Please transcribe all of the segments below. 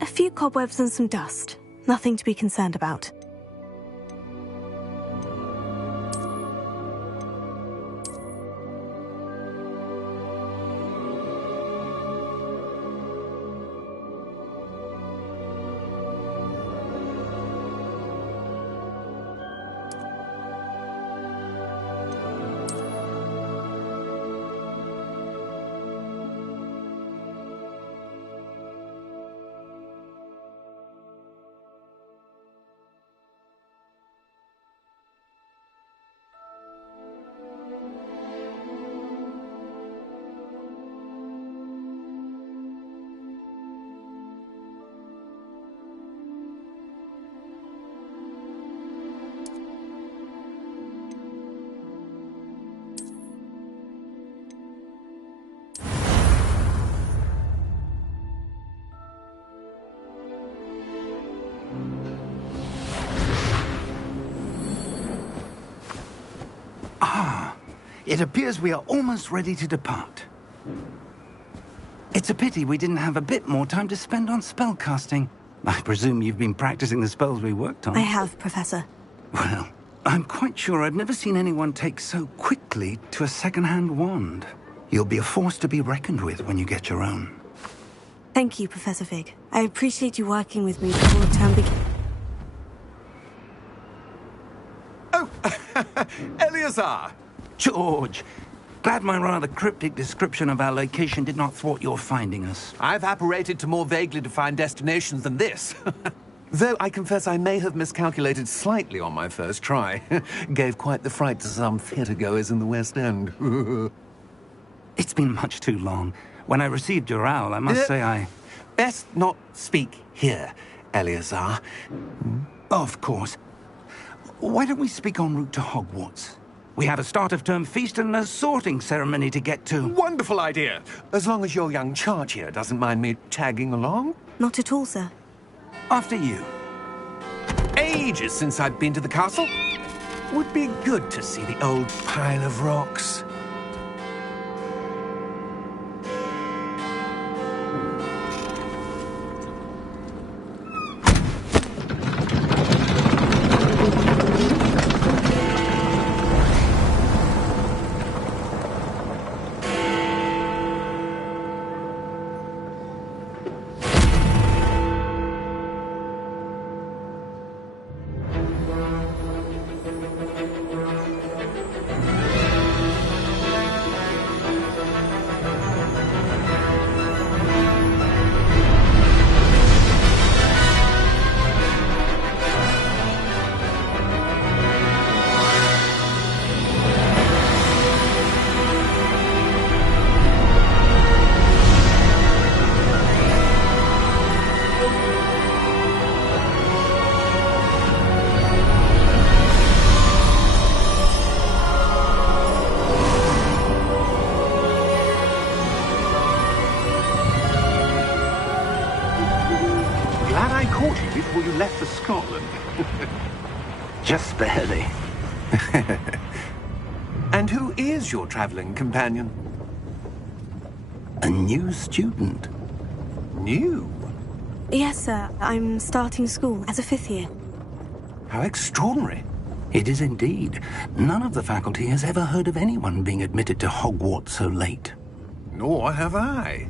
A few cobwebs and some dust. Nothing to be concerned about. It appears we are almost ready to depart. It's a pity we didn't have a bit more time to spend on spellcasting. I presume you've been practicing the spells we worked on. I have, Professor. Well, I'm quite sure I've never seen anyone take so quickly to a second-hand wand. You'll be a force to be reckoned with when you get your own. Thank you, Professor Fig. I appreciate you working with me before the term begins. Oh, Eleazar! George! Glad my rather cryptic description of our location did not thwart your finding us. I've apparated to more vaguely defined destinations than this. Though I confess I may have miscalculated slightly on my first try. Gave quite the fright to some theatre-goers in the West End. It's been much too long. When I received your owl, I must say I... Best not speak here, Eleazar. Of course. Why don't we speak en route to Hogwarts? We have a start-of-term feast and a sorting ceremony to get to. Wonderful idea! As long as your young charge here doesn't mind me tagging along. Not at all, sir. After you. Ages since I've been to the castle. Would be good to see the old pile of rocks. Before you left for Scotland. Just barely. And who is your traveling companion? A new student. New? Yes, sir. I'm starting school as a 5th year. How extraordinary. It is indeed. None of the faculty has ever heard of anyone being admitted to Hogwarts so late. Nor have I.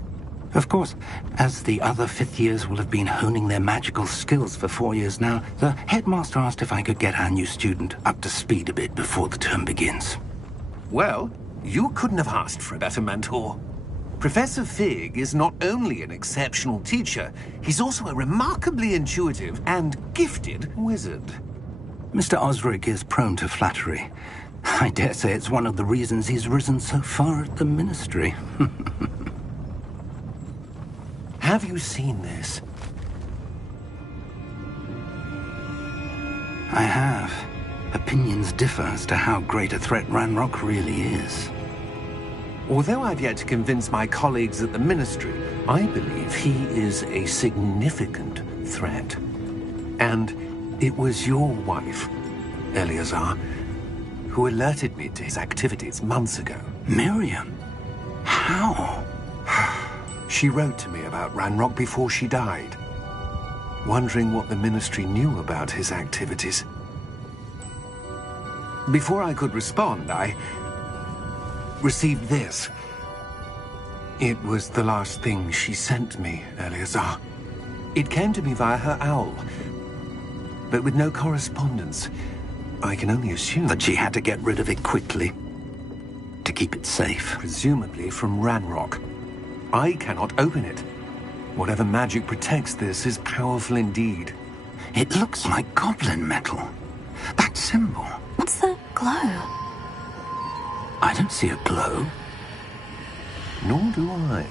Of course, as the other 5th years will have been honing their magical skills for 4 years now, the headmaster asked if I could get our new student up to speed a bit before the term begins. Well, you couldn't have asked for a better mentor. Professor Fig is not only an exceptional teacher, he's also a remarkably intuitive and gifted wizard. Mr. Osric is prone to flattery. I dare say it's one of the reasons he's risen so far at the ministry. Have you seen this? I have. Opinions differ as to how great a threat Ranrock really is. Although I've yet to convince my colleagues at the Ministry, I believe he is a significant threat. And it was your wife, Eleazar, who alerted me to his activities months ago. Miriam? How? She wrote to me about Ranrock before she died, wondering what the Ministry knew about his activities. Before I could respond, I received this. It was the last thing she sent me, Eleazar. It came to me via her owl, but with no correspondence. I can only assume that she had to get rid of it quickly, to keep it safe. Presumably from Ranrock. I cannot open it. Whatever magic protects this is powerful indeed. It looks like goblin metal. That symbol. What's the glow? I don't see a glow. Nor do I.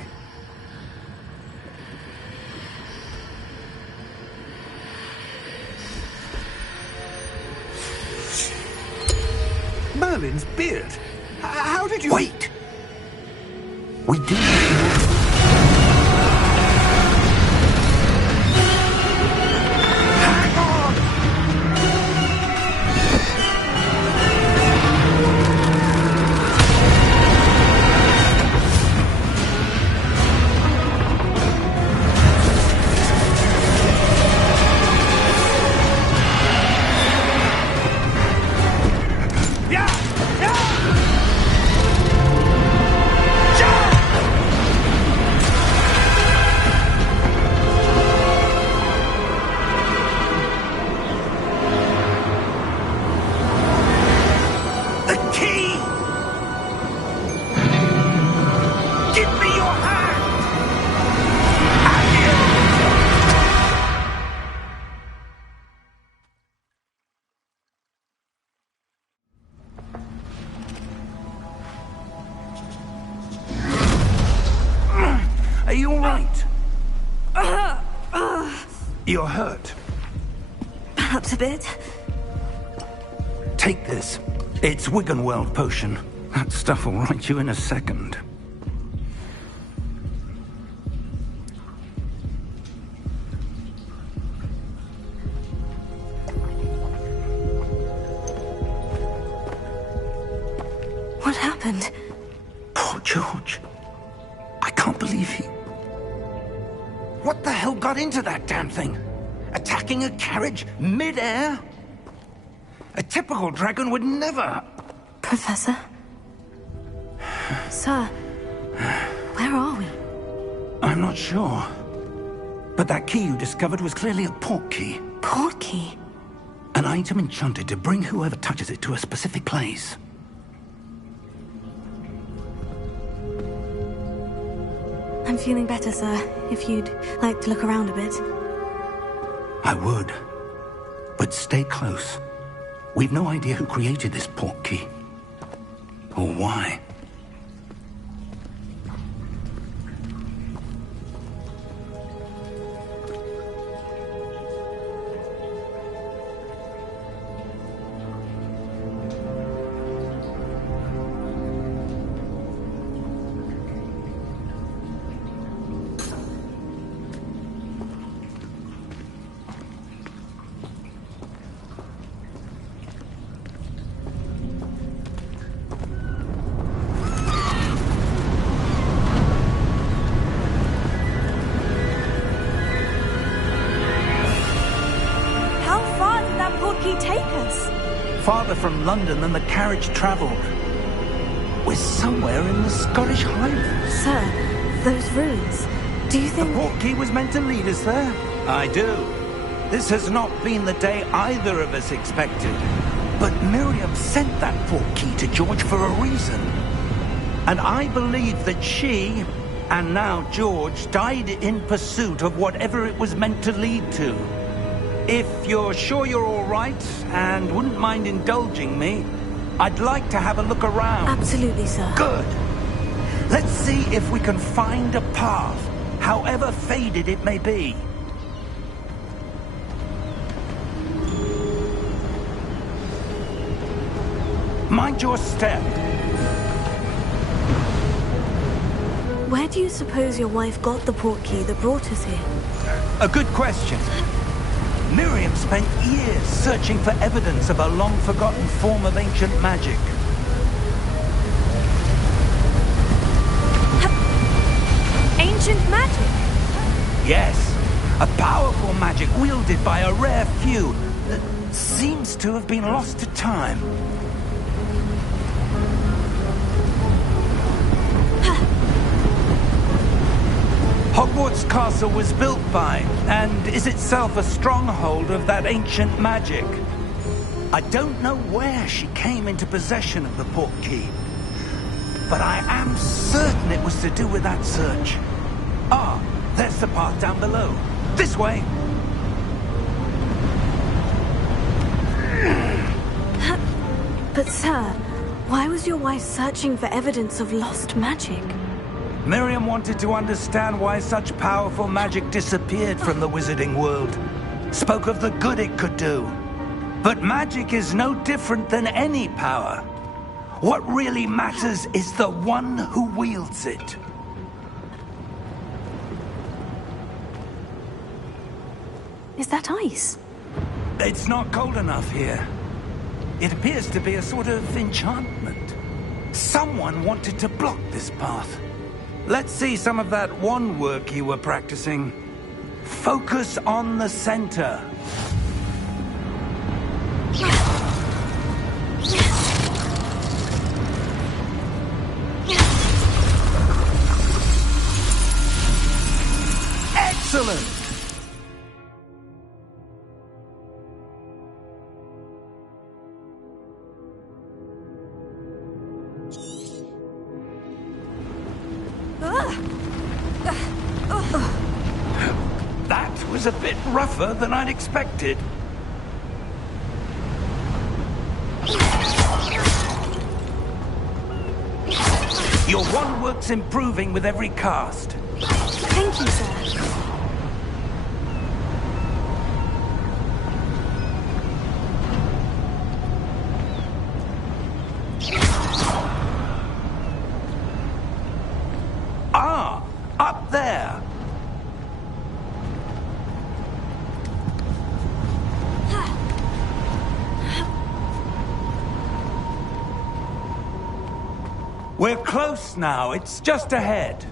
Merlin's beard. How did you... Wait! We do... You're hurt. Perhaps a bit. Take this. It's Wiggenweld potion. That stuff will right you in a second. What happened? Poor George. I can't believe he... What the hell got into that damn thing? Attacking a carriage mid-air? A typical dragon would never... Professor? Sir, where are we? I'm not sure. But that key you discovered was clearly a port key. Port key? An item enchanted to bring whoever touches it to a specific place. I'm feeling better, sir. If you'd like to look around a bit. I would. But stay close. We've no idea who created this port key. Or why. Farther from London than the carriage travelled. We're somewhere in the Scottish Highlands. Sir, those ruins. Do you think... The port key was meant to lead us there? I do. This has not been the day either of us expected. But Miriam sent that port key to George for a reason. And I believe that she, and now George, died in pursuit of whatever it was meant to lead to. If you're sure you're all right, and wouldn't mind indulging me, I'd like to have a look around. Absolutely, sir. Good. Let's see if we can find a path, however faded it may be. Mind your step. Where do you suppose your wife got the port key that brought us here? A good question. Miriam spent years searching for evidence of a long-forgotten form of ancient magic. Ancient magic? Yes, a powerful magic wielded by a rare few that seems to have been lost to time. Hogwarts Castle was built by, and is itself a stronghold of that ancient magic. I don't know where she came into possession of the port key, but I am certain it was to do with that search. Ah, there's the path down below. This way! But sir, why was your wife searching for evidence of lost magic? Miriam wanted to understand why such powerful magic disappeared from the wizarding world. Spoke of the good it could do. But magic is no different than any power. What really matters is the one who wields it. Is that ice? It's not cold enough here. It appears to be a sort of enchantment. Someone wanted to block this path. Let's see some of that wand work you were practicing. Focus on the center. Excellent! That was a bit rougher than I'd expected. Your wand work's improving with every cast. Thank you, sir. We're close now. It's just ahead.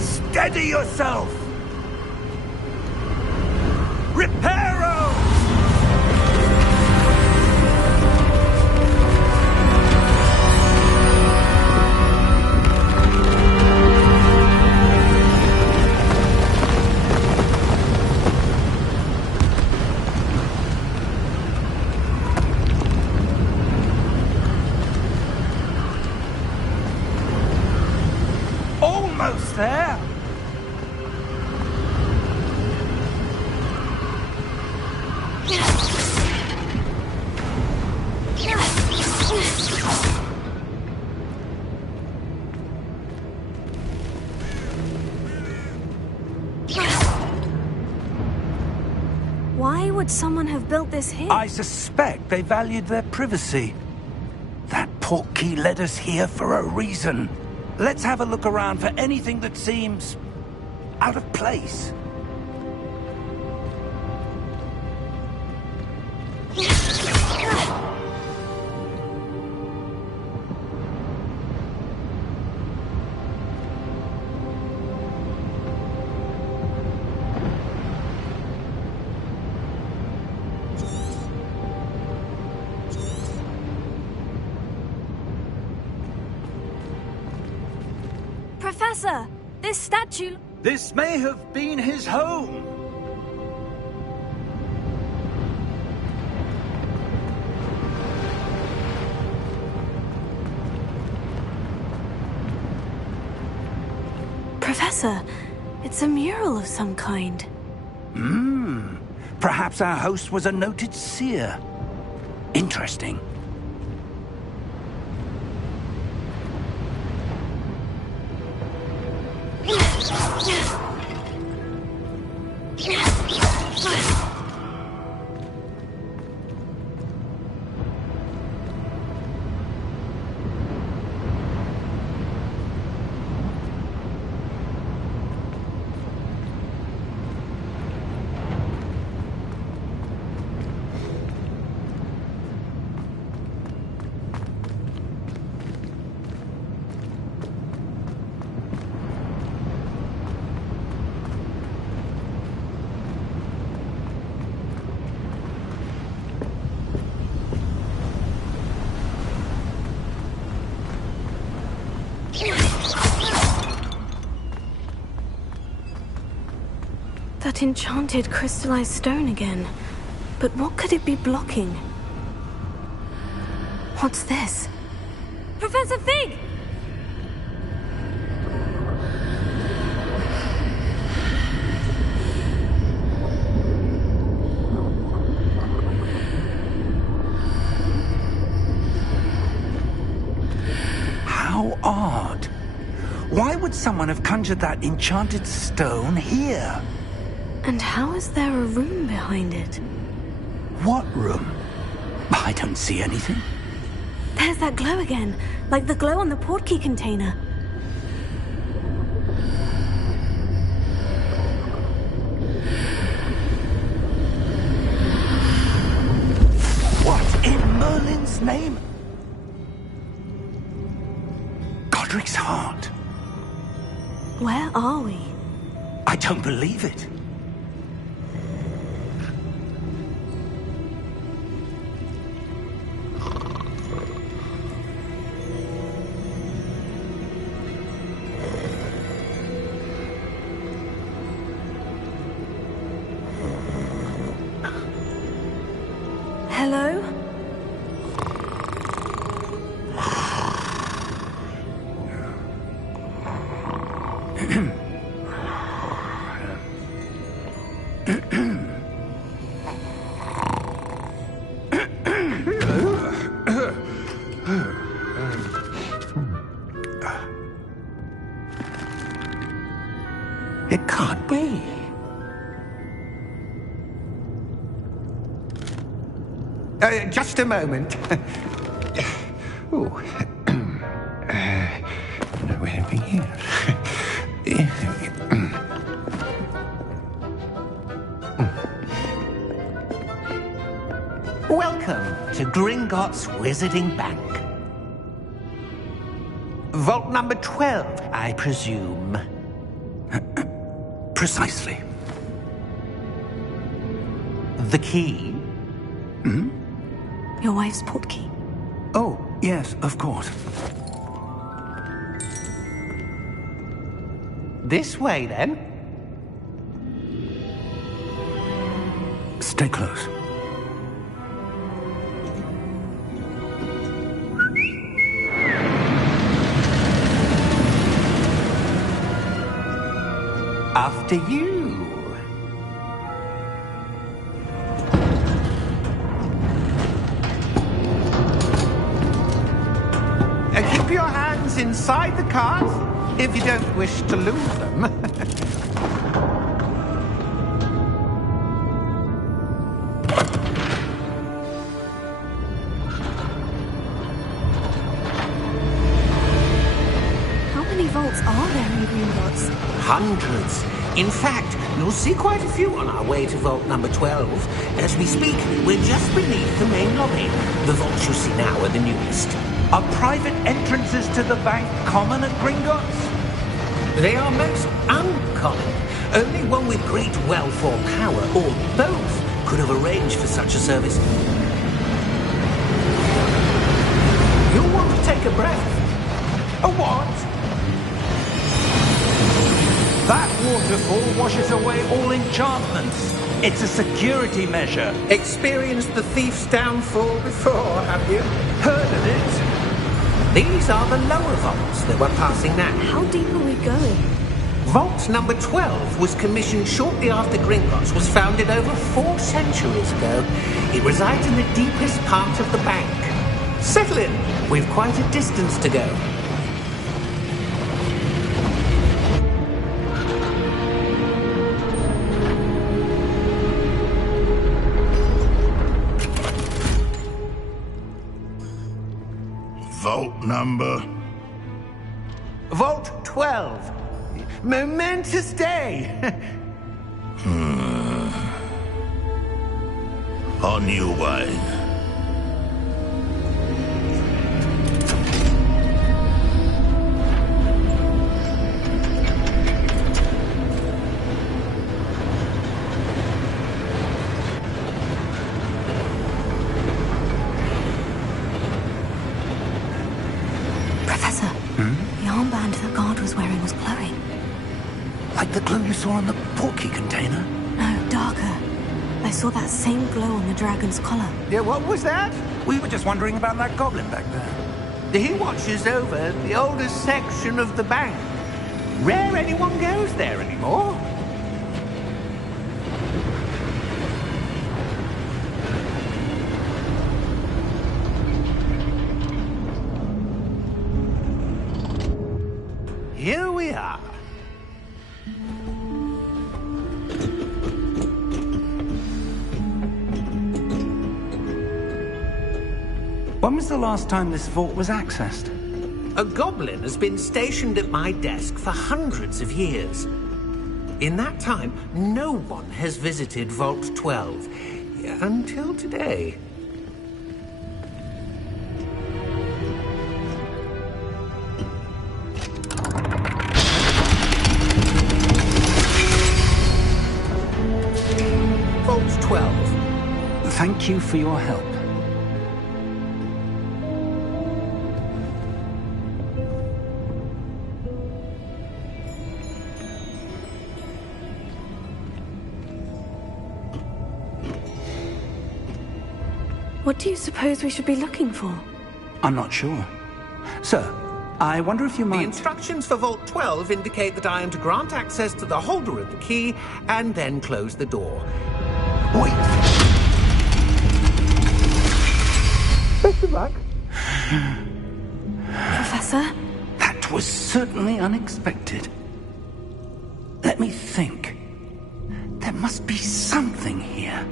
Steady yourself! Reparo! Almost there! Why would someone have built this here? I suspect they valued their privacy. That portkey led us here for a reason. Let's have a look around for anything that seems out of place. Professor, this statue... This may have been his home. Professor, it's a mural of some kind. Perhaps our host was a noted seer. Interesting. That enchanted crystallized stone again. But what could it be blocking? What's this? Professor Fig! How odd. Why would someone have conjured that enchanted stone here? And how is there a room behind it? What room? I don't see anything. There's that glow again, like the glow on the portkey container. What in Merlin's name? Godric's heart. Where are we? I don't believe it. Hello? It can't be. Just a moment. Oh. No, wait a minute. Welcome to Gringotts Wizarding Bank. Vault number 12, I presume. Precisely. The key? Your wife's portkey. Oh, yes, of course. This way, then. Stay close. After you. Keep your hands inside the cart if you don't wish to lose them. How many vaults are there in Gringotts? Hundreds. In fact, you'll see quite a few on our way to vault number 12. As we speak, we're just beneath the main lobby. The vaults you see now are the newest. Are private entrances to the bank common at Gringotts? They are most uncommon. Only one with great wealth or power, or both, could have arranged for such a service. You'll want to take a breath. A what? That waterfall washes away all enchantments. It's a security measure. Experienced the thief's downfall before, have you? Heard of it? These are the lower vaults that we're passing now. How deep are we going? Vault number 12 was commissioned shortly after Gringotts was founded over 4 centuries ago. It resides in the deepest part of the bank. Settle in. We've quite a distance to go. Vault number? Vault 12. Momentous day. On your way. Professor, the armband the guard was wearing was glowing. Like the glow you saw on the portkey container? No, darker. I saw that same glow on the dragon's collar. Yeah, what was that? We were just wondering about that goblin back there. He watches over the oldest section of the bank. Rare anyone goes there anymore. Here we are. When was the last time this vault was accessed? A goblin has been stationed at my desk for hundreds of years. In that time, no one has visited Vault 12. Until today. Vault 12. Thank you for your help. What do you suppose we should be looking for? I'm not sure. Sir, I wonder if you The might... instructions for Vault 12 indicate that I am to grant access to the holder of the key and then close the door. Wait! Best of luck. Professor? That was certainly unexpected. Let me think. There must be something here.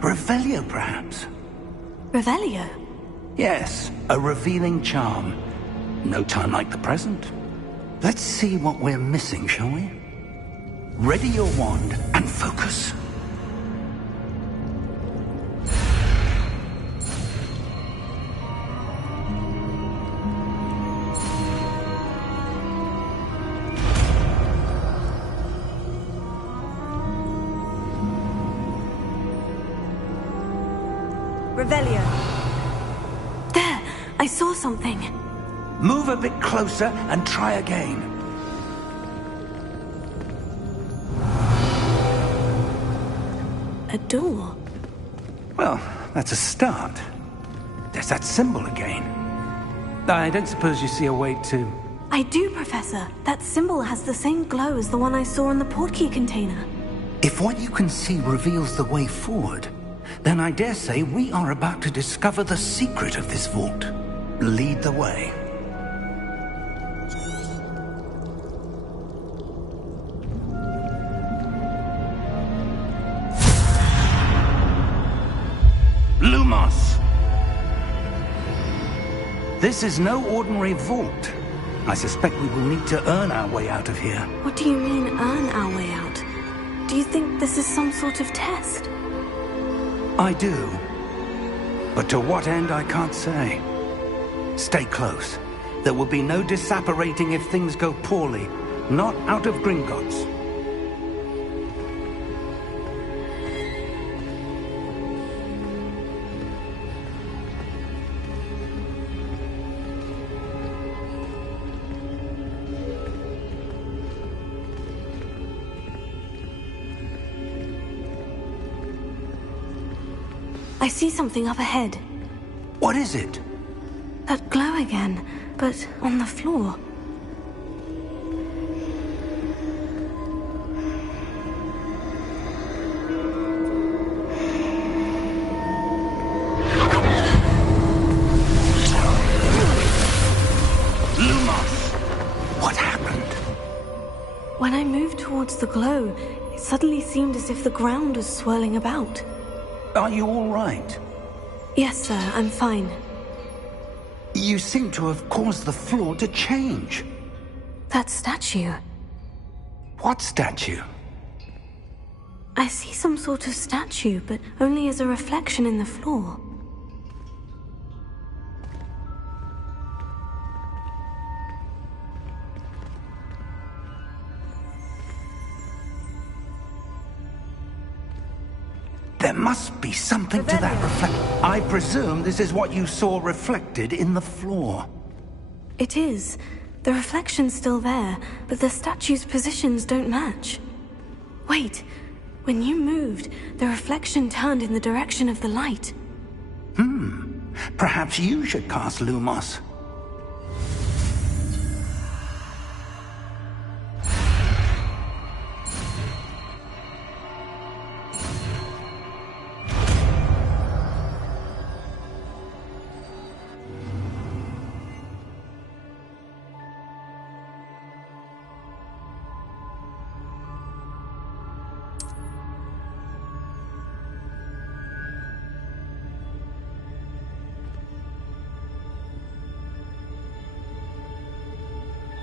Revelio, perhaps? Revelio? Yes, a revealing charm. No time like the present. Let's see what we're missing, shall we? Ready your wand and focus. Revelio. There! I saw something. Move a bit closer and try again. A door. Well, that's a start. There's that symbol again. I don't suppose you see a way to... I do, Professor. That symbol has the same glow as the one I saw in the portkey container. If what you can see reveals the way forward, then I dare say we are about to discover the secret of this vault. Lead the way. Lumos! This is no ordinary vault. I suspect we will need to earn our way out of here. What do you mean, earn our way out? Do you think this is some sort of test? I do. But to what end, I can't say. Stay close. There will be no disapparating if things go poorly. Not out of Gringotts. I see something up ahead. What is it? That glow again, but on the floor. Lumos! What happened? When I moved towards the glow, it suddenly seemed as if the ground was swirling about. Are you all right? Yes, sir, I'm fine. You seem to have caused the floor to change. That statue. What statue? I see some sort of statue, but only as a reflection in the floor. There must be something to that reflect. I presume this is what you saw reflected in the floor. It is. The reflection's still there, but the statue's positions don't match. Wait. When you moved, the reflection turned in the direction of the light. Perhaps you should cast Lumos.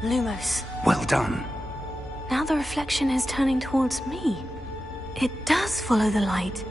Lumos. Well done. Now the reflection is turning towards me. It does follow the light.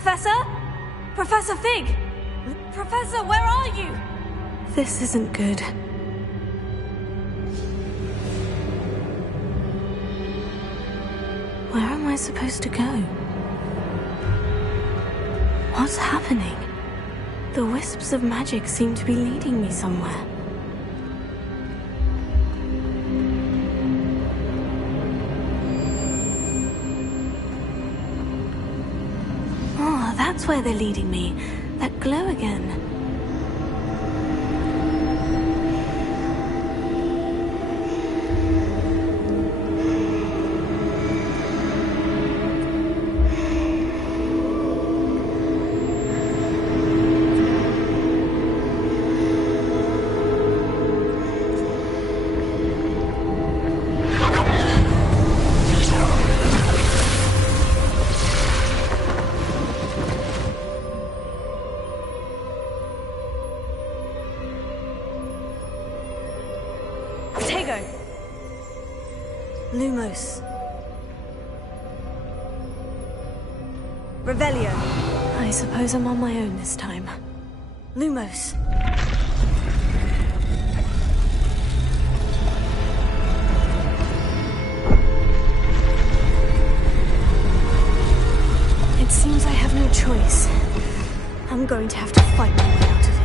Professor? Professor Fig! Professor, where are you? This isn't good. Where am I supposed to go? What's happening? The wisps of magic seem to be leading me somewhere. Oh, that's where they're leading me. That glow again. Lumos. Revelio. I suppose I'm on my own this time. Lumos. It seems I have no choice. I'm going to have to fight my way out of here.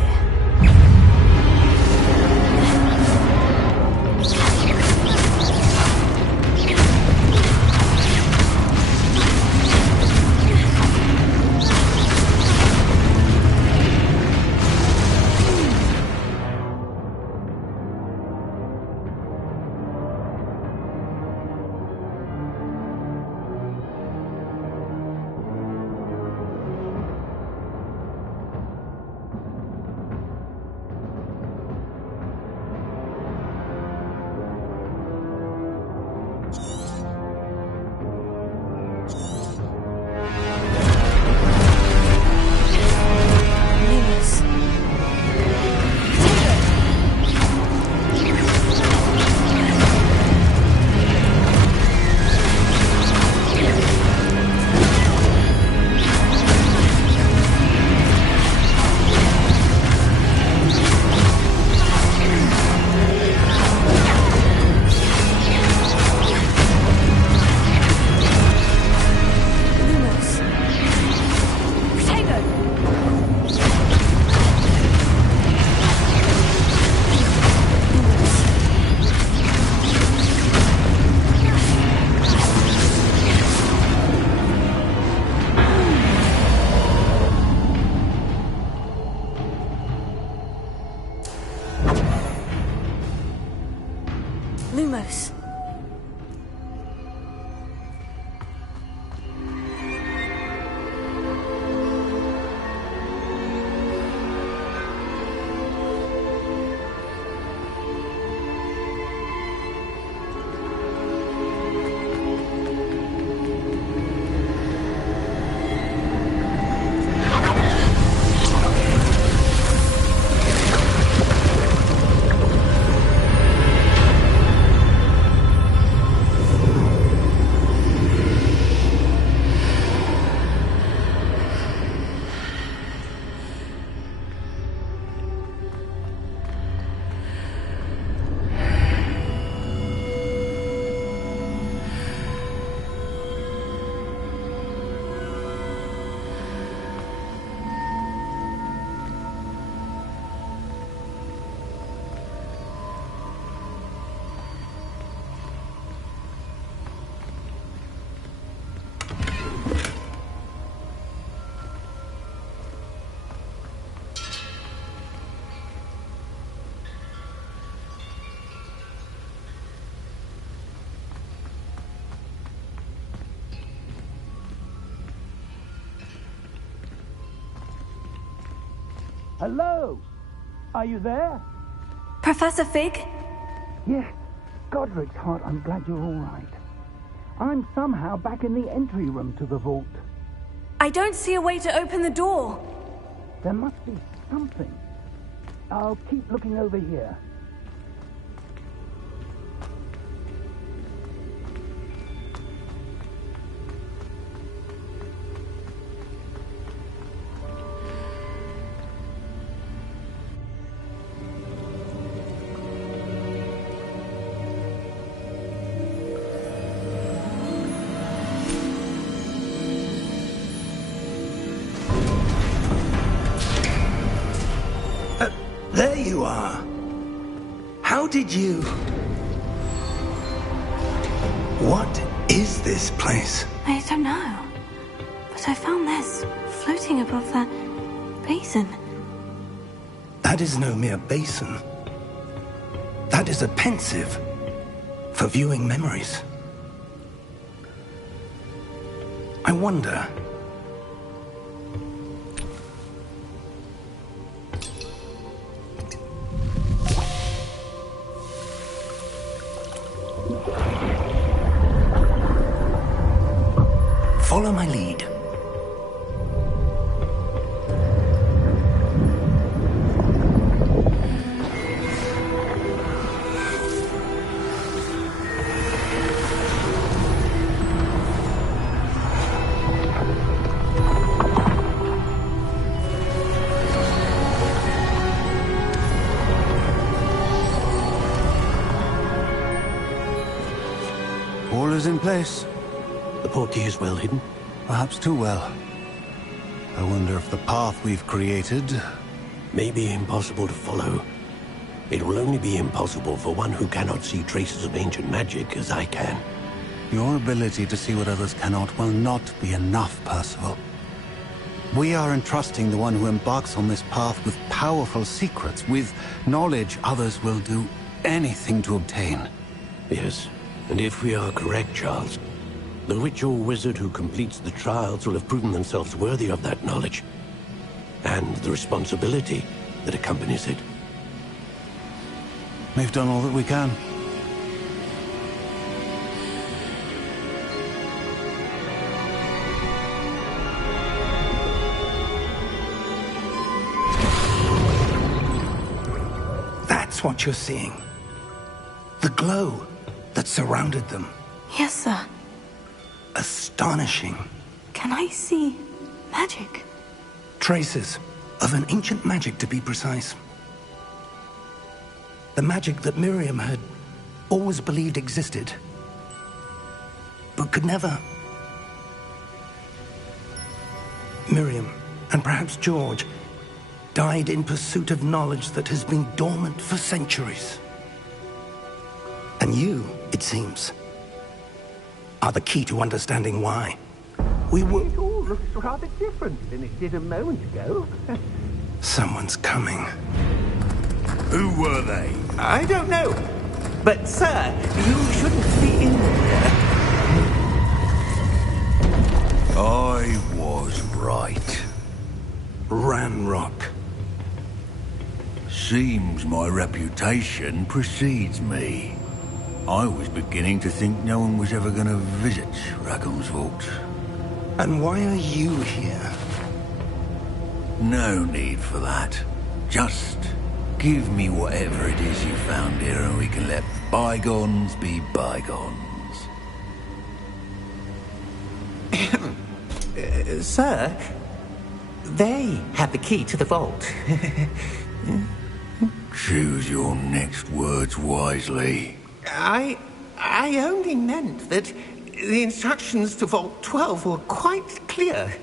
Lumos. Hello? Are you there? Professor Fig? Yes. Godric's heart, I'm glad you're all right. I'm somehow back in the entry room to the vault. I don't see a way to open the door. There must be something. I'll keep looking over here. did you... What is this place? I don't know. But I found this floating above that basin. That is no mere basin. That is a pensive for viewing memories. I wonder... Follow my lead. All is in place. The portkey is well hidden? Perhaps too well. I wonder if the path we've created... may be impossible to follow. It will only be impossible for one who cannot see traces of ancient magic as I can. Your ability to see what others cannot will not be enough, Percival. We are entrusting the one who embarks on this path with powerful secrets, with knowledge others will do anything to obtain. Yes, and if we are correct, Charles, the witch or wizard who completes the trials will have proven themselves worthy of that knowledge, and the responsibility that accompanies it. We've done all that we can. That's what you're seeing. The glow that surrounded them. Yes, sir. Astonishing. Can I see magic? Traces of an ancient magic, to be precise. The magic that Miriam had always believed existed, but could never. Miriam, and perhaps George, died in pursuit of knowledge that has been dormant for centuries. And you, it seems, are the key to understanding why. We were... It all looks rather different than it did a moment ago. Someone's coming. Who were they? I don't know. But, sir, you shouldn't be in here. I was right. Ranrock. Seems my reputation precedes me. I was beginning to think no one was ever going to visit Rackham's Vault. And why are you here? No need for that. Just give me whatever it is you found here and we can let bygones be bygones. Sir, they have the key to the vault. Choose your next words wisely. I only meant that the instructions to Vault 12 were quite clear.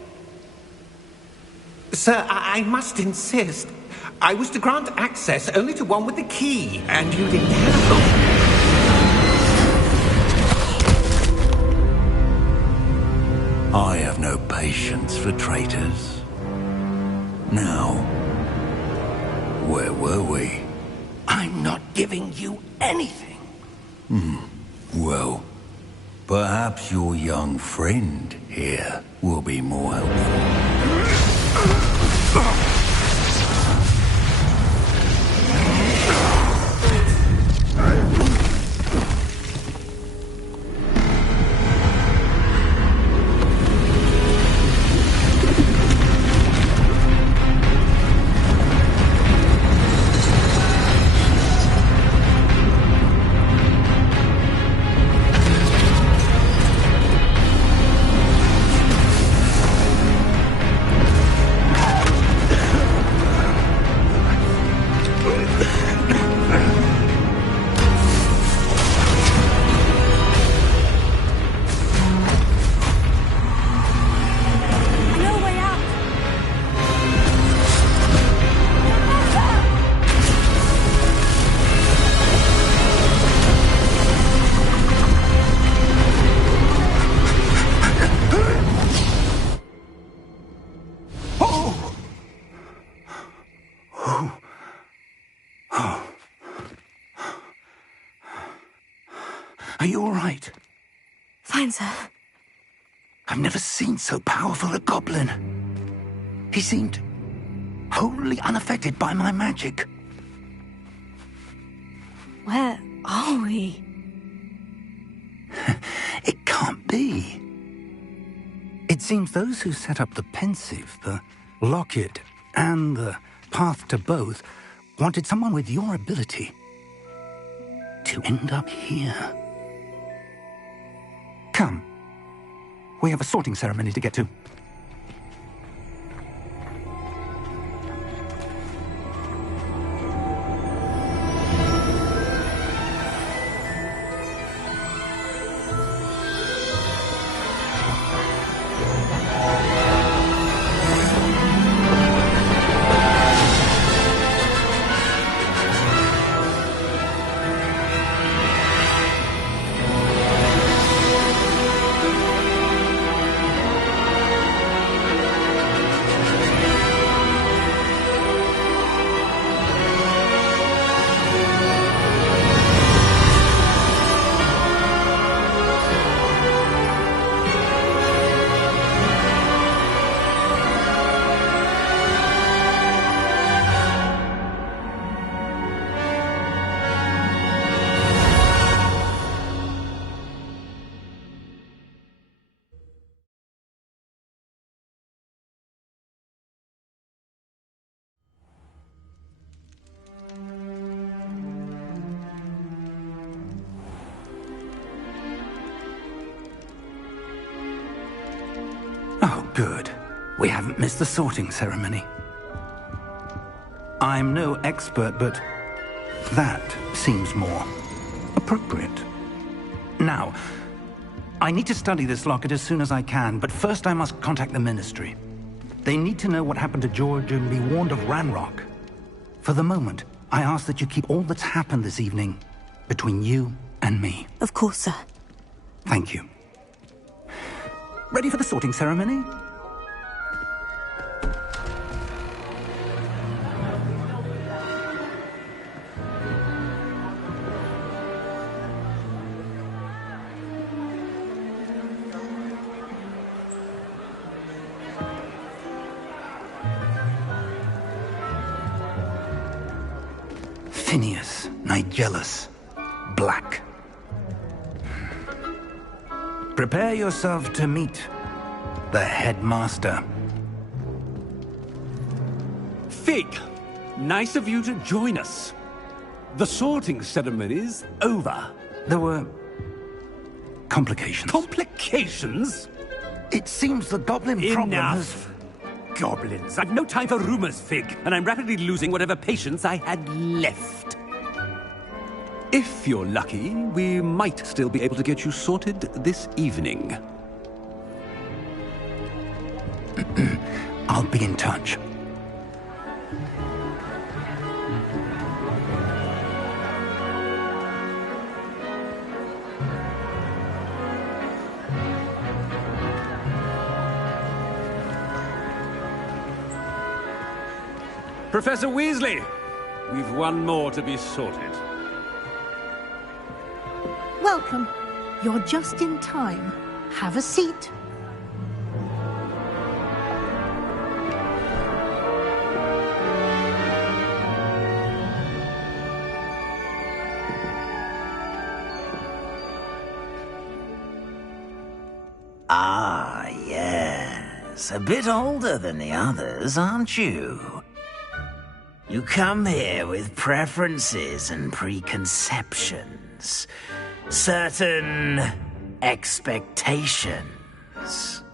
Sir, I must insist. I was to grant access only to one with the key, and you didn't have them. I have no patience for traitors. Now, where were we? I'm not giving you anything. Well, perhaps your young friend here will be more helpful. right. Fine, sir. I've never seen so powerful a goblin. He seemed wholly unaffected by my magic. Where are we? It can't be. It seems those who set up the pensive, the locket, and the path to both wanted someone with your ability to end up here. Come. We have a sorting ceremony to get to. Oh, good. We haven't missed the sorting ceremony. I'm no expert, but that seems more appropriate. Now, I need to study this locket as soon as I can, but first I must contact the Ministry. They need to know what happened to George and be warned of Ranrock. For the moment, I ask that you keep all that's happened this evening between you and me. Of course, sir. Thank you. Ready for the sorting ceremony? Phineas, Nigellus, Black. Prepare yourself to meet the headmaster. Fig, nice of you to join us. The sorting ceremony's over. There were complications. Complications? It seems the goblin problem has... Enough! Goblins. I've no time for rumors, Fig, and I'm rapidly losing whatever patience I had left. If you're lucky, we might still be able to get you sorted this evening. I'll be in touch. Professor Weasley, we've one more to be sorted. Welcome. You're just in time. Have a seat. Ah, yes. A bit older than the others, aren't you? You come here with preferences and preconceptions. Certain expectations.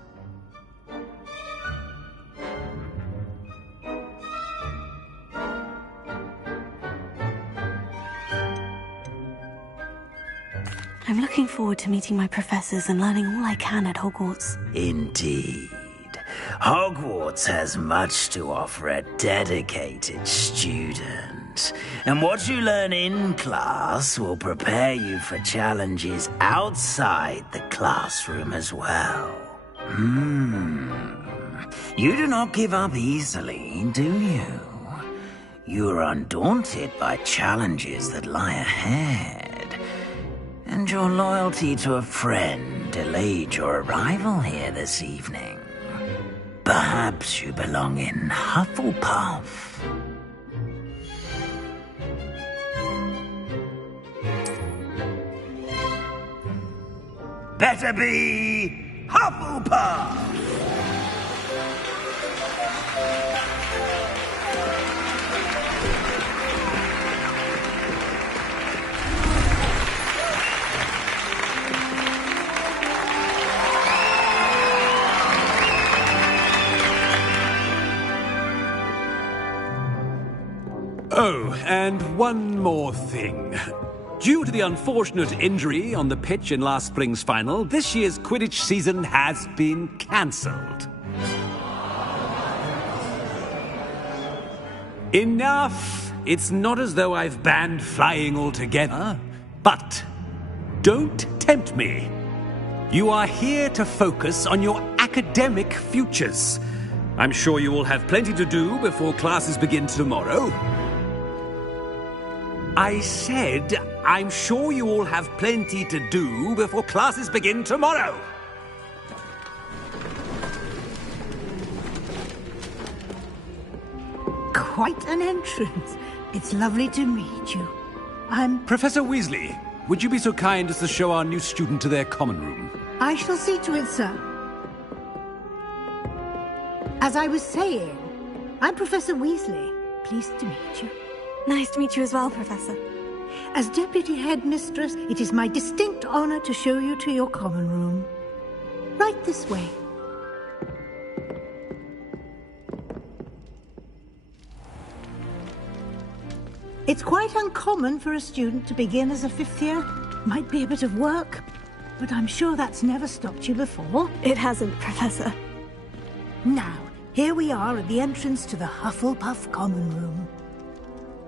I'm looking forward to meeting my professors and learning all I can at Hogwarts. Indeed. Hogwarts has much to offer a dedicated student. And what you learn in class will prepare you for challenges outside the classroom as well. You do not give up easily, do you? You are undaunted by challenges that lie ahead. And your loyalty to a friend delayed your arrival here this evening. Perhaps you belong in Hufflepuff. Better be Hufflepuff! Oh, and one more thing. Due to the unfortunate injury on the pitch in last spring's final, this year's Quidditch season has been cancelled. Enough! It's not as though I've banned flying altogether. But don't tempt me. You are here to focus on your academic futures. I'm sure you will have plenty to do before classes begin tomorrow. I said, I'm sure you all have plenty to do before classes begin tomorrow. Quite an entrance. It's lovely to meet you. I'm... Professor Weasley, would you be so kind as to show our new student to their common room? I shall see to it, sir. As I was saying, I'm Professor Weasley. Pleased to meet you. Nice to meet you as well, Professor. As Deputy Headmistress, it is my distinct honor to show you to your common room. Right this way. It's quite uncommon for a student to begin as a fifth year. Might be a bit of work, but I'm sure that's never stopped you before. It hasn't, Professor. Now, here we are at the entrance to the Hufflepuff common room.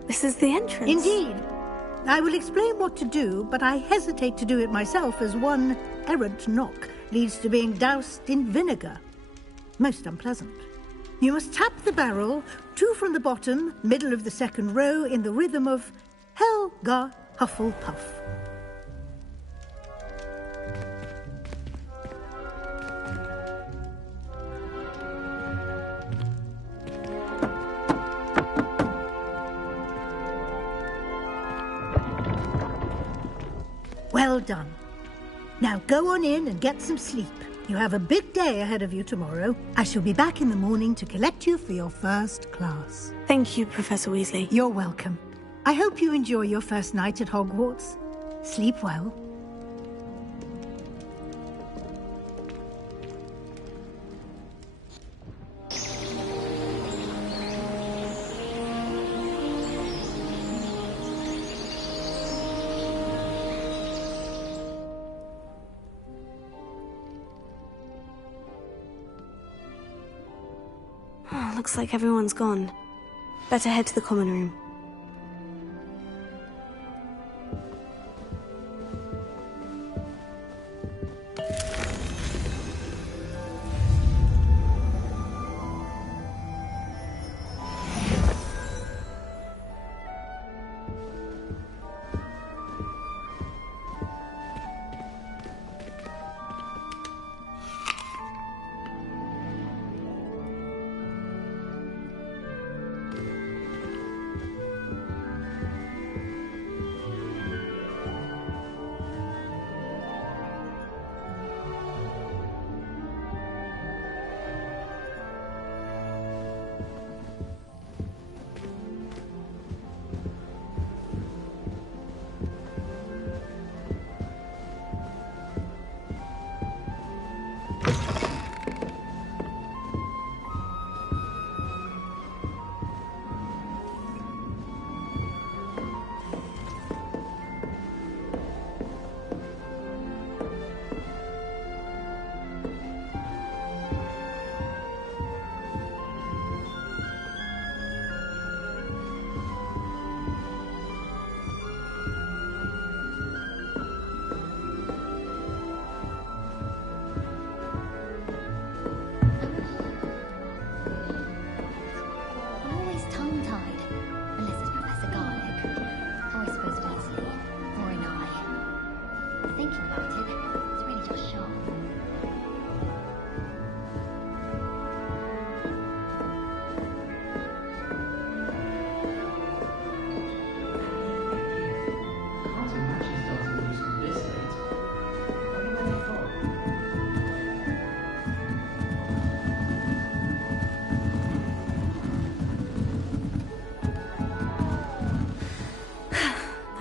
This is the entrance? Indeed. I will explain what to do, but I hesitate to do it myself as one errant knock leads to being doused in vinegar. Most unpleasant. You must tap the barrel, 2 from the bottom, middle of the second row, in the rhythm of Helga Hufflepuff. Well done. Now go on in and get some sleep. You have a big day ahead of you tomorrow. I shall be back in the morning to collect you for your first class. Thank you, Professor Weasley. You're welcome. I hope you enjoy your first night at Hogwarts. Sleep well. Looks like everyone's gone. Better head to the common room.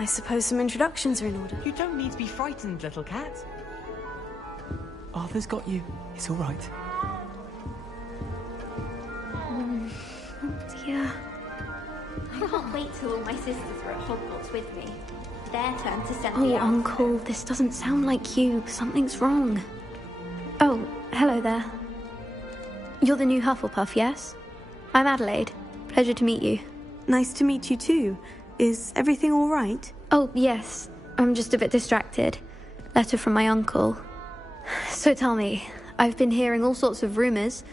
suppose some introductions are in order. You don't need to be frightened, little cat. Arthur's got you. It's all right. Oh dear. I can't wait till all my sisters are at Hogwarts with me. Their turn to send Oh, me out. Uncle, this doesn't sound like you. Something's wrong. Oh, hello there. You're the new Hufflepuff, yes? I'm Adelaide. Pleasure to meet you. Nice to meet you too. Is everything all right? Oh, yes. I'm just a bit distracted. Letter from my uncle. So tell me, I've been hearing all sorts of rumours.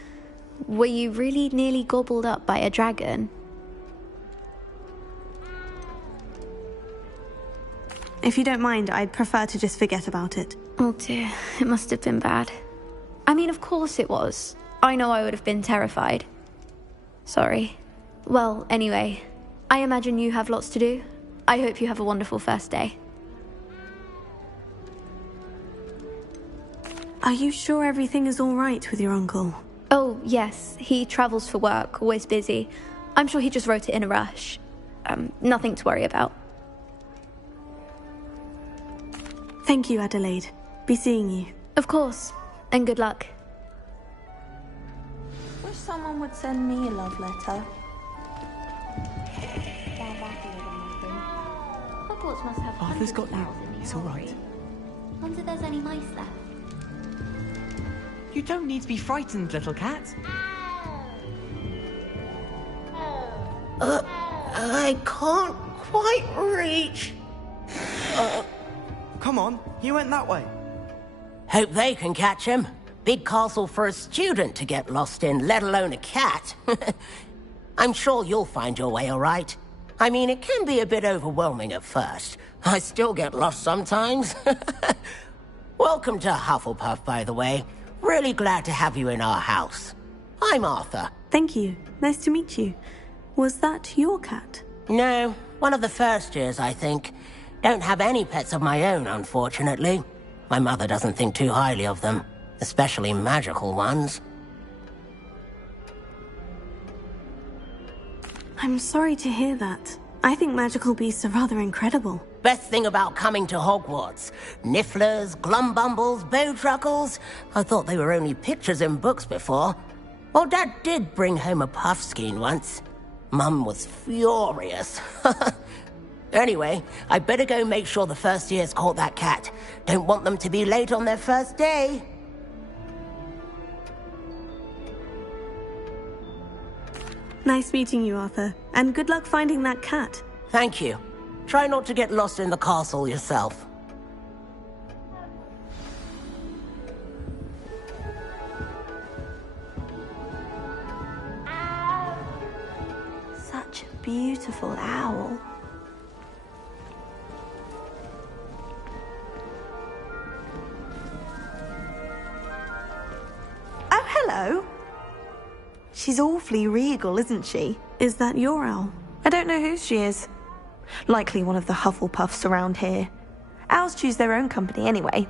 Were you really nearly gobbled up by a dragon? If you don't mind, I'd prefer to just forget about it. Oh dear, it must have been bad. I mean, of course it was. I know I would have been terrified. Sorry. Well, anyway, I imagine you have lots to do. I hope you have a wonderful first day. Are you sure everything is all right with your uncle? Oh, yes. He travels for work, always busy. I'm sure he just wrote it in a rush. Nothing to worry about. Thank you, Adelaide. Be seeing you. Of course. And good luck. Wish someone would send me a love letter. Hogwarts must have Arthur's got you. $100,000 in It's all right. Wonder if there's any mice left. You don't need to be frightened, little cat. I can't quite reach. Come on, he went that way. Hope they can catch him. Big castle for a student to get lost in, let alone a cat. I'm sure you'll find your way all right. I mean, it can be a bit overwhelming at first. I still get lost sometimes. Welcome to Hufflepuff, by the way. Really glad to have you in our house. I'm Arthur. Thank you. Nice to meet you. Was that your cat? No, one of the first years, I think. Don't have any pets of my own, unfortunately. My mother doesn't think too highly of them, especially magical ones. I'm sorry to hear that. I think magical beasts are rather incredible. Best thing about coming to Hogwarts. Nifflers, glumbumbles, bowtruckles. I thought they were only pictures in books before. Well, Dad did bring home a puffskein once. Mum was furious. Anyway, I better go make sure the first years caught that cat. Don't want them to be late on their first day. Nice meeting you, Arthur. And good luck finding that cat. Thank you. Try not to get lost in the castle yourself. Such a beautiful owl. Oh, hello. She's awfully regal, isn't she? Is that your owl? I don't know who she is. Likely one of the Hufflepuffs around here. Owls choose their own company anyway.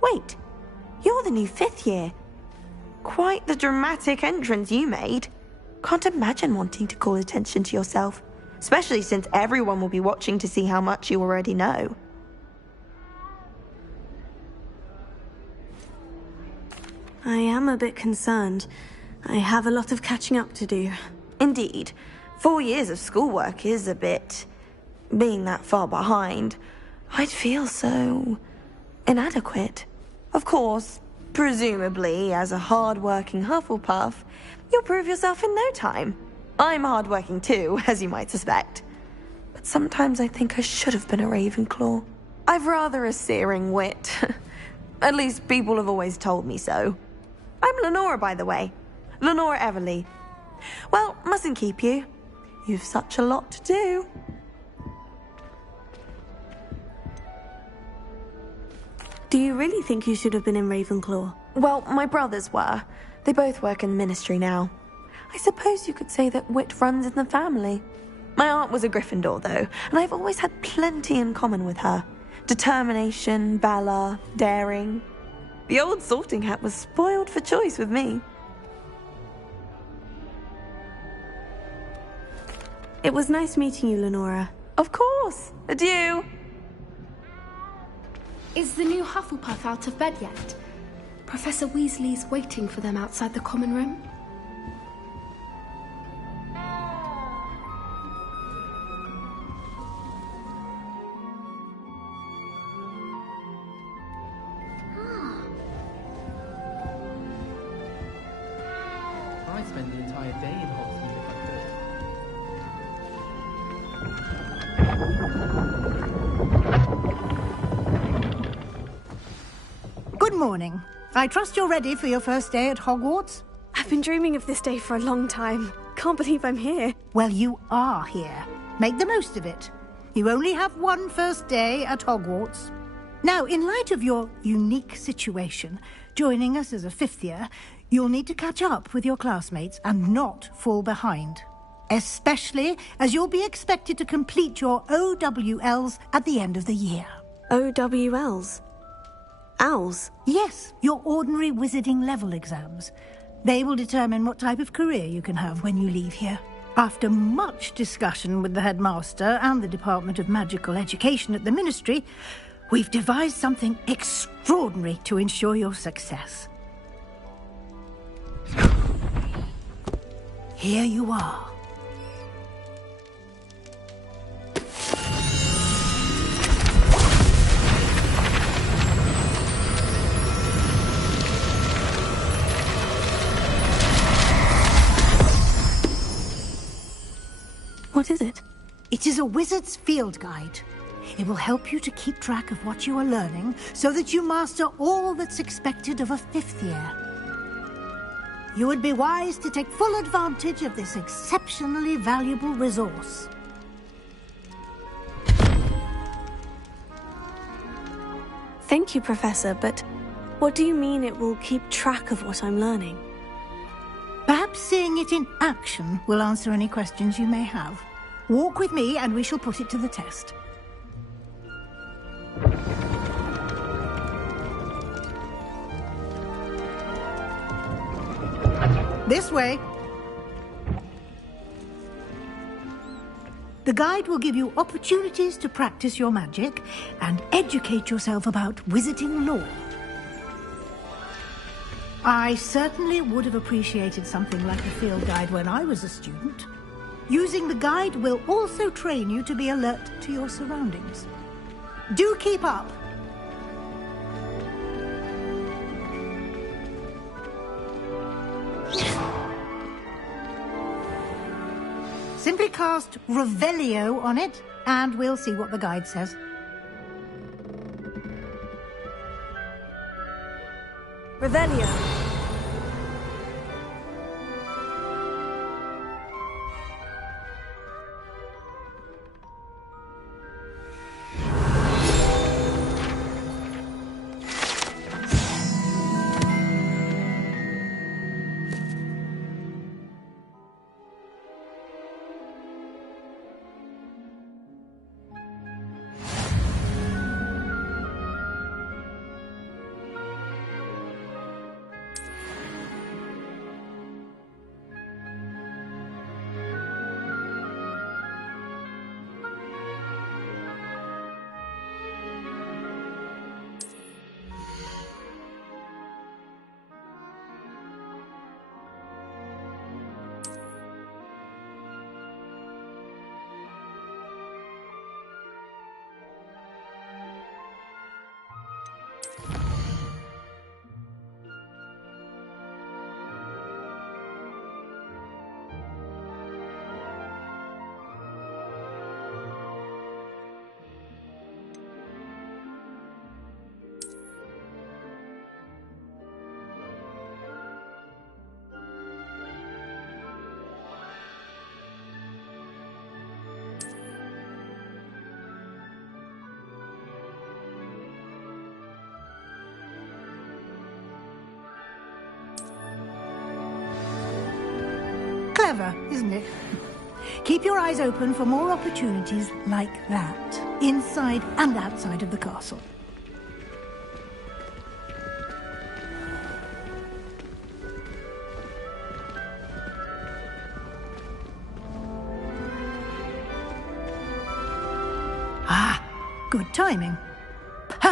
Wait, you're the new 5th year. Quite the dramatic entrance you made. Can't imagine wanting to call attention to yourself, especially since everyone will be watching to see how much you already know. I am a bit concerned. I have a lot of catching up to do. Indeed. 4 years of schoolwork is a bit... being that far behind. I'd feel so... inadequate. Of course, presumably, as a hard-working Hufflepuff, you'll prove yourself in no time. I'm hard-working too, as you might suspect. But sometimes I think I should have been a Ravenclaw. I've rather a searing wit. At least people have always told me so. I'm Lenora, by the way. Lenora Everly. Well, mustn't keep you. You've such a lot to do. Do you really think you should have been in Ravenclaw? Well, my brothers were. They both work in the ministry now. I suppose you could say that wit runs in the family. My aunt was a Gryffindor, though, and I've always had plenty in common with her. Determination, valor, daring. The old sorting hat was spoiled for choice with me. It was nice meeting you, Lenora. Of course. Adieu. Is the new Hufflepuff out of bed yet? Professor Weasley's waiting for them outside the common room. I'd spend the entire day in Hogsmeade if I could. Good morning. I trust you're ready for your first day at Hogwarts? I've been dreaming of this day for a long time. Can't believe I'm here. Well, you are here. Make the most of it. You only have one first day at Hogwarts. Now, in light of your unique situation, joining us as a fifth year, you'll need to catch up with your classmates and not fall behind. Especially as you'll be expected to complete your OWLs at the end of the year. OWLs? Owls? Yes, your ordinary wizarding level exams. They will determine what type of career you can have when you leave here. After much discussion with the headmaster and the Department of Magical Education at the Ministry, we've devised something extraordinary to ensure your success. Here you are. What is it? It is a wizard's field guide. It will help you to keep track of what you are learning so that you master all that's expected of a fifth year. You would be wise to take full advantage of this exceptionally valuable resource. Thank you, Professor, but what do you mean it will keep track of what I'm learning? Perhaps seeing it in action will answer any questions you may have. Walk with me and we shall put it to the test. This way. The guide will give you opportunities to practice your magic and educate yourself about wizarding lore. I certainly would have appreciated something like a field guide when I was a student. Using the guide will also train you to be alert to your surroundings. Do keep up! Simply cast Revelio on it, and we'll see what the guide says. Revelio. Clever, isn't it? Keep your eyes open for more opportunities like that, inside and outside of the castle. Ah, good timing.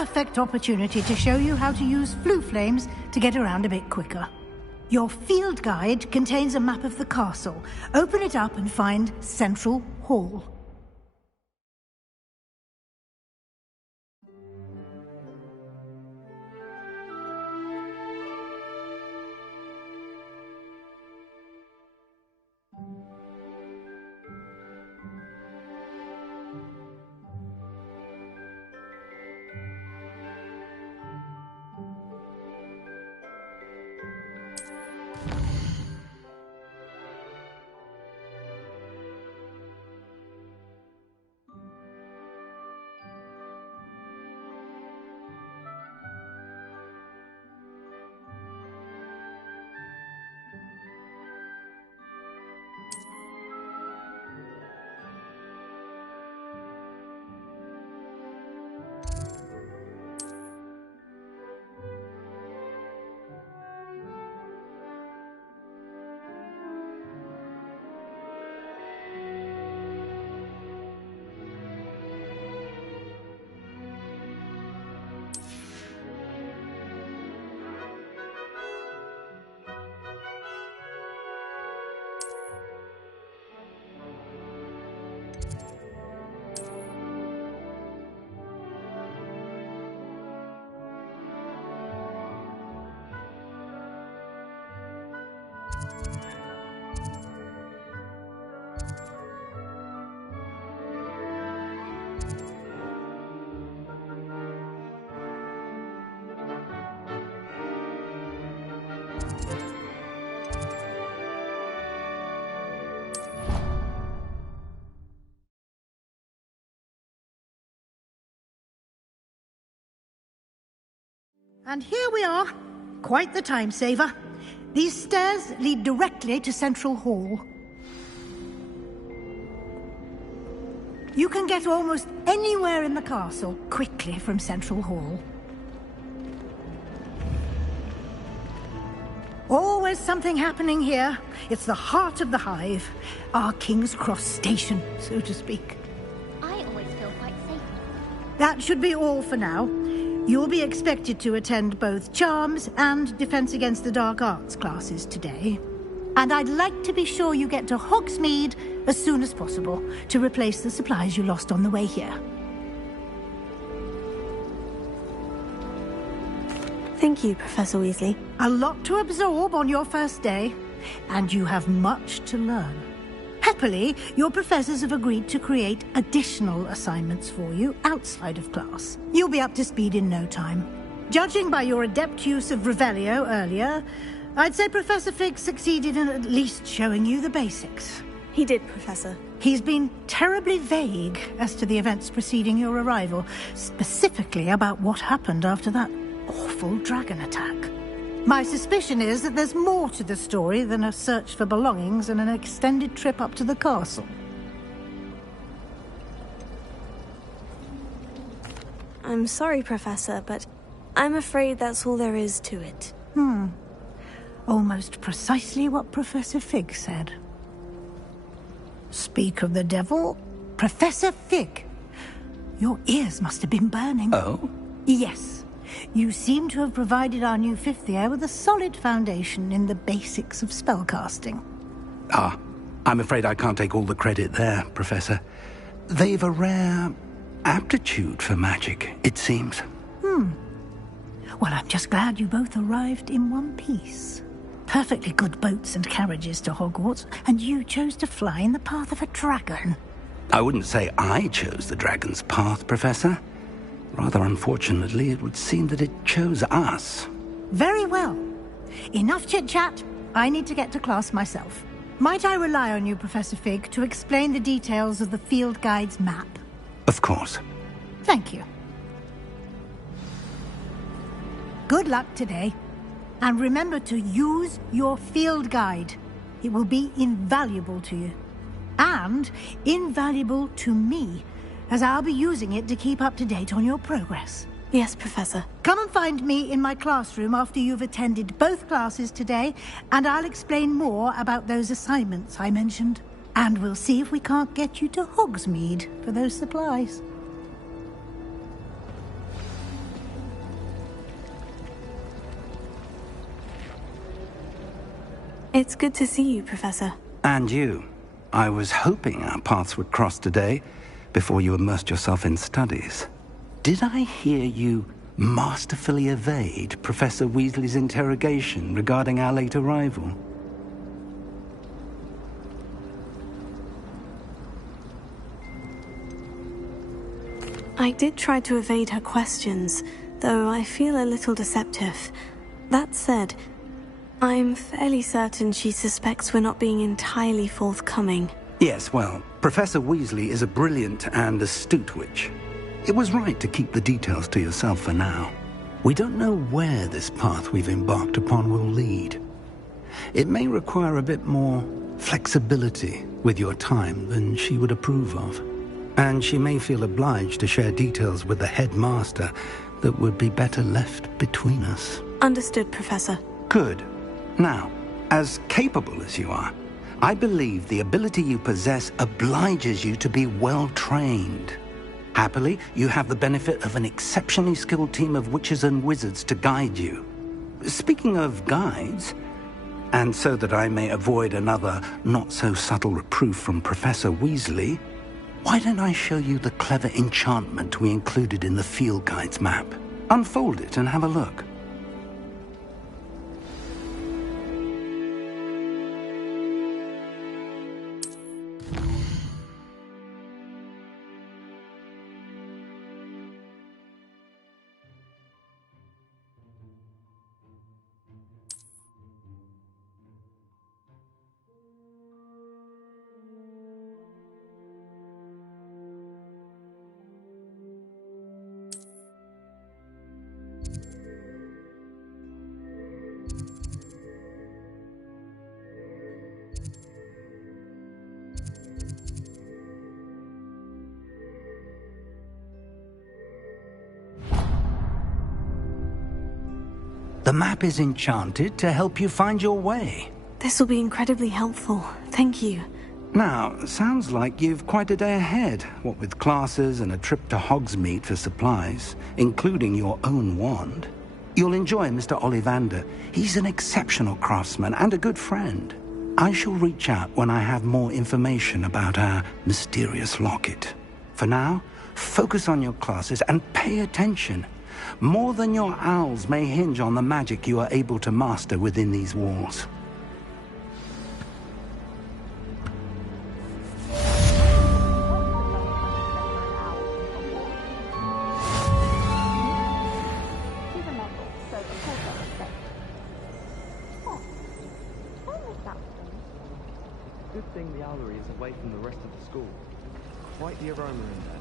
perfect opportunity to show you how to use flue flames to get around a bit quicker. Your field guide contains a map of the castle. Open it up and find Central Hall. And here we are. Quite the time saver. These stairs lead directly to Central Hall. You can get almost anywhere in the castle quickly from Central Hall. Always something happening here. It's the heart of the hive. Our King's Cross station, so to speak. I always feel quite safe. That should be all for now. You'll be expected to attend both Charms and Defense Against the Dark Arts classes today. And I'd like to be sure you get to Hogsmeade as soon as possible to replace the supplies you lost on the way here. Thank you, Professor Weasley. A lot to absorb on your first day, and you have much to learn. Happily, your professors have agreed to create additional assignments for you outside of class. You'll be up to speed in no time. Judging by your adept use of Revelio earlier, I'd say Professor Fig succeeded in at least showing you the basics. He did, Professor. He's been terribly vague as to the events preceding your arrival, specifically about what happened after that awful dragon attack. My suspicion is that there's more to the story than a search for belongings and an extended trip up to the castle. I'm sorry, Professor, but I'm afraid that's all there is to it. Almost precisely what Professor Fig said. Speak of the devil, Professor Fig. Your ears must have been burning. Oh? Yes. You seem to have provided our new fifth year with a solid foundation in the basics of spellcasting. I'm afraid I can't take all the credit there, Professor. They've a rare aptitude for magic, it seems. Well, I'm just glad you both arrived in one piece. Perfectly good boats and carriages to Hogwarts, and you chose to fly in the path of a dragon. I wouldn't say I chose the dragon's path, Professor. Rather unfortunately, it would seem that it chose us. Very well. Enough chit-chat. I need to get to class myself. Might I rely on you, Professor Fig, to explain the details of the field guide's map? Of course. Thank you. Good luck today. And remember to use your field guide. It will be invaluable to you. And invaluable to me, as I'll be using it to keep up to date on your progress. Yes, Professor. Come and find me in my classroom after you've attended both classes today, and I'll explain more about those assignments I mentioned. And we'll see if we can't get you to Hogsmeade for those supplies. It's good to see you, Professor. And you. I was hoping our paths would cross today, before you immersed yourself in studies. Did I hear you masterfully evade Professor Weasley's interrogation regarding our late arrival? I did try to evade her questions, though I feel a little deceptive. That said, I'm fairly certain she suspects we're not being entirely forthcoming. Yes, well, Professor Weasley is a brilliant and astute witch. It was right to keep the details to yourself for now. We don't know where this path we've embarked upon will lead. It may require a bit more flexibility with your time than she would approve of. And she may feel obliged to share details with the headmaster that would be better left between us. Understood, Professor. Good. Now, as capable as you are, I believe the ability you possess obliges you to be well-trained. Happily, you have the benefit of an exceptionally skilled team of witches and wizards to guide you. Speaking of guides, and so that I may avoid another not-so-subtle reproof from Professor Weasley, why don't I show you the clever enchantment we included in the field guide's map? Unfold it and have a look. The map is enchanted to help you find your way. This will be incredibly helpful. Thank you. Now, sounds like you've quite a day ahead, what with classes and a trip to Hogsmeade for supplies, including your own wand. You'll enjoy Mr. Ollivander. He's an exceptional craftsman and a good friend. I shall reach out when I have more information about our mysterious locket. For now, focus on your classes and pay attention. More than your owls may hinge on the magic you are able to master within these walls. Good thing the owlery is away from the rest of the school. Quite the aroma in there.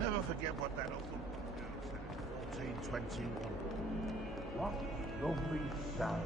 Never forget what that old girl said in 1421. What lovely sound.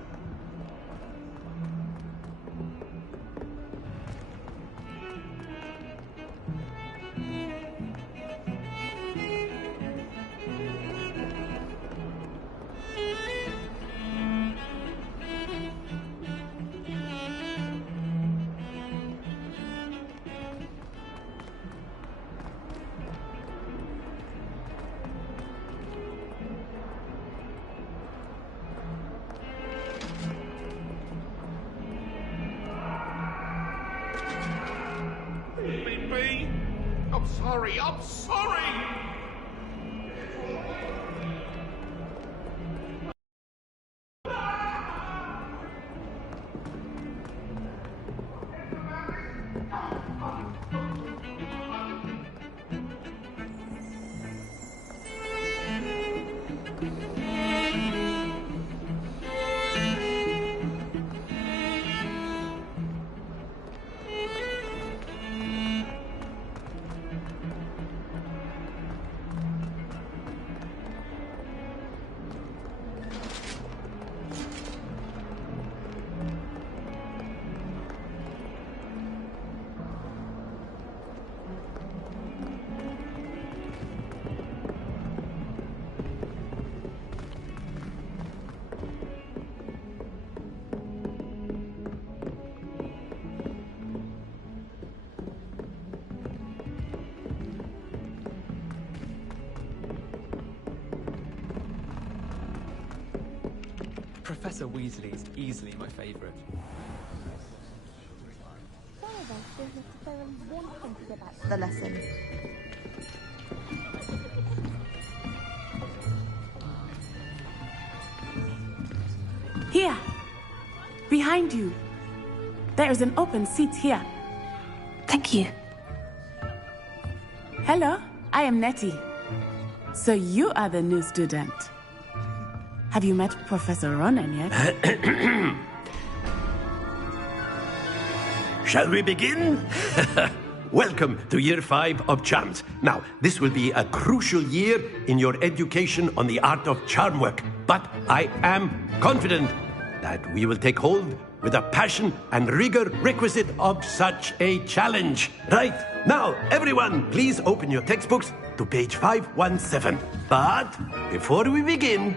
I'm sorry! Professor Weasley is easily my favourite. The lesson. Here! Behind you. There is an open seat here. Thank you. Hello, I am Nettie. So you are the new student. Have you met Professor Ronan yet? Shall we begin? Welcome to Year 5 of Charms. Now, this will be a crucial year in your education on the art of charm work. But I am confident that we will take hold with the passion and rigor requisite of such a challenge. Right, now, everyone, please open your textbooks to page 517. But before we begin,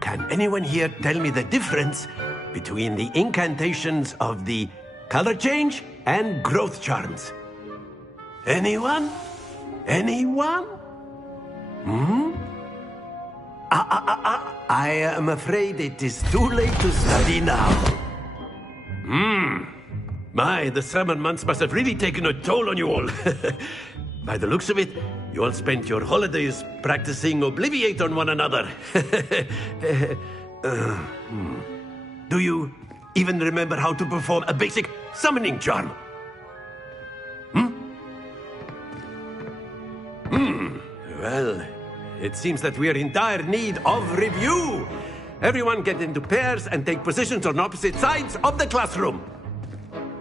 can anyone here tell me the difference between the incantations of the color change and growth charms? Anyone? Anyone? I am afraid it is too late to study now. My, the summer months must have really taken a toll on you all. By the looks of it, you all spent your holidays practicing Obliviate on one another. Do you even remember how to perform a basic summoning charm? Well, it seems that we are in dire need of review. Everyone get into pairs and take positions on opposite sides of the classroom.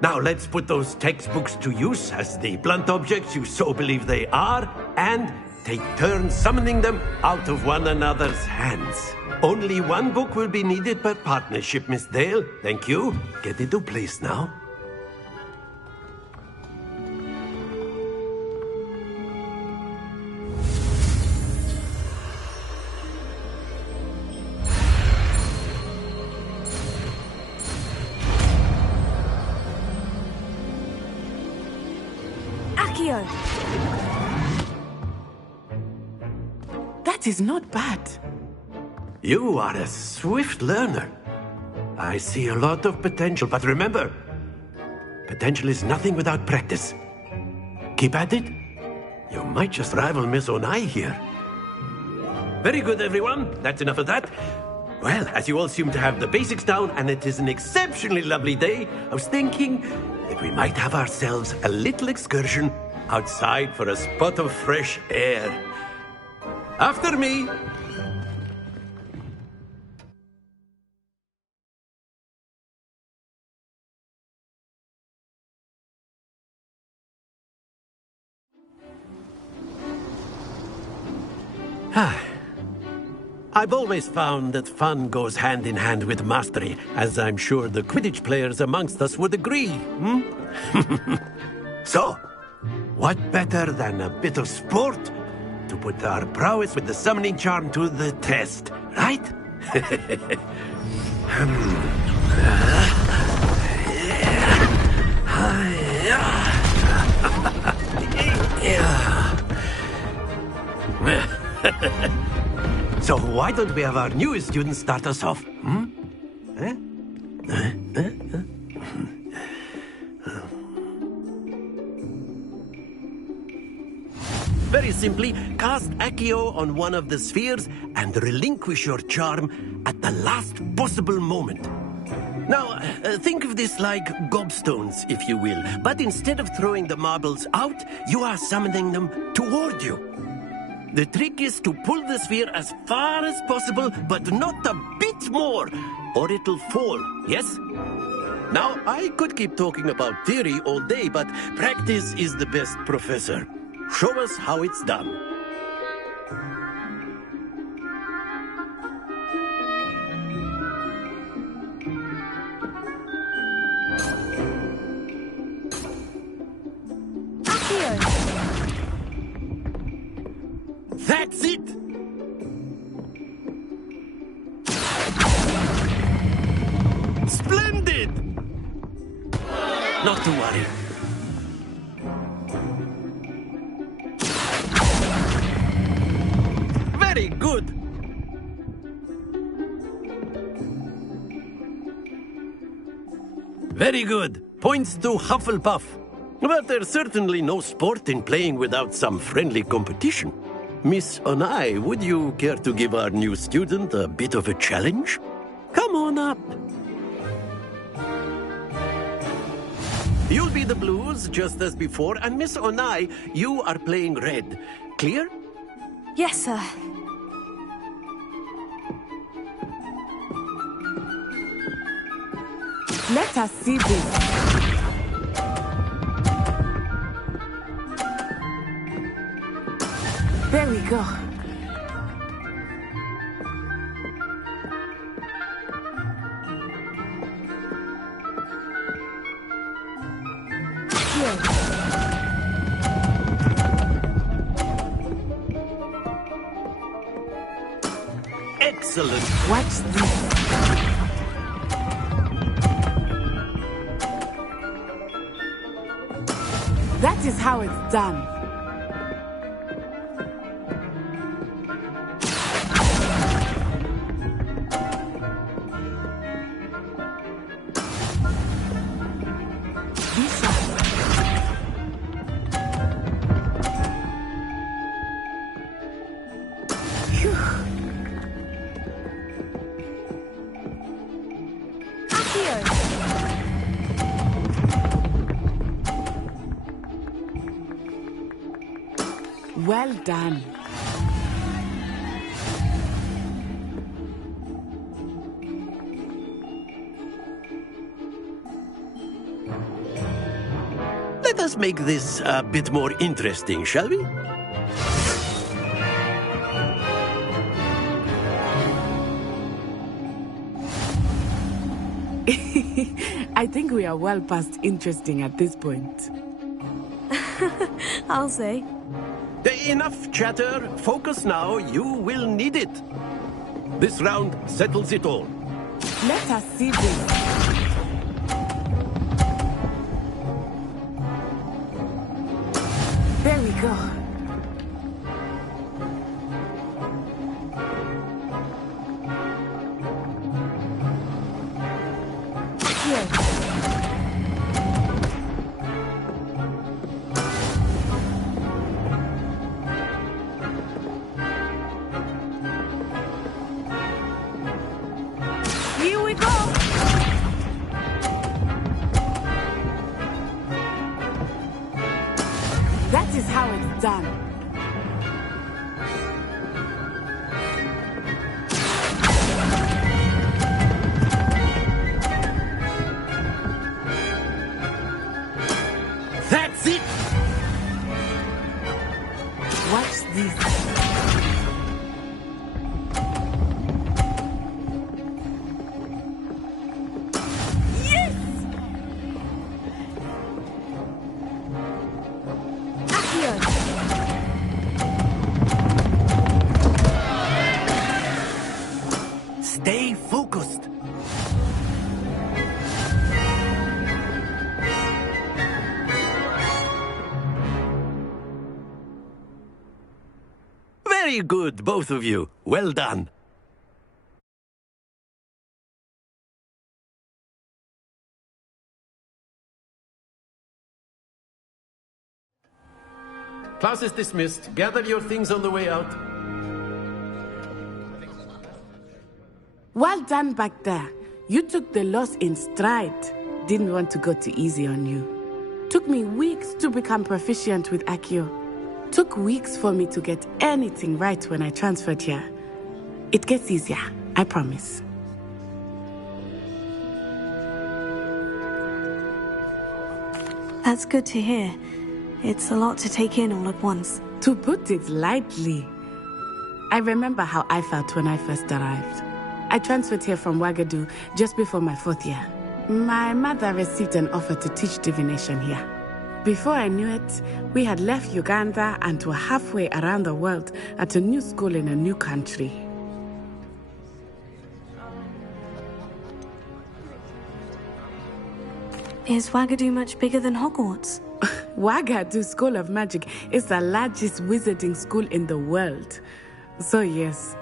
Now let's put those textbooks to use as the blunt objects you so believe they are, and take turns summoning them out of one another's hands. Only one book will be needed per partnership, Miss Dale. Thank you. Get into place now. That is not bad. You are a swift learner. I see a lot of potential, but remember, potential is nothing without practice. Keep at it. You might just rival Miss Onai here. Very good, everyone. That's enough of that. Well, as you all seem to have the basics down, and it is an exceptionally lovely day, I was thinking that we might have ourselves a little excursion outside for a spot of fresh air. After me. I've always found that fun goes hand in hand with mastery, as I'm sure the Quidditch players amongst us would agree. So, what better than a bit of sport to put our prowess with the summoning charm to the test, right? So why don't we have our newest student start us off? Very simply, cast Accio on one of the spheres and relinquish your charm at the last possible moment. Now, think of this like gobstones, if you will, but instead of throwing the marbles out, you are summoning them toward you. The trick is to pull the sphere as far as possible, but not a bit more, or it'll fall, yes? Now, I could keep talking about theory all day, but practice is the best professor. Show us how it's done. That's it! Splendid! Not to worry. Very good. Very good. Points to Hufflepuff. But there's certainly no sport in playing without some friendly competition. Miss Onai, would you care to give our new student a bit of a challenge? Come on up. You'll be the blues, just as before, and Miss Onai, you are playing red. Clear? Yes, sir. Let us see this. There we go. Excellent. Watch this. That is how it's done. Well done. Let us make this a bit more interesting, shall we? I think we are well past interesting at this point. I'll say. Enough chatter. Focus now. You will need it. This round settles it all. Let us see this. There we go. Here we go. That is how it's done. That's it. Watch this. Stay focused. Very good, both of you. Well done. Class is dismissed. Gather your things on the way out. Well done back there. You took the loss in stride. Didn't want to go too easy on you. Took me weeks to become proficient with Accio. Took weeks for me to get anything right when I transferred here. It gets easier, I promise. That's good to hear. It's a lot to take in all at once. To put it lightly, I remember how I felt when I first arrived. I transferred here from Wagadu just before my 4th year. My mother received an offer to teach divination here. Before I knew it, we had left Uganda and were halfway around the world at a new school in a new country. Is Wagadu much bigger than Hogwarts? Wagadu School of Magic is the largest wizarding school in the world. So yes,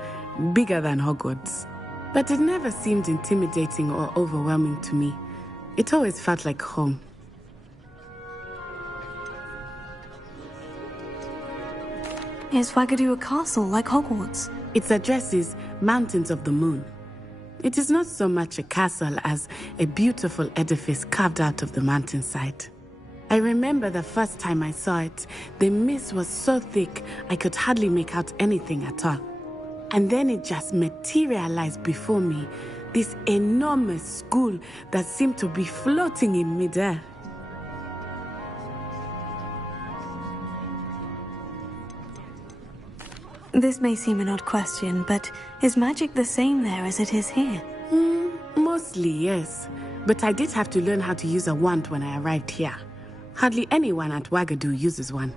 bigger than Hogwarts. But it never seemed intimidating or overwhelming to me. It always felt like home. Is Wagadu a castle like Hogwarts? Its address is Mountains of the Moon. It is not so much a castle as a beautiful edifice carved out of the mountainside. I remember the first time I saw it, the mist was so thick I could hardly make out anything at all. And then it just materialized before me, this enormous school that seemed to be floating in midair. This may seem an odd question, but is magic the same there as it is here? Mostly, yes. But I did have to learn how to use a wand when I arrived here. Hardly anyone at Wagadu uses one.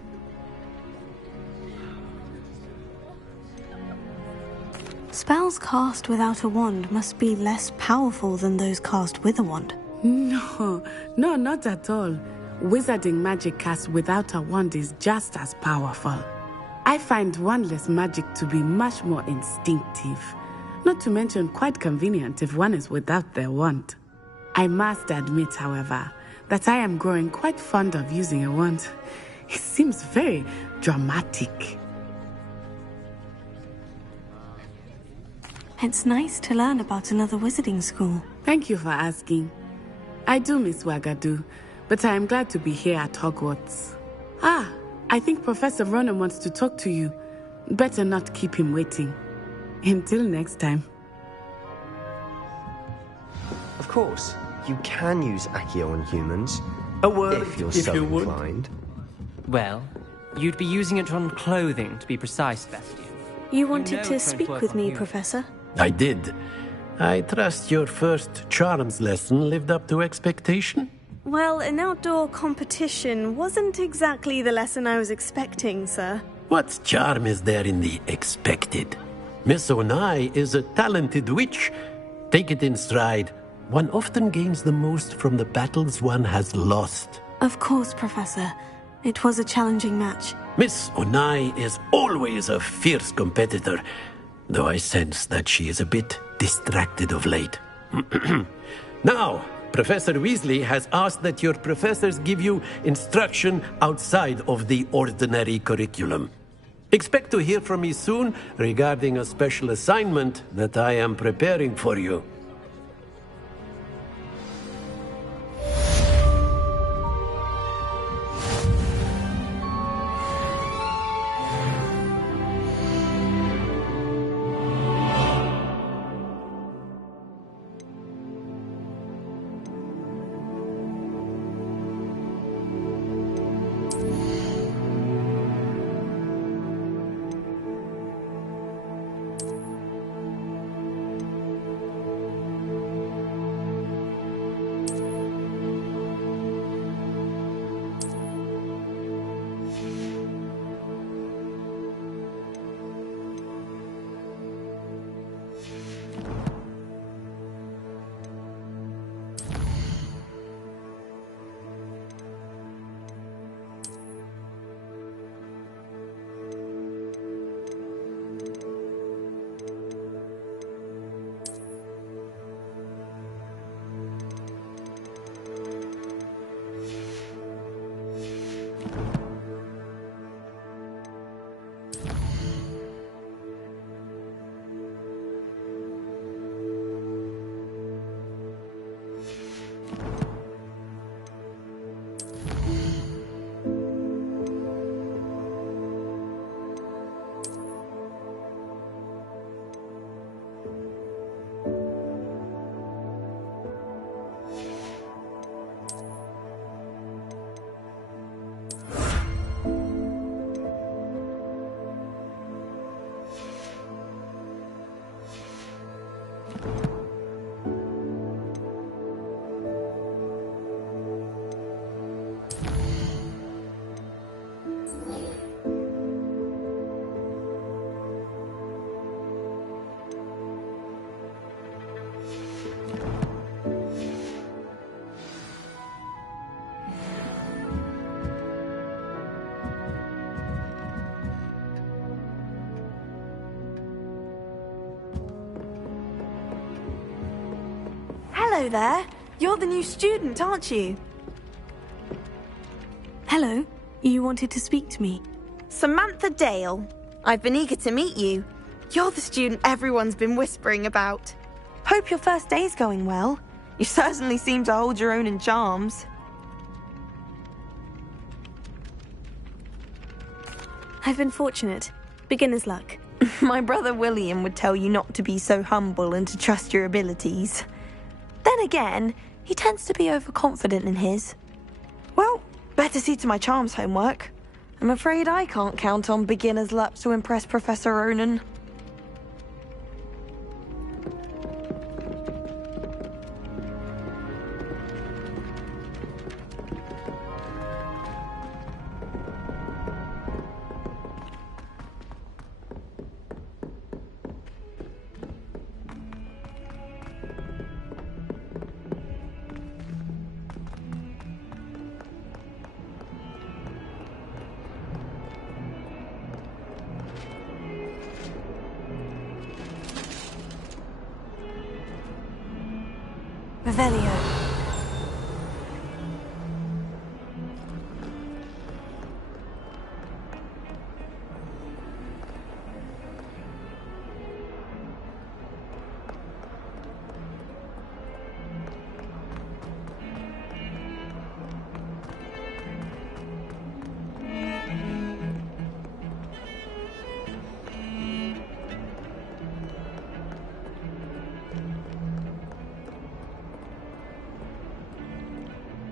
Spells cast without a wand must be less powerful than those cast with a wand. No, not at all. Wizarding magic cast without a wand is just as powerful. I find wandless magic to be much more instinctive. Not to mention quite convenient if one is without their wand. I must admit, however, that I am growing quite fond of using a wand. It seems very dramatic. It's nice to learn about another wizarding school. Thank you for asking. I do miss Wagadu, but I am glad to be here at Hogwarts. I think Professor Ronan wants to talk to you. Better not keep him waiting. Until next time. Of course, you can use Accio on humans. A word if you're so inclined. Well, you'd be using it on clothing, to be precise, Bastian. You wanted to speak with me, Professor? I did. I trust your first charms lesson lived up to expectation? Well, an outdoor competition wasn't exactly the lesson I was expecting, sir. What charm is there in the expected? Miss Onai is a talented witch. Take it in stride. One often gains the most from the battles one has lost. Of course, Professor. It was a challenging match. Miss Onai is always a fierce competitor, though I sense that she is a bit distracted of late. Now, Professor Weasley has asked that your professors give you instruction outside of the ordinary curriculum. Expect to hear from me soon regarding a special assignment that I am preparing for you. Hello there. You're the new student, aren't you? Hello. You wanted to speak to me? Samantha Dale. I've been eager to meet you. You're the student everyone's been whispering about. Hope your first day's going well. You certainly seem to hold your own in charms. I've been fortunate. Beginner's luck. My brother William would tell you not to be so humble and to trust your abilities. Then again, he tends to be overconfident in his. Well, better see to my charms homework. I'm afraid I can't count on beginner's luck to impress Professor Ronan. Revelio.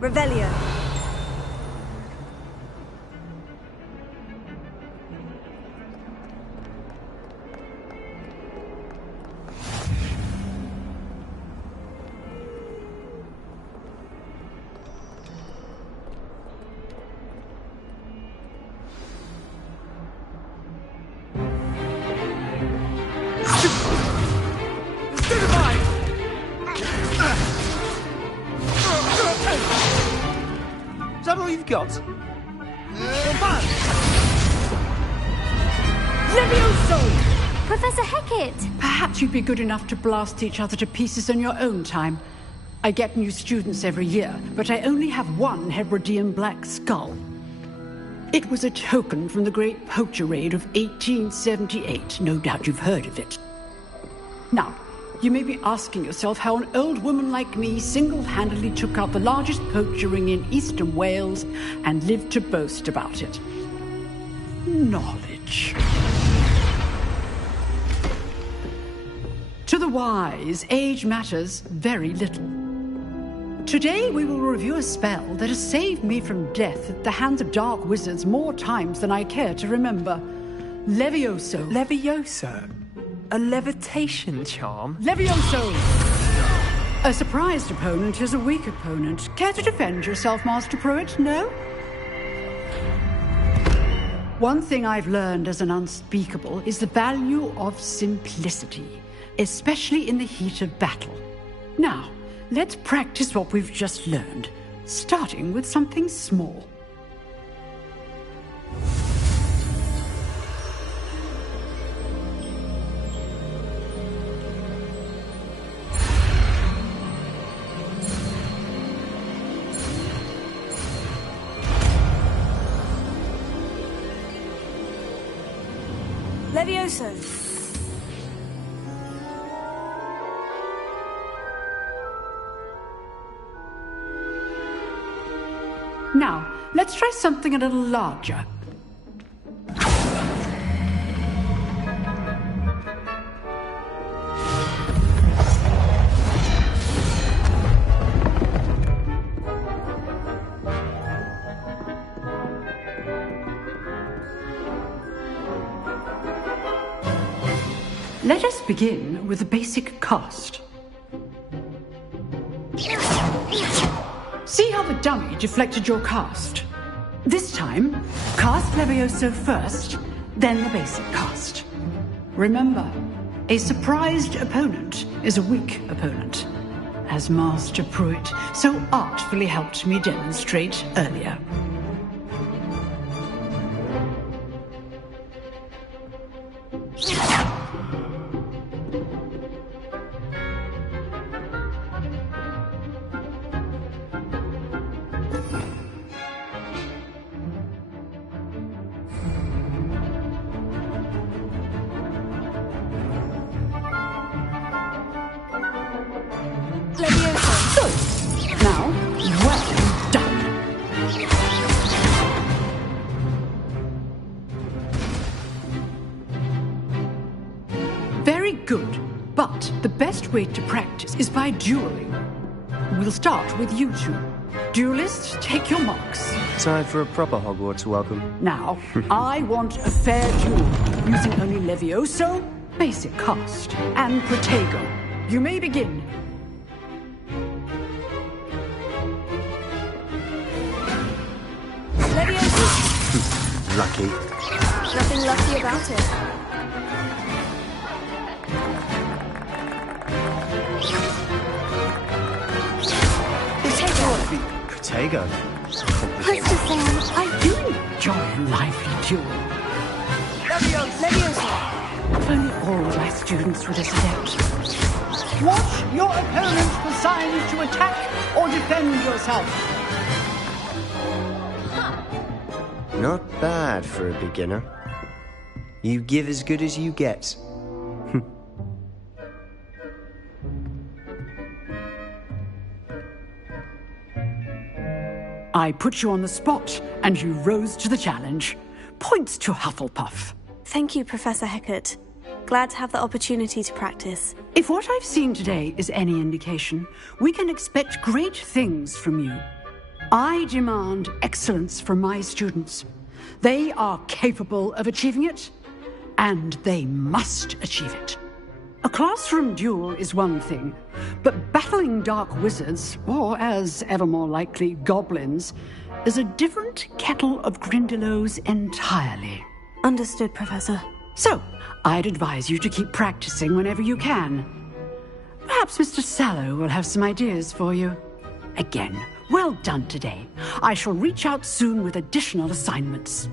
Revelio. Is that all you've got? Levioso! Professor Hecat! Perhaps you'd be good enough to blast each other to pieces on your own time. I get new students every year, but I only have one Hebridean black skull. It was a token from the Great Poacher Raid of 1878. No doubt you've heard of it. Now, you may be asking yourself how an old woman like me single-handedly took out the largest poacher ring in eastern Wales and lived to boast about it. Knowledge. To the wise, age matters very little. Today we will review a spell that has saved me from death at the hands of dark wizards more times than I care to remember. Levioso. Levioso? A levitation charm? Levioso! A surprised opponent is a weak opponent. Care to defend yourself, Master Pruitt? No? One thing I've learned as an unspeakable is the value of simplicity, especially in the heat of battle. Now, let's practice what we've just learned, starting with something small. Levioso. Now, let's try something a little larger. Let us begin with the basic cast. See how the dummy deflected your cast? This time, cast Levioso first, then the basic cast. Remember, a surprised opponent is a weak opponent, as Master Pruitt so artfully helped me demonstrate earlier. Very good. But the best way to practice is by dueling. We'll start with you two. Duelists, take your marks. Time for a proper Hogwarts welcome. Now, I want a fair duel, using only Levioso, basic cast, and Protego. You may begin. Levioso. Lucky. Nothing lucky about it. Protego. Let's just say I do enjoy a lively duel. Levioso. If only all of my students were this adept. Watch your opponent for signs to attack or defend yourself. Not bad for a beginner. You give as good as you get. I put you on the spot, and you rose to the challenge. Points to Hufflepuff. Thank you, Professor Hecat. Glad to have the opportunity to practice. If what I've seen today is any indication, we can expect great things from you. I demand excellence from my students. They are capable of achieving it, and they must achieve it. A classroom duel is one thing, but battling dark wizards, or as ever more likely, goblins, is a different kettle of Grindylows entirely. Understood, Professor. So, I'd advise you to keep practicing whenever you can. Perhaps Mr. Sallow will have some ideas for you. Again, well done today. I shall reach out soon with additional assignments.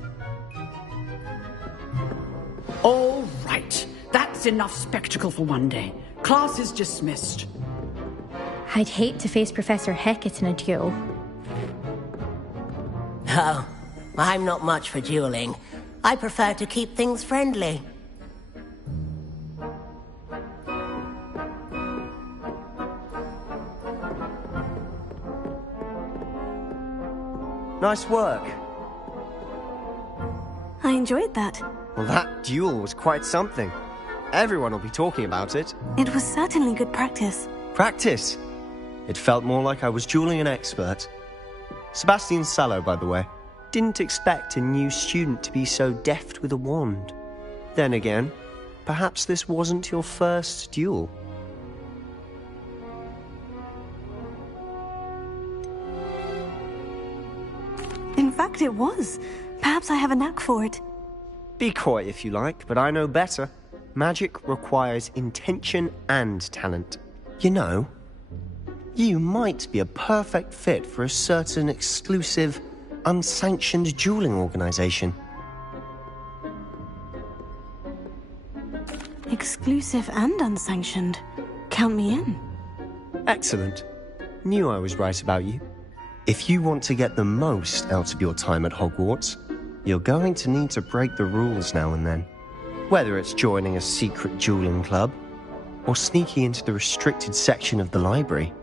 All right. That's enough spectacle for one day. Class is dismissed. I'd hate to face Professor Hecat in a duel. Oh, I'm not much for dueling. I prefer to keep things friendly. Nice work. I enjoyed that. Well, that duel was quite something. Everyone will be talking about it. It was certainly good practice. Practice? It felt more like I was dueling an expert. Sebastian Sallow, by the way, didn't expect a new student to be so deft with a wand. Then again, perhaps this wasn't your first duel. In fact, it was. Perhaps I have a knack for it. Be coy if you like, but I know better. Magic requires intention and talent. You know, you might be a perfect fit for a certain exclusive, unsanctioned dueling organization. Exclusive and unsanctioned. Count me in. Excellent. Knew I was right about you. If you want to get the most out of your time at Hogwarts, you're going to need to break the rules now and then. Whether it's joining a secret dueling club, or sneaking into the restricted section of the library,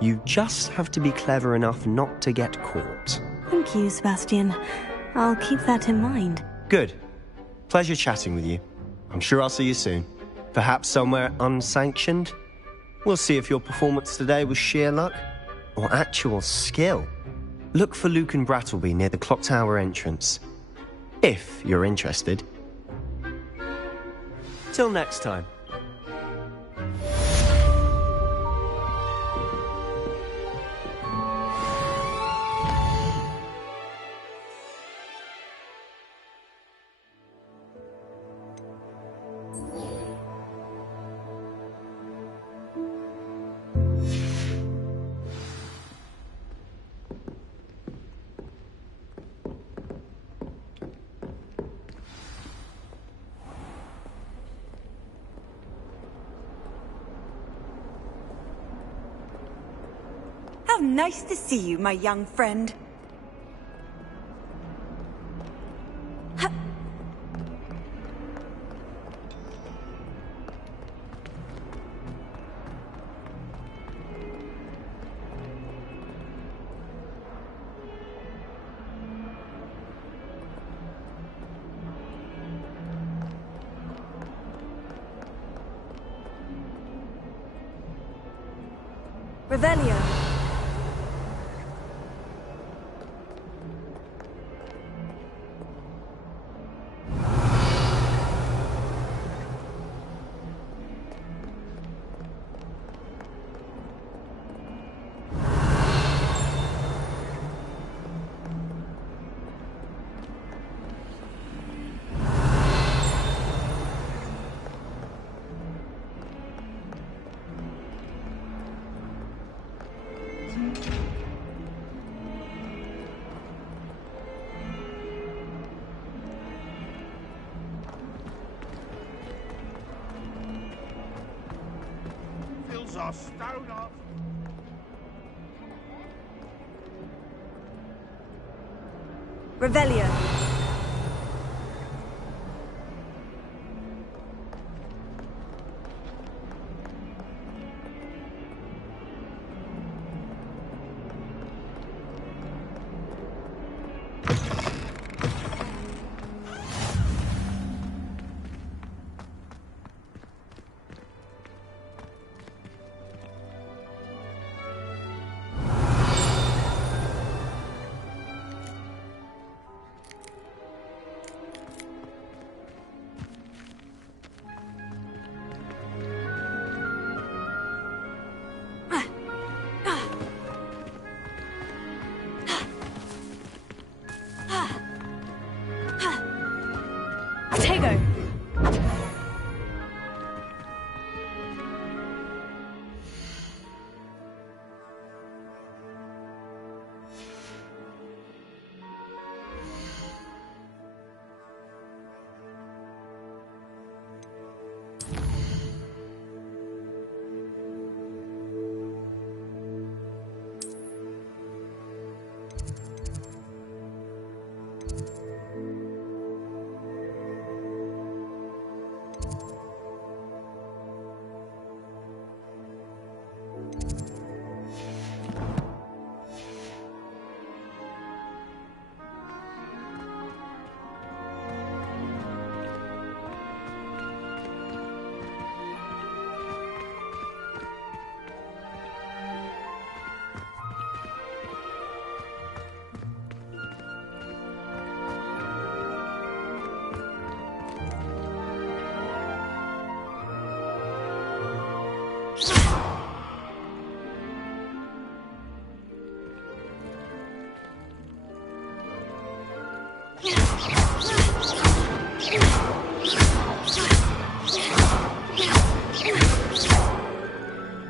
you just have to be clever enough not to get caught. Thank you, Sebastian. I'll keep that in mind. Good. Pleasure chatting with you. I'm sure I'll see you soon. Perhaps somewhere unsanctioned? We'll see if your performance today was sheer luck or actual skill. Look for Luke and Brattleby near the clock tower entrance, if you're interested. Till next time. How nice to see you, my young friend. Revelio. Fills our stone up. Revelio. Tego.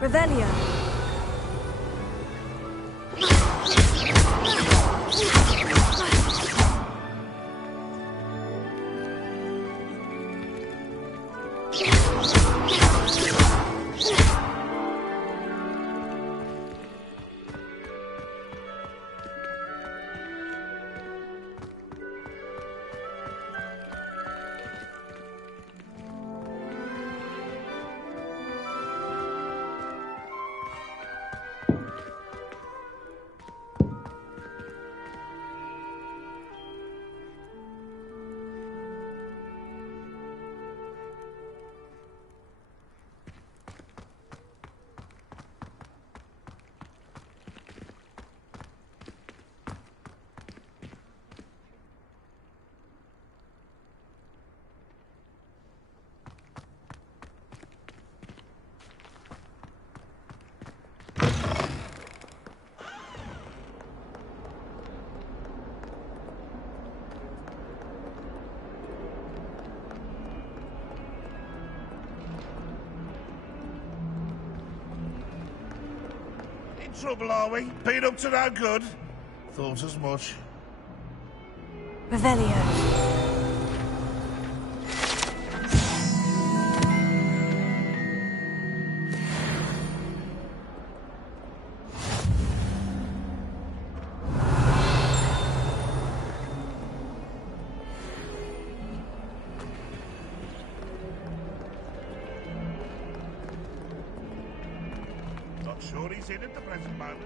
Revelio. In trouble, are we? Been up to no good? Thought as much. Revelio. Not sure he's in at the present moment.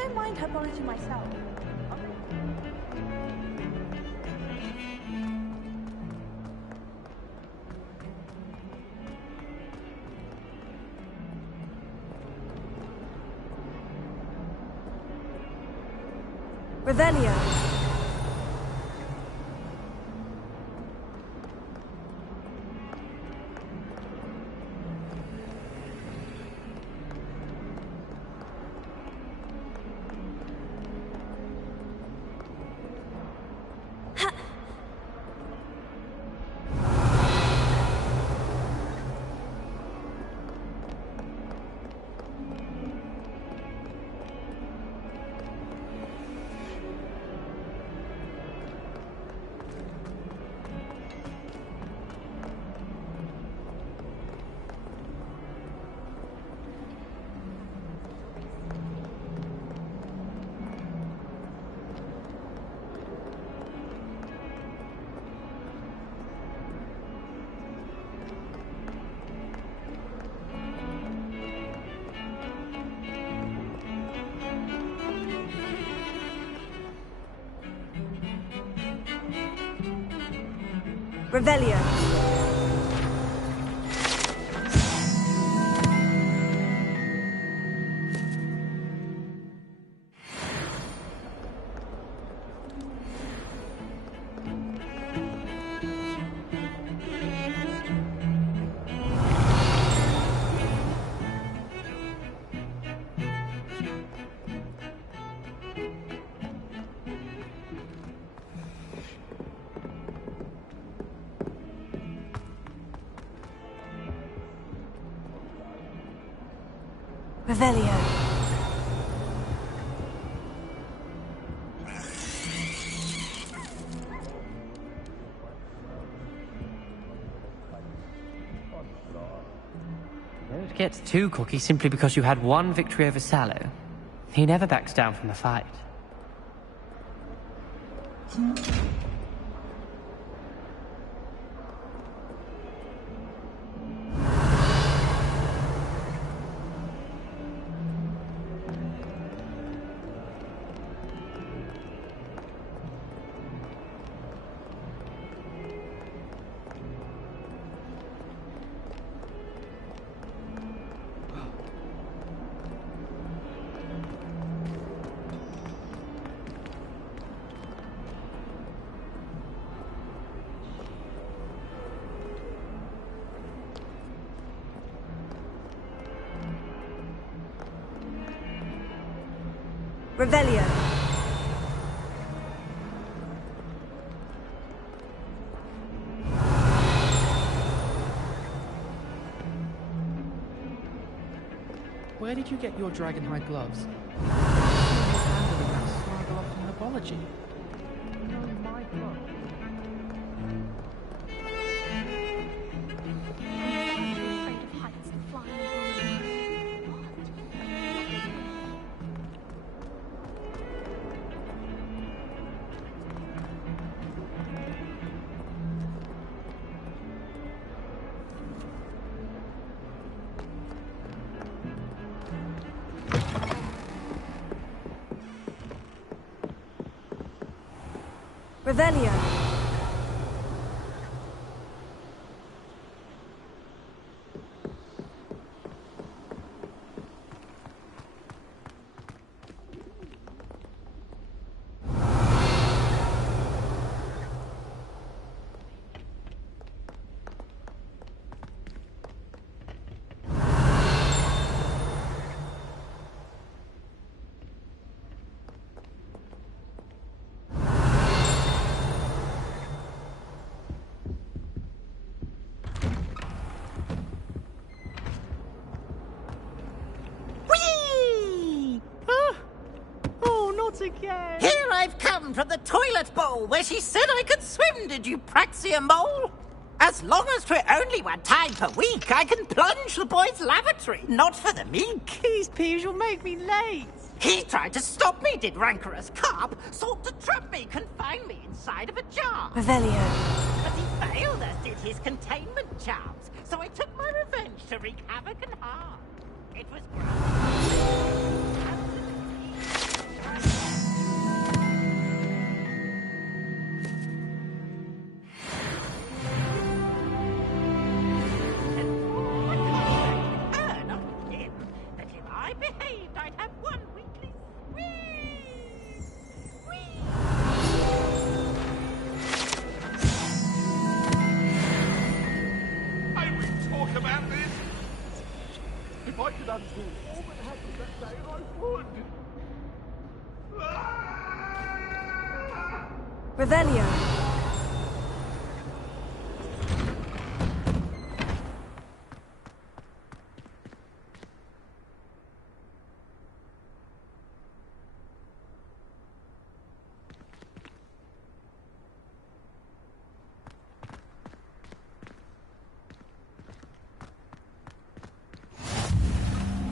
don't mind herbology myself. Revelio. Revelio. Revelio. Don't get too cocky simply because you had one victory over Sallow. He never backs down from a fight. Revelio. Where did you get your dragonhide gloves? Handling that swaggle off in herbology. No, my gloves. Revelio. Again. Here I've come from the toilet bowl where she said I could swim, did you praxia mole? As long as 'twere only 1 time per week, I can plunge the boy's lavatory, not for the meek. These peeves will make me late. He tried to stop me, did rancorous carp, sought to trap me, confine me inside of a jar. Revelio. But he failed, as did his containment charms, so I took my revenge to wreak havoc and harm. It was imagined I'd have one weekly. Hey, we talk about this. If I could undo all that happened that day, I would. Revelio.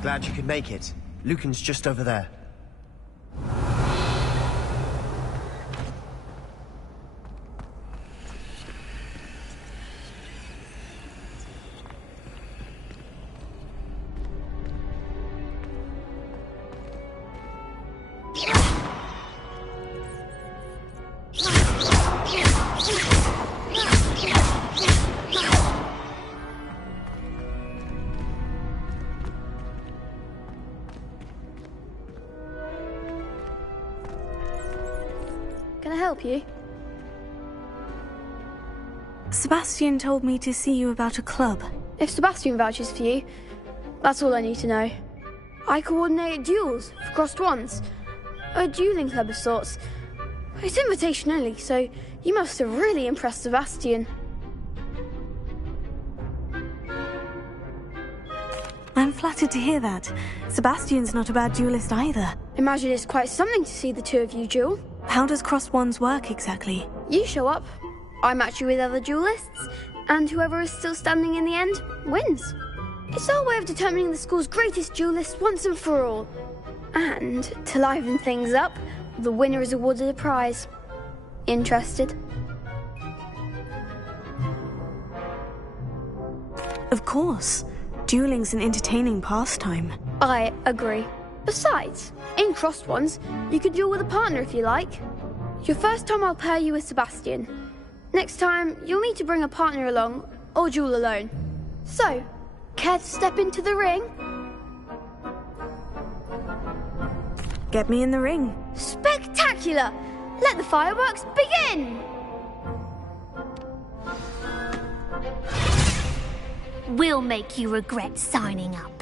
Glad you could make it. Lucan's just over there. Can I help you? Sebastian told me to see you about a club. If Sebastian vouches for you, that's all I need to know. I coordinate duels for crossed wands. A dueling club of sorts. It's invitation only, so you must have really impressed Sebastian. I'm flattered to hear that. Sebastian's not a bad duelist either. Imagine it's quite something to see the two of you duel. How does crossed wands work exactly? You show up, I match you with other duelists, and whoever is still standing in the end wins. It's our way of determining the school's greatest duelist once and for all. And to liven things up, the winner is awarded a prize. Interested? Of course. Dueling's an entertaining pastime. I agree. Besides, in crossed ones, you could duel with a partner if you like. Your first time I'll pair you with Sebastian. Next time, you'll need to bring a partner along, or duel alone. So, care to step into the ring? Get me in the ring. Spectacular! Let the fireworks begin! We'll make you regret signing up.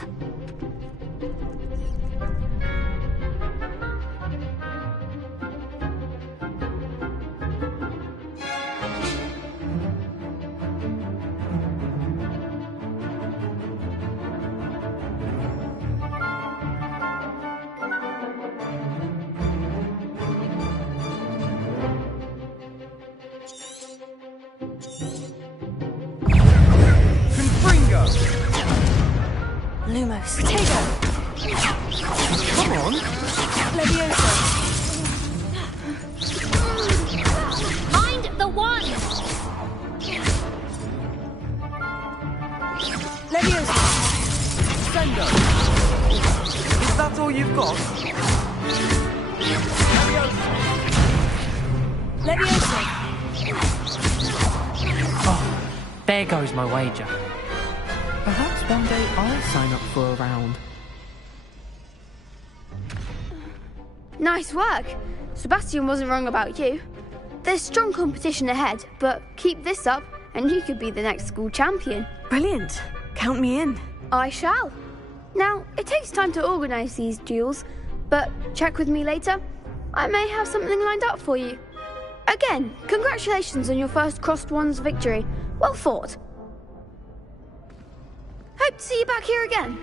Lumos. Protego! Come on! Leviosa. Mind the one! Leviosa! Sendo! Is that all you've got? Leviosa! Oh, there goes my wager. Perhaps one day I'll sign up for a round. Nice work. Sebastian wasn't wrong about you. There's strong competition ahead, but keep this up and you could be the next school champion. Brilliant. Count me in. I shall. Now, it takes time to organise these duels, but check with me later. I may have something lined up for you. Again, congratulations on your first crossed wands victory. Well fought. Hope to see you back here again.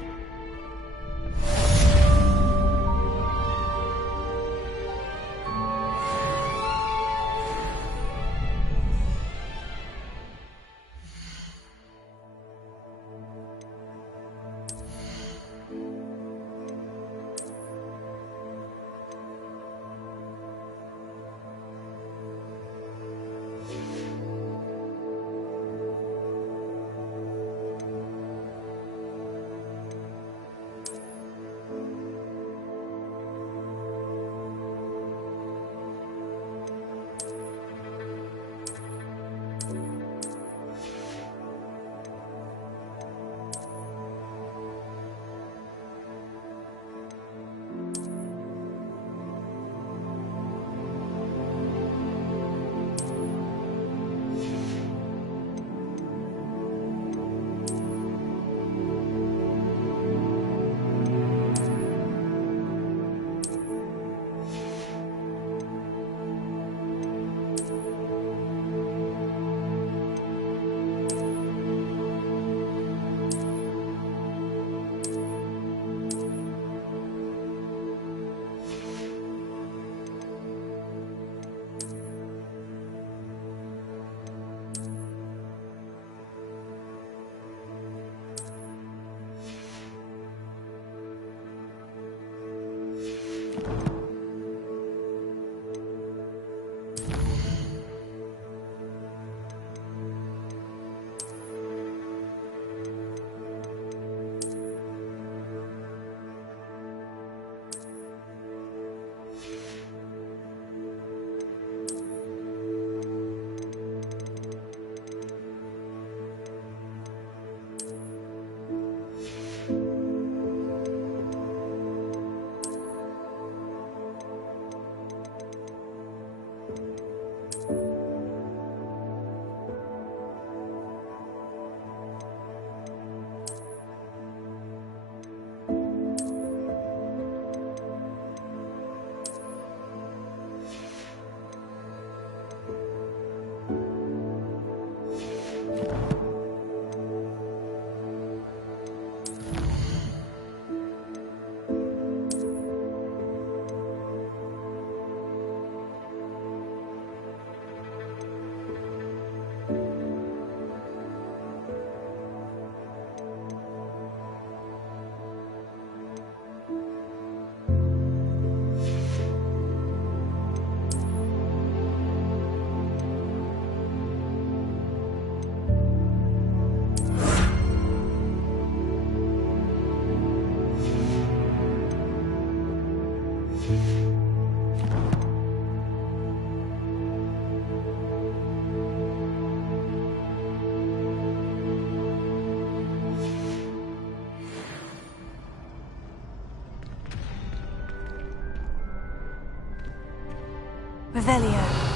Revelio.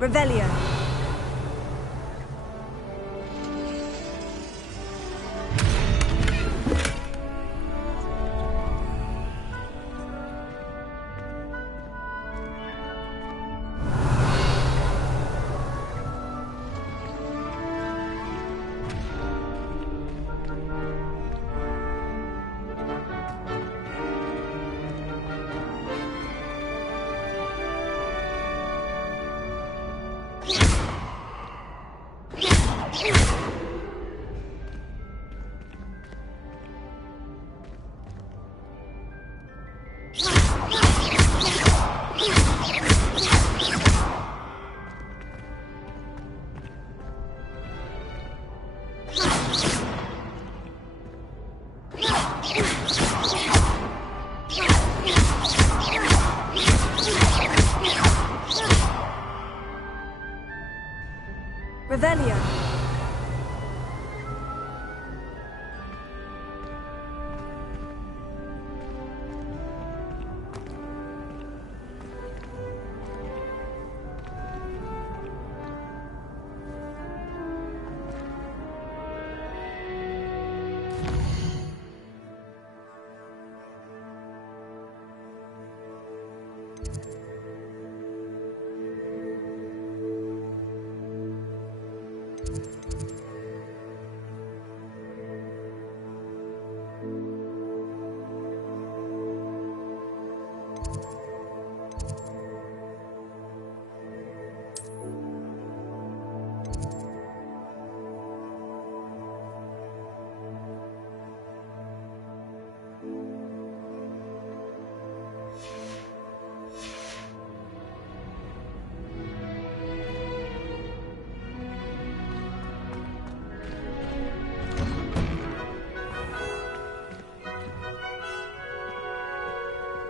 Revelio. Revelio.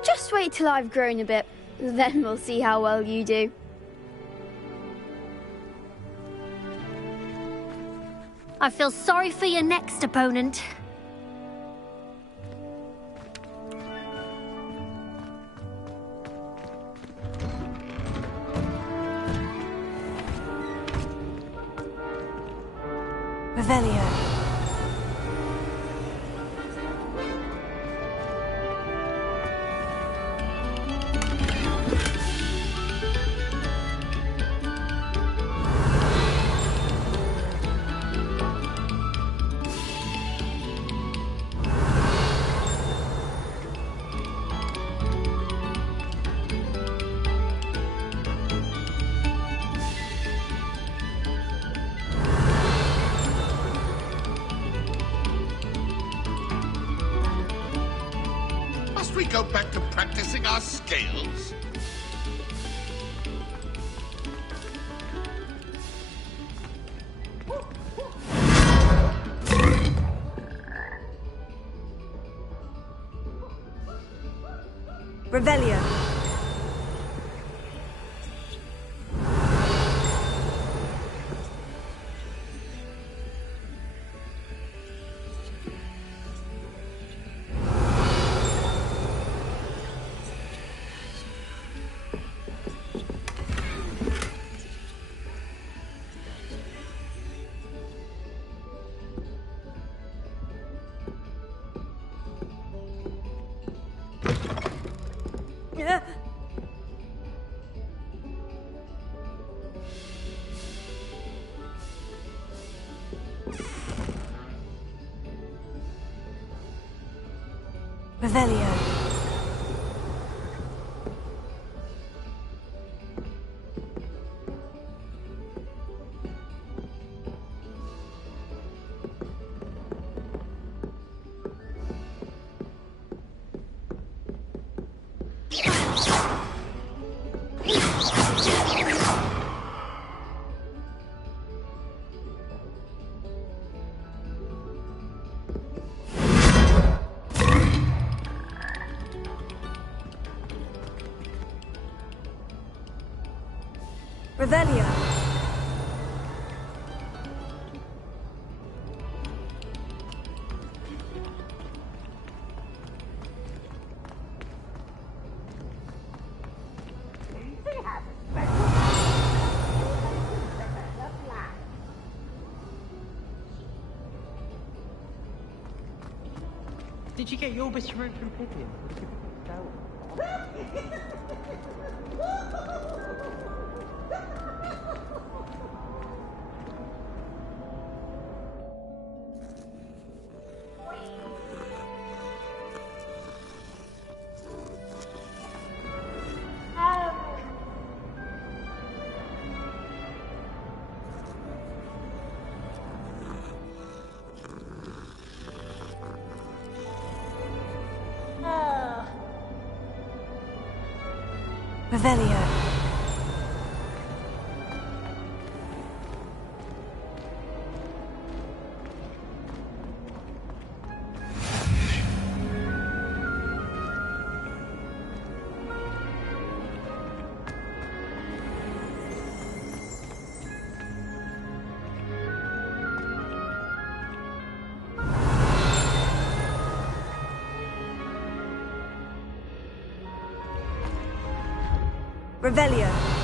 Just wait till I've grown a bit, then we'll see how well you do. I feel sorry for your next opponent. Revelio. Must we go back to practicing our skills? Revelio. Yeah. Revelio. Revelio. Did you get your best root from Pippin? Revelio. Revelio.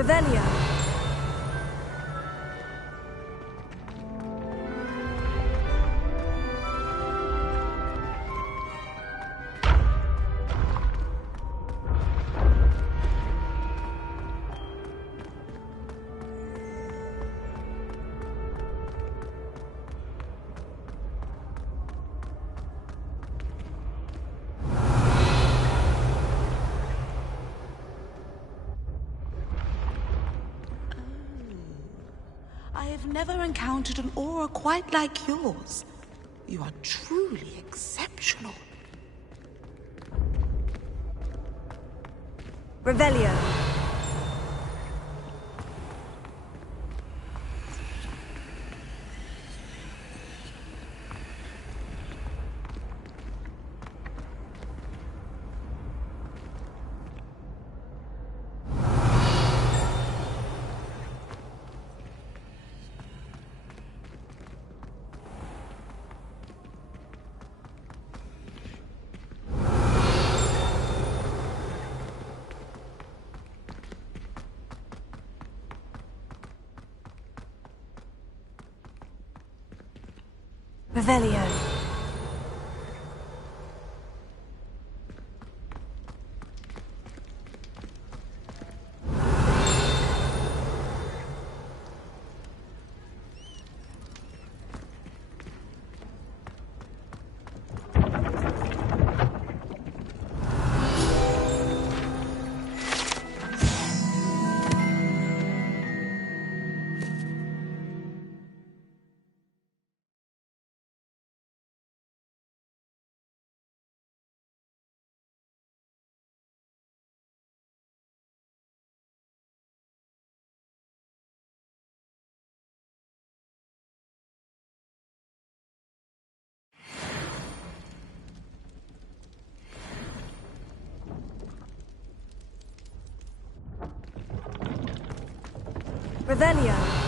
Revelio. I have never encountered an aura quite like yours. You are truly exceptional. Revelio. Revelio. Revelio.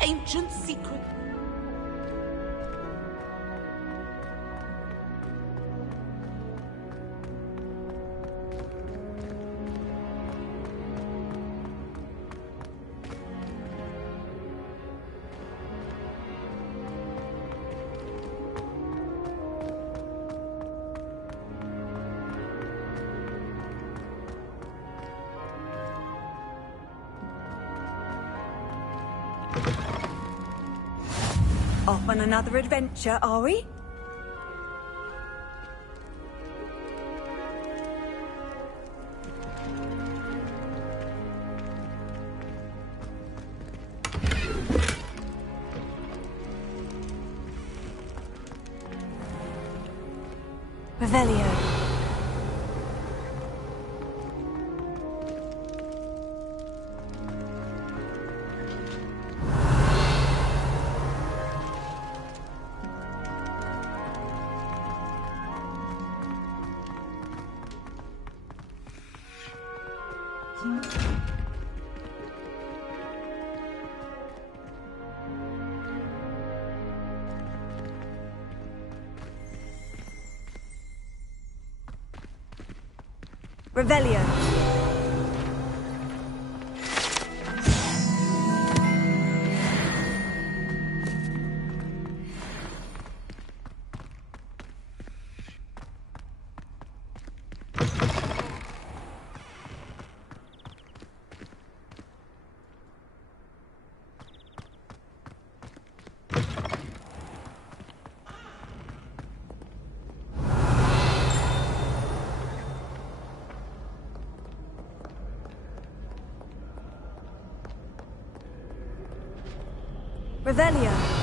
Ancient secret. Off on another adventure, are we? Revelio. Revelio. Revelio.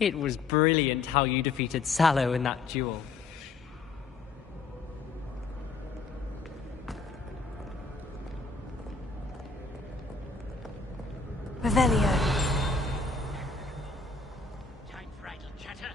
It was brilliant how you defeated Sallow in that duel. Revelio. Time for idle chatter.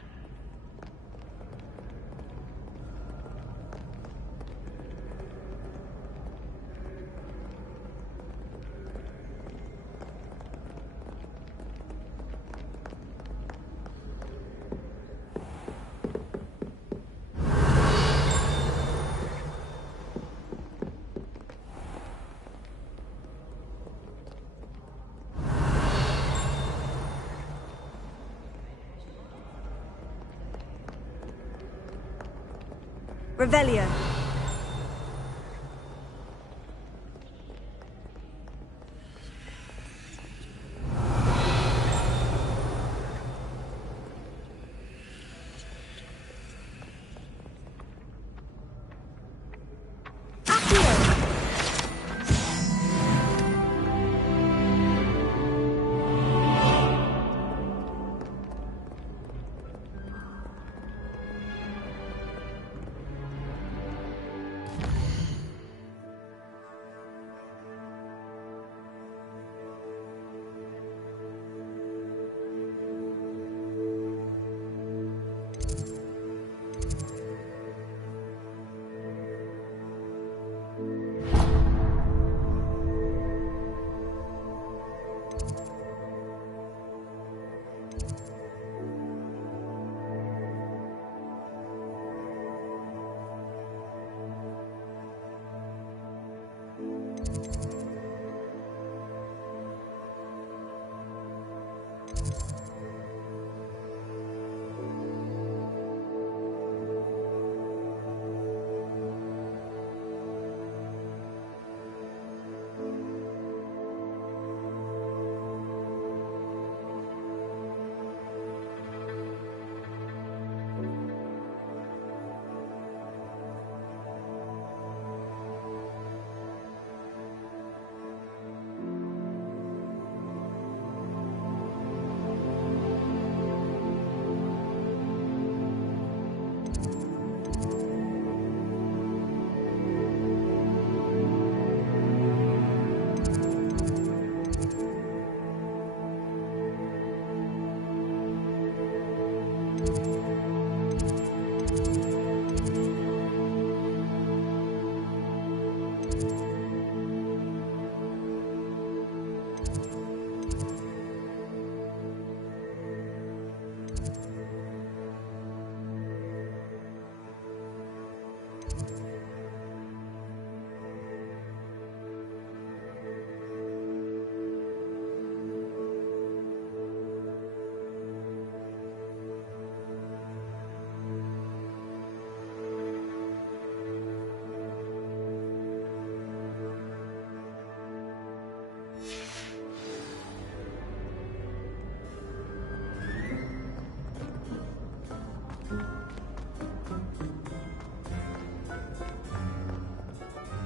Revelio.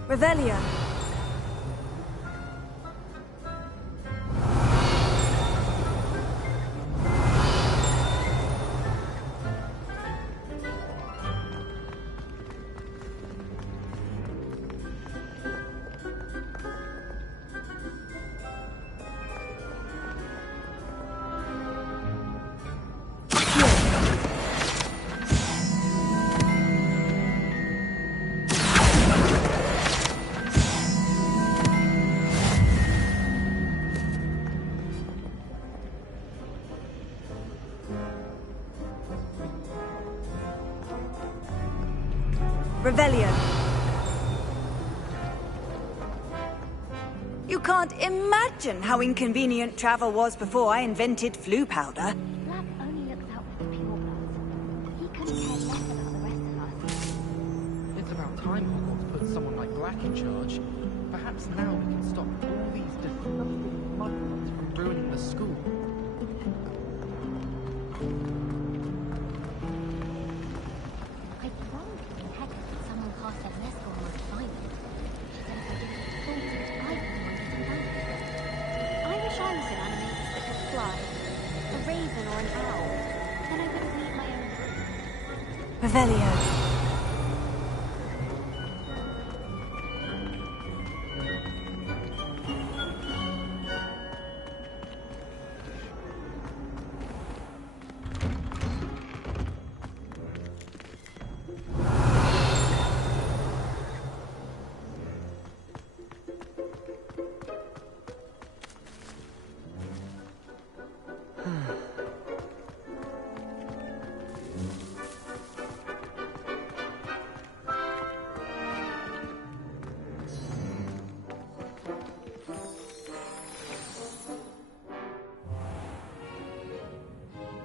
Revelio. Revelio. You can't imagine how inconvenient travel was before I invented flu powder. Black only looks out for the pure bloods. He couldn't care less about the rest of us. It's about time Hogwarts put someone like Black in charge. Perhaps now we can stop all these disgusting mudbloods from ruining the school. I wronged in heck that someone cast their Nesco on us violent. Then if I did it full to it, I wouldn't want to do that. I wish I was an animator that could fly. A raven or an owl. Then I wouldn't need my own room. Revelio.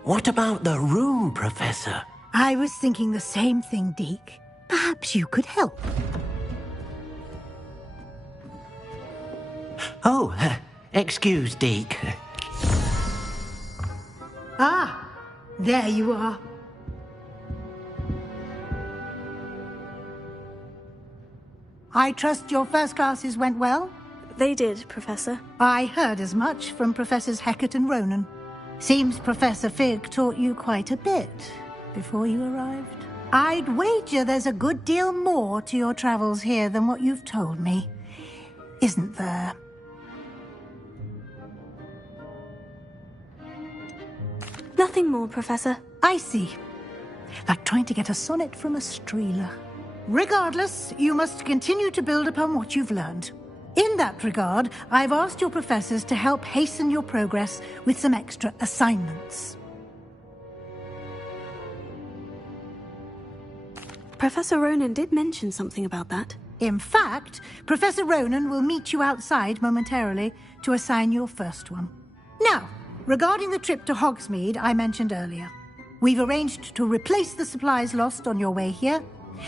What about the room, Professor? I was thinking the same thing, Deke. Perhaps you could help. Oh, excuse, Deke. Ah, there you are. I trust your first classes went well? They did, Professor. I heard as much from Professors Hecat and Ronan. Seems Professor Fig taught you quite a bit before you arrived. I'd wager there's a good deal more to your travels here than what you've told me. Isn't there? Nothing more, Professor. I see. Like trying to get a sonnet from a streeler. Regardless, you must continue to build upon what you've learned. In that regard, I've asked your professors to help hasten your progress with some extra assignments. Professor Ronan did mention something about that. In fact, Professor Ronan will meet you outside momentarily to assign your first one. Now, regarding the trip to Hogsmeade I mentioned earlier, we've arranged to replace the supplies lost on your way here,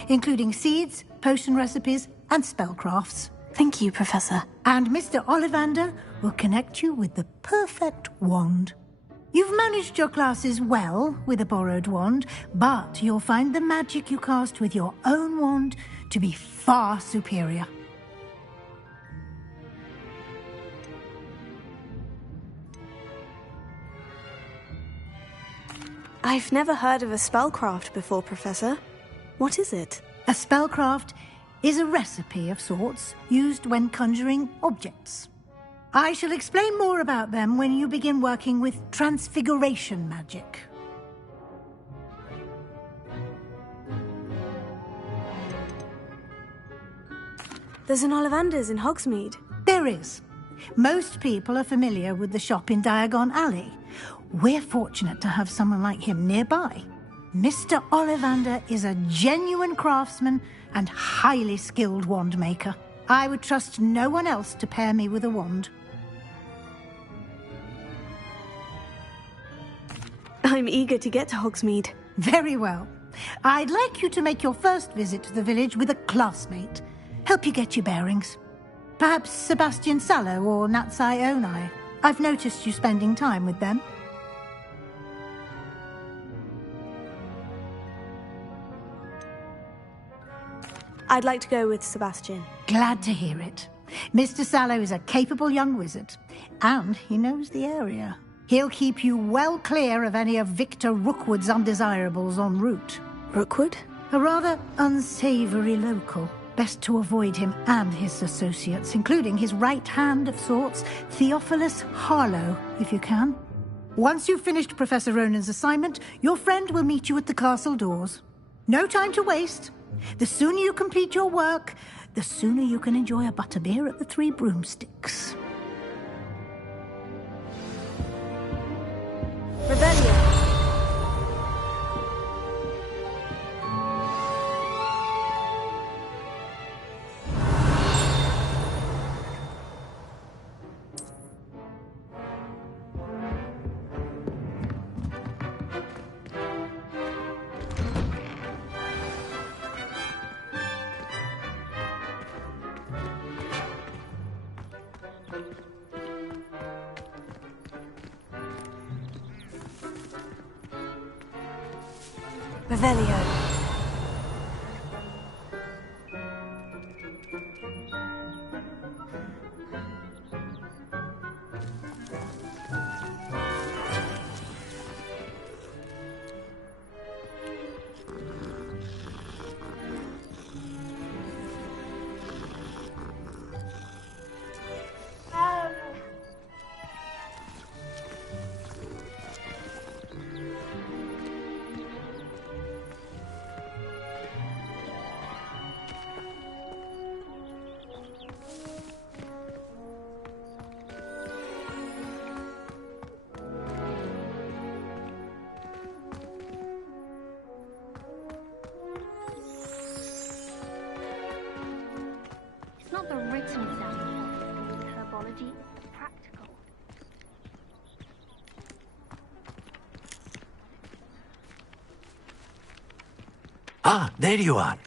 including seeds, potion recipes, and spellcrafts. Thank you, Professor. And Mr. Ollivander will connect you with the perfect wand. You've managed your classes well with a borrowed wand, but you'll find the magic you cast with your own wand to be far superior. I've never heard of a spellcraft before, Professor. What is it? A spellcraft is a recipe of sorts used when conjuring objects. I shall explain more about them when you begin working with transfiguration magic. There's an Ollivander's in Hogsmeade. There is. Most people are familiar with the shop in Diagon Alley. We're fortunate to have someone like him nearby. Mr. Ollivander is a genuine craftsman and highly skilled wand maker. I would trust no one else to pair me with a wand. I'm eager to get to Hogsmeade. Very well. I'd like you to make your first visit to the village with a classmate. Help you get your bearings. Perhaps Sebastian Sallow or Natsai Onai. I've noticed you spending time with them. I'd like to go with Sebastian. Glad to hear it. Mr. Sallow is a capable young wizard, and he knows the area. He'll keep you well clear of any of Victor Rookwood's undesirables en route. Rookwood? A rather unsavory local. Best to avoid him and his associates, including his right hand of sorts, Theophilus Harlow, if you can. Once you've finished Professor Ronan's assignment, your friend will meet you at the castle doors. No time to waste. The sooner you complete your work, the sooner you can enjoy a butterbeer at the Three Broomsticks. Rebellion. Revelio. It's not the written exam of herbology, it's practical. Ah, there you are.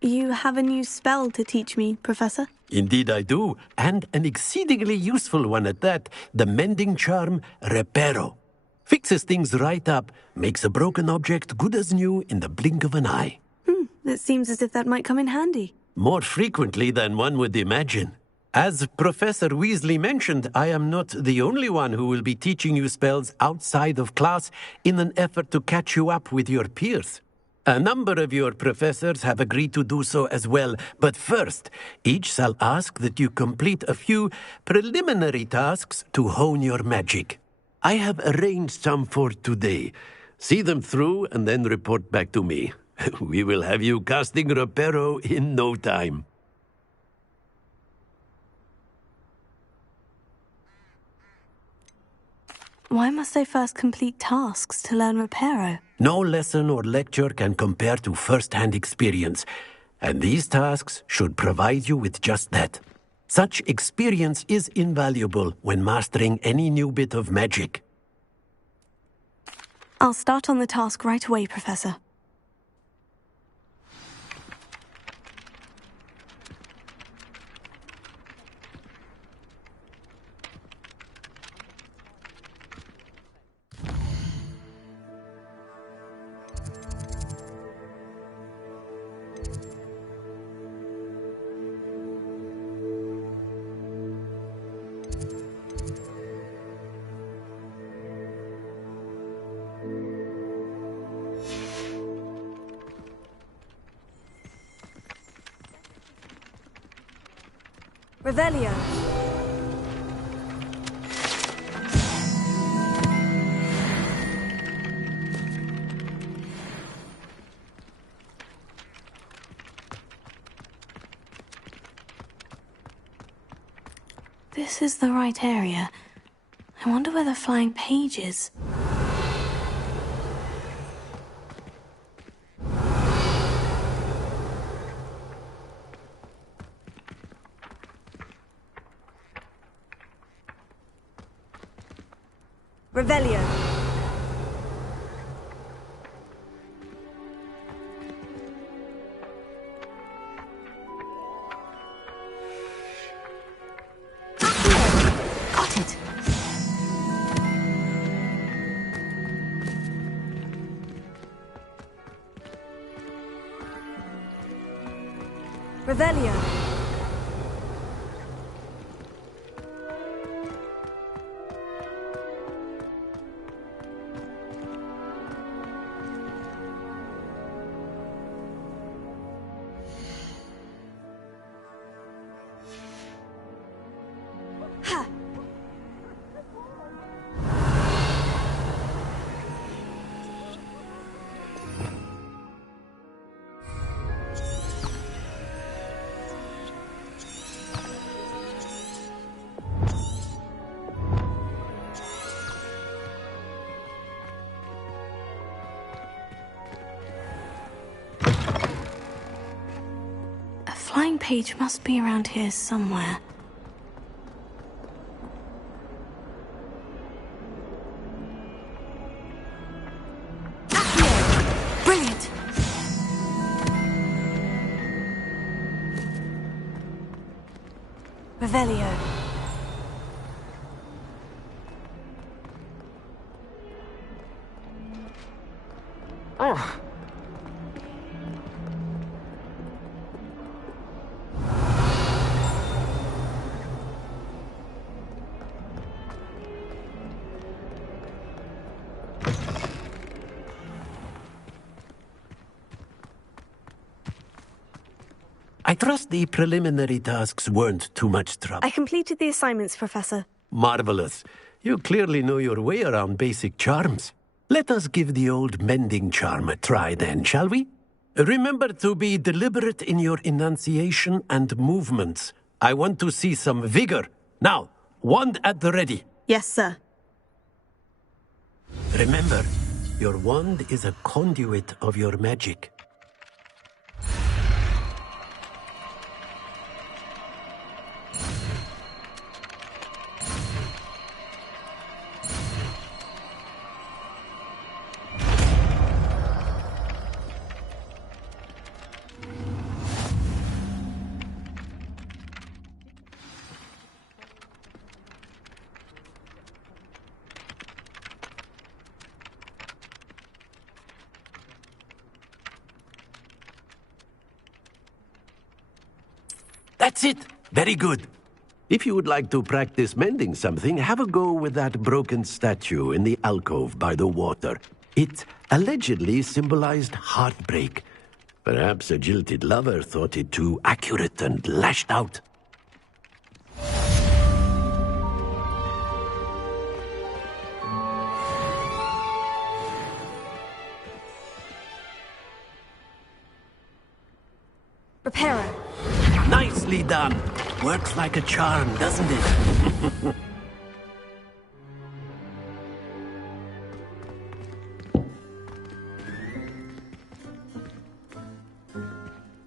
You have a new spell to teach me, Professor? Indeed I do, and an exceedingly useful one at that. The mending charm, Reparo. Fixes things right up, makes a broken object good as new in the blink of an eye. It seems as if that might come in handy. More frequently than one would imagine. As Professor Weasley mentioned, I am not the only one who will be teaching you spells outside of class in an effort to catch you up with your peers. A number of your professors have agreed to do so as well, but first, each shall ask that you complete a few preliminary tasks to hone your magic. I have arranged some for today. See them through and then report back to me. We will have you casting Reparo in no time. Why must I first complete tasks to learn Reparo? No lesson or lecture can compare to first-hand experience, and these tasks should provide you with just that. Such experience is invaluable when mastering any new bit of magic. I'll start on the task right away, Professor. Revelio. This is the right area. I wonder where the flying page is. Revelio. Got it. Revelio. Flying page must be around here somewhere. Brilliant! Revelio. Oh. I trust the preliminary tasks weren't too much trouble. I completed the assignments, Professor. Marvelous. You clearly know your way around basic charms. Let us give the old mending charm a try then, shall we? Remember to be deliberate in your enunciation and movements. I want to see some vigor. Now, wand at the ready. Yes, sir. Remember, your wand is a conduit of your magic. That's it. Very good. If you would like to practice mending something, have a go with that broken statue in the alcove by the water. It allegedly symbolized heartbreak. Perhaps a jilted lover thought it too accurate and lashed out. Reparo. Nicely done. Works like a charm, doesn't it?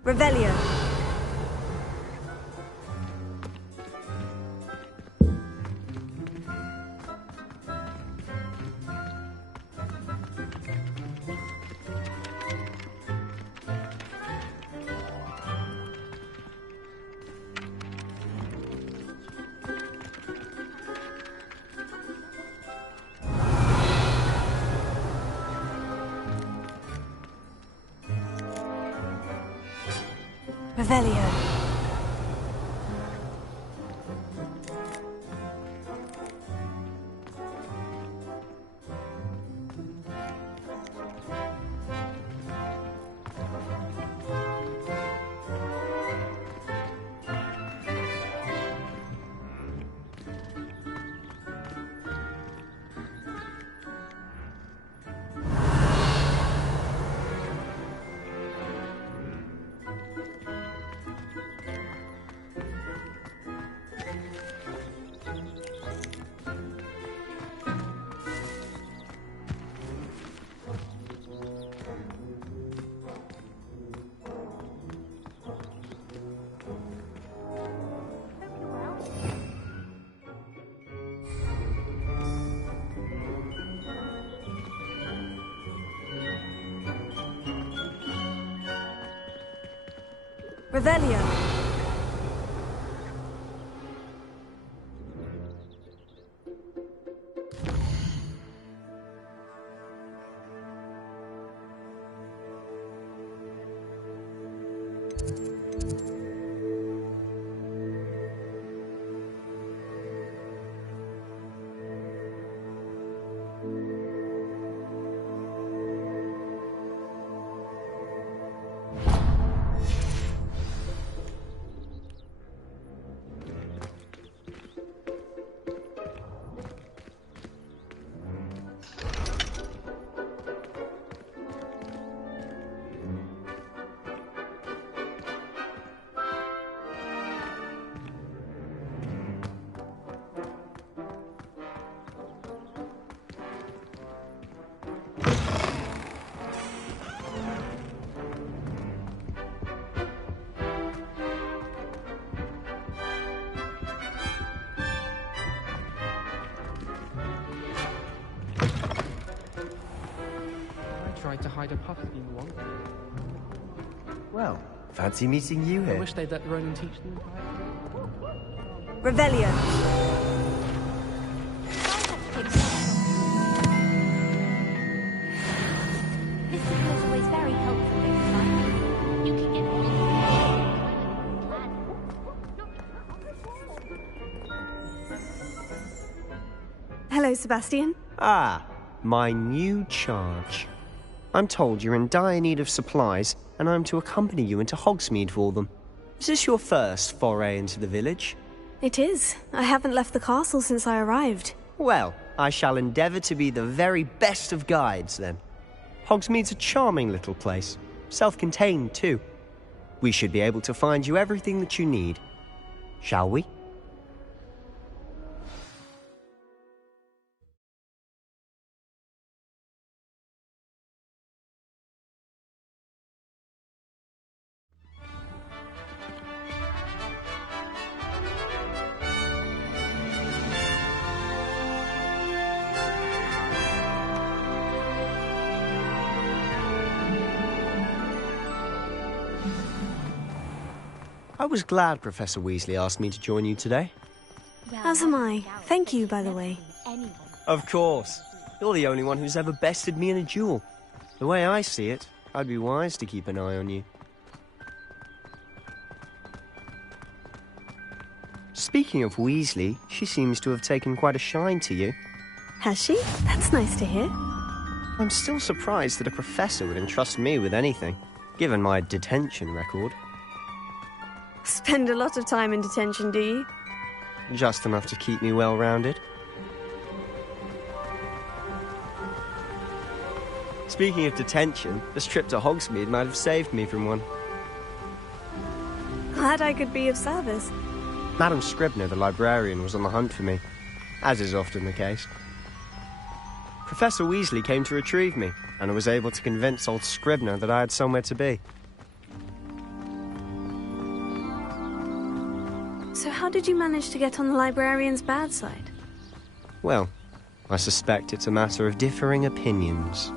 Revelio. Revelio. Revelio. Tried to hide a puppy in one. Well, fancy meeting you here. I wish they'd let Ronan teach them. Revelio. This is always very helpful because you can get Hello, Sebastian. Ah, my new charge. I'm told you're in dire need of supplies, and I'm to accompany you into Hogsmeade for them. Is this your first foray into the village? It is. I haven't left the castle since I arrived. Well, I shall endeavour to be the very best of guides, then. Hogsmeade's a charming little place. Self-contained, too. We should be able to find you everything that you need. Shall we? I was glad Professor Weasley asked me to join you today. As am I. Thank you, by the way. Of course. You're the only one who's ever bested me in a duel. The way I see it, I'd be wise to keep an eye on you. Speaking of Weasley, she seems to have taken quite a shine to you. Has she? That's nice to hear. I'm still surprised that a professor would entrust me with anything, given my detention record. Spend a lot of time in detention, do you? Just enough to keep me well-rounded. Speaking of detention, this trip to Hogsmeade might have saved me from one. Glad I could be of service. Madam Scribner, the librarian, was on the hunt for me, as is often the case. Professor Weasley came to retrieve me, and I was able to convince old Scribner that I had somewhere to be. So how did you manage to get on the librarian's bad side? Well, I suspect it's a matter of differing opinions.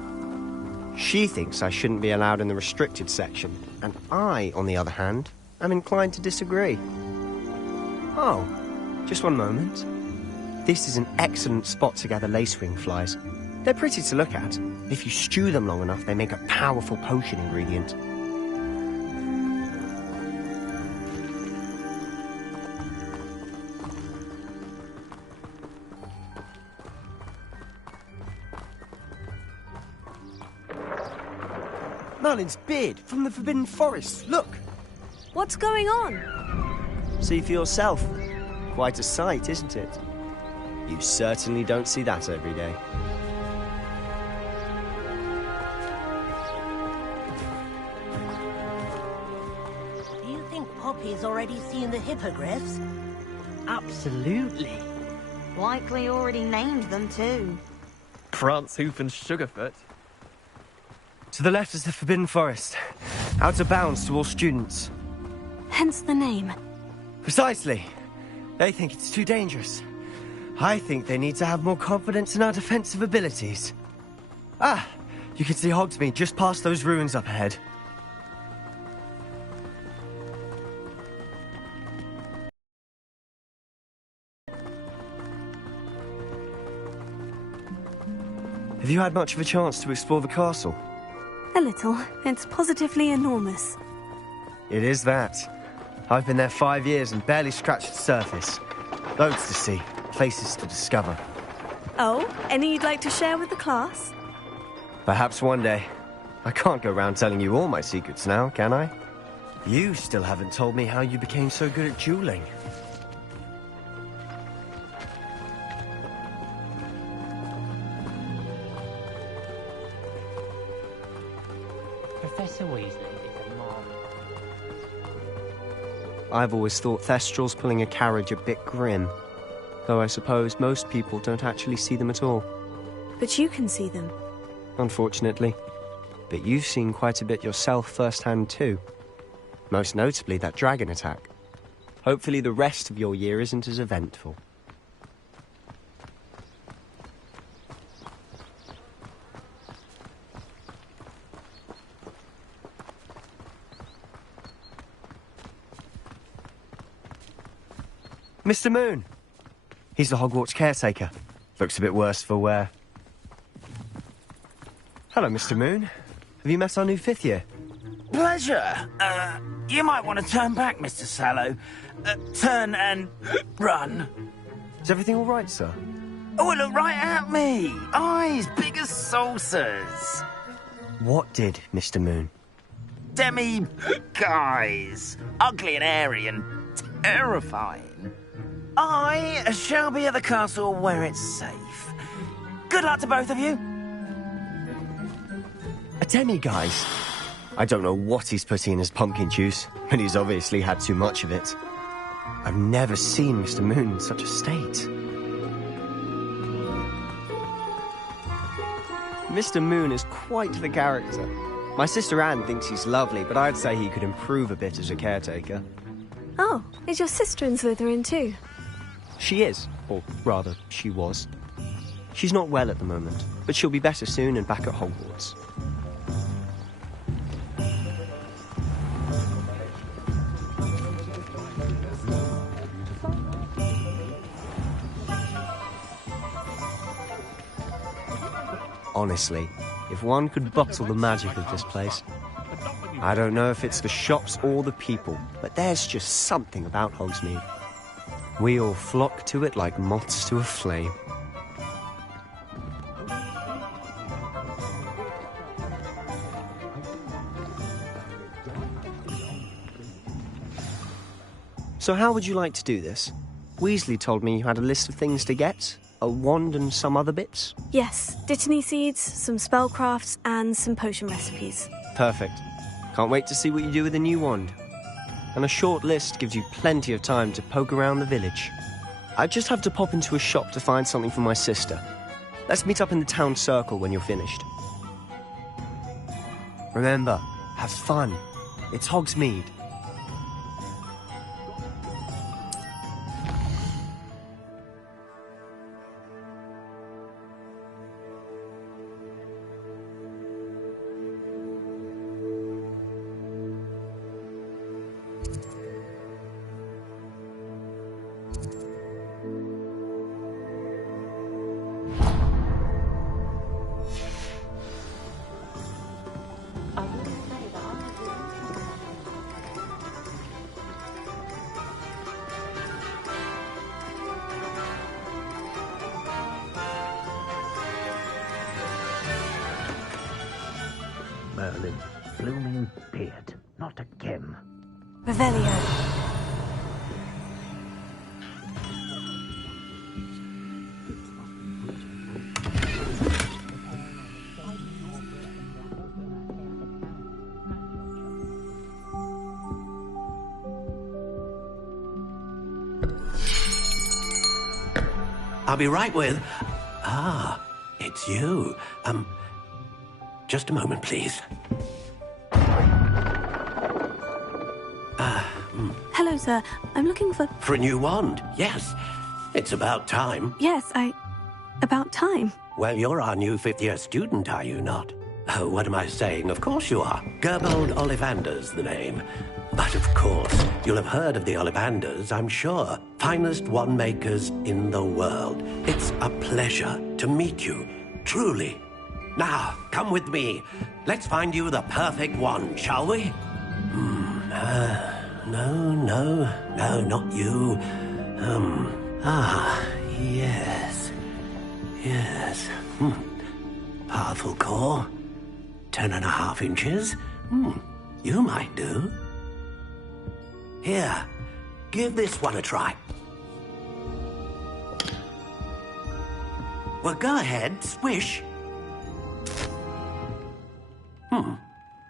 She thinks I shouldn't be allowed in the restricted section, and I, on the other hand, am inclined to disagree. Oh, just one moment. This is an excellent spot to gather lacewing flies. They're pretty to look at. If you stew them long enough, they make a powerful potion ingredient. Merlin's beard from the Forbidden Forest. Look! What's going on? See for yourself. Quite a sight, isn't it? You certainly don't see that every day. Do you think Poppy's already seen the hippogriffs? Absolutely. Likely already named them too. Prance, Hoof and Sugarfoot. To the left is the Forbidden Forest. Out of bounds to all students. Hence the name. Precisely. They think it's too dangerous. I think they need to have more confidence in our defensive abilities. Ah, you can see Hogsmeade just past those ruins up ahead. Have you had much of a chance to explore the castle? A little. It's positively enormous. It is that. I've been there 5 years and barely scratched the surface. Loads to see, places to discover. Oh, any you'd like to share with the class? Perhaps one day. I can't go around telling you all my secrets now, can I? You still haven't told me how you became so good at dueling. Professor Weasley is a marvel. I've always thought Thestrals pulling a carriage a bit grim. Though I suppose most people don't actually see them at all. But you can see them. Unfortunately. But you've seen quite a bit yourself firsthand too. Most notably that dragon attack. Hopefully the rest of your year isn't as eventful. Mr. Moon! He's the Hogwarts caretaker. Looks a bit worse for wear. Hello, Mr. Moon. Have you met our new 5th year? Pleasure. You might want to turn back, Mr. Sallow. Turn and run. Is everything all right, sir? Oh, look right at me. Eyes big as saucers. What did, Mr. Moon? Guys. Ugly and airy and terrifying. I shall be at the castle where it's safe. Good luck to both of you. A demi-guise? I don't know what he's putting in his pumpkin juice, but he's obviously had too much of it. I've never seen Mr. Moon in such a state. Mr. Moon is quite the character. My sister Anne thinks he's lovely, but I'd say he could improve a bit as a caretaker. Oh, is your sister in Slytherin too? She is, or rather, she was. She's not well at the moment, but she'll be better soon and back at Hogwarts. Honestly, if one could bottle the magic of this place. I don't know if it's the shops or the people, but there's just something about Hogsmeade. We all flock to it like moths to a flame. So how would you like to do this? Weasley told me you had a list of things to get. A wand and some other bits? Yes, dittany seeds, some spellcrafts, and some potion recipes. Perfect. Can't wait to see what you do with the new wand. And a short list gives you plenty of time to poke around the village. I just have to pop into a shop to find something for my sister. Let's meet up in the town circle when you're finished. Remember, have fun. It's Hogsmeade. Merlin, blooming beard, not again. Revelio. I'll be right with... Ah, it's you. Just a moment, please. Hello, sir. I'm looking for... For a new wand, yes. It's about time. Yes, about time. Well, you're our new fifth-year student, are you not? Oh, what am I saying? Of course you are. Gerbold Ollivander's the name. But of course, you'll have heard of the Ollivanders, I'm sure. Finest wand makers in the world. It's a pleasure to meet you, truly. Now, come with me. Let's find you the perfect wand, shall we? No, not you. Yes. Powerful core. 10.5 inches. You might do. Here, give this one a try. Well, go ahead, swish.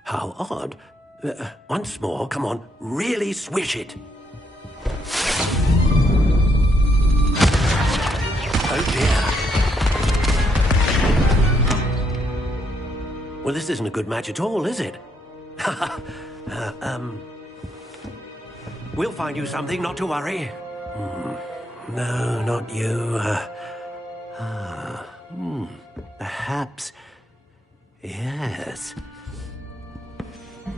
How odd. Once more, come on, really swish it. Oh dear. Well, this isn't a good match at all, is it? We'll find you something, not to worry. No, not you. Perhaps... Yes.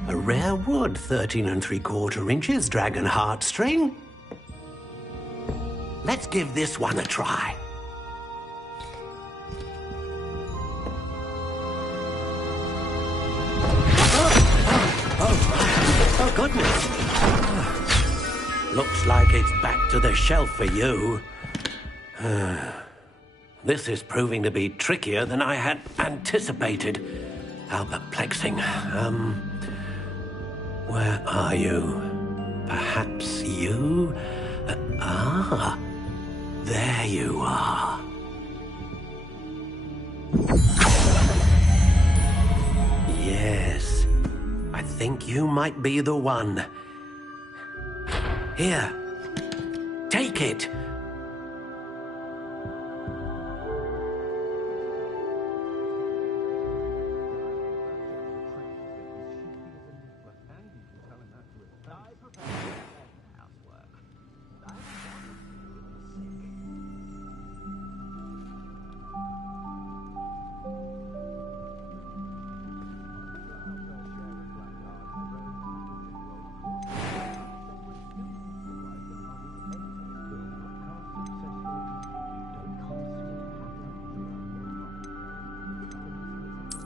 A rare wood, 13 3/4 inches, dragon heartstring. Let's give this one a try. Oh, goodness. Looks like it's back to the shelf for you. This is proving to be trickier than I had anticipated. How perplexing. Where are you? Perhaps you? There you are. Yes, I think you might be the one. Here, take it.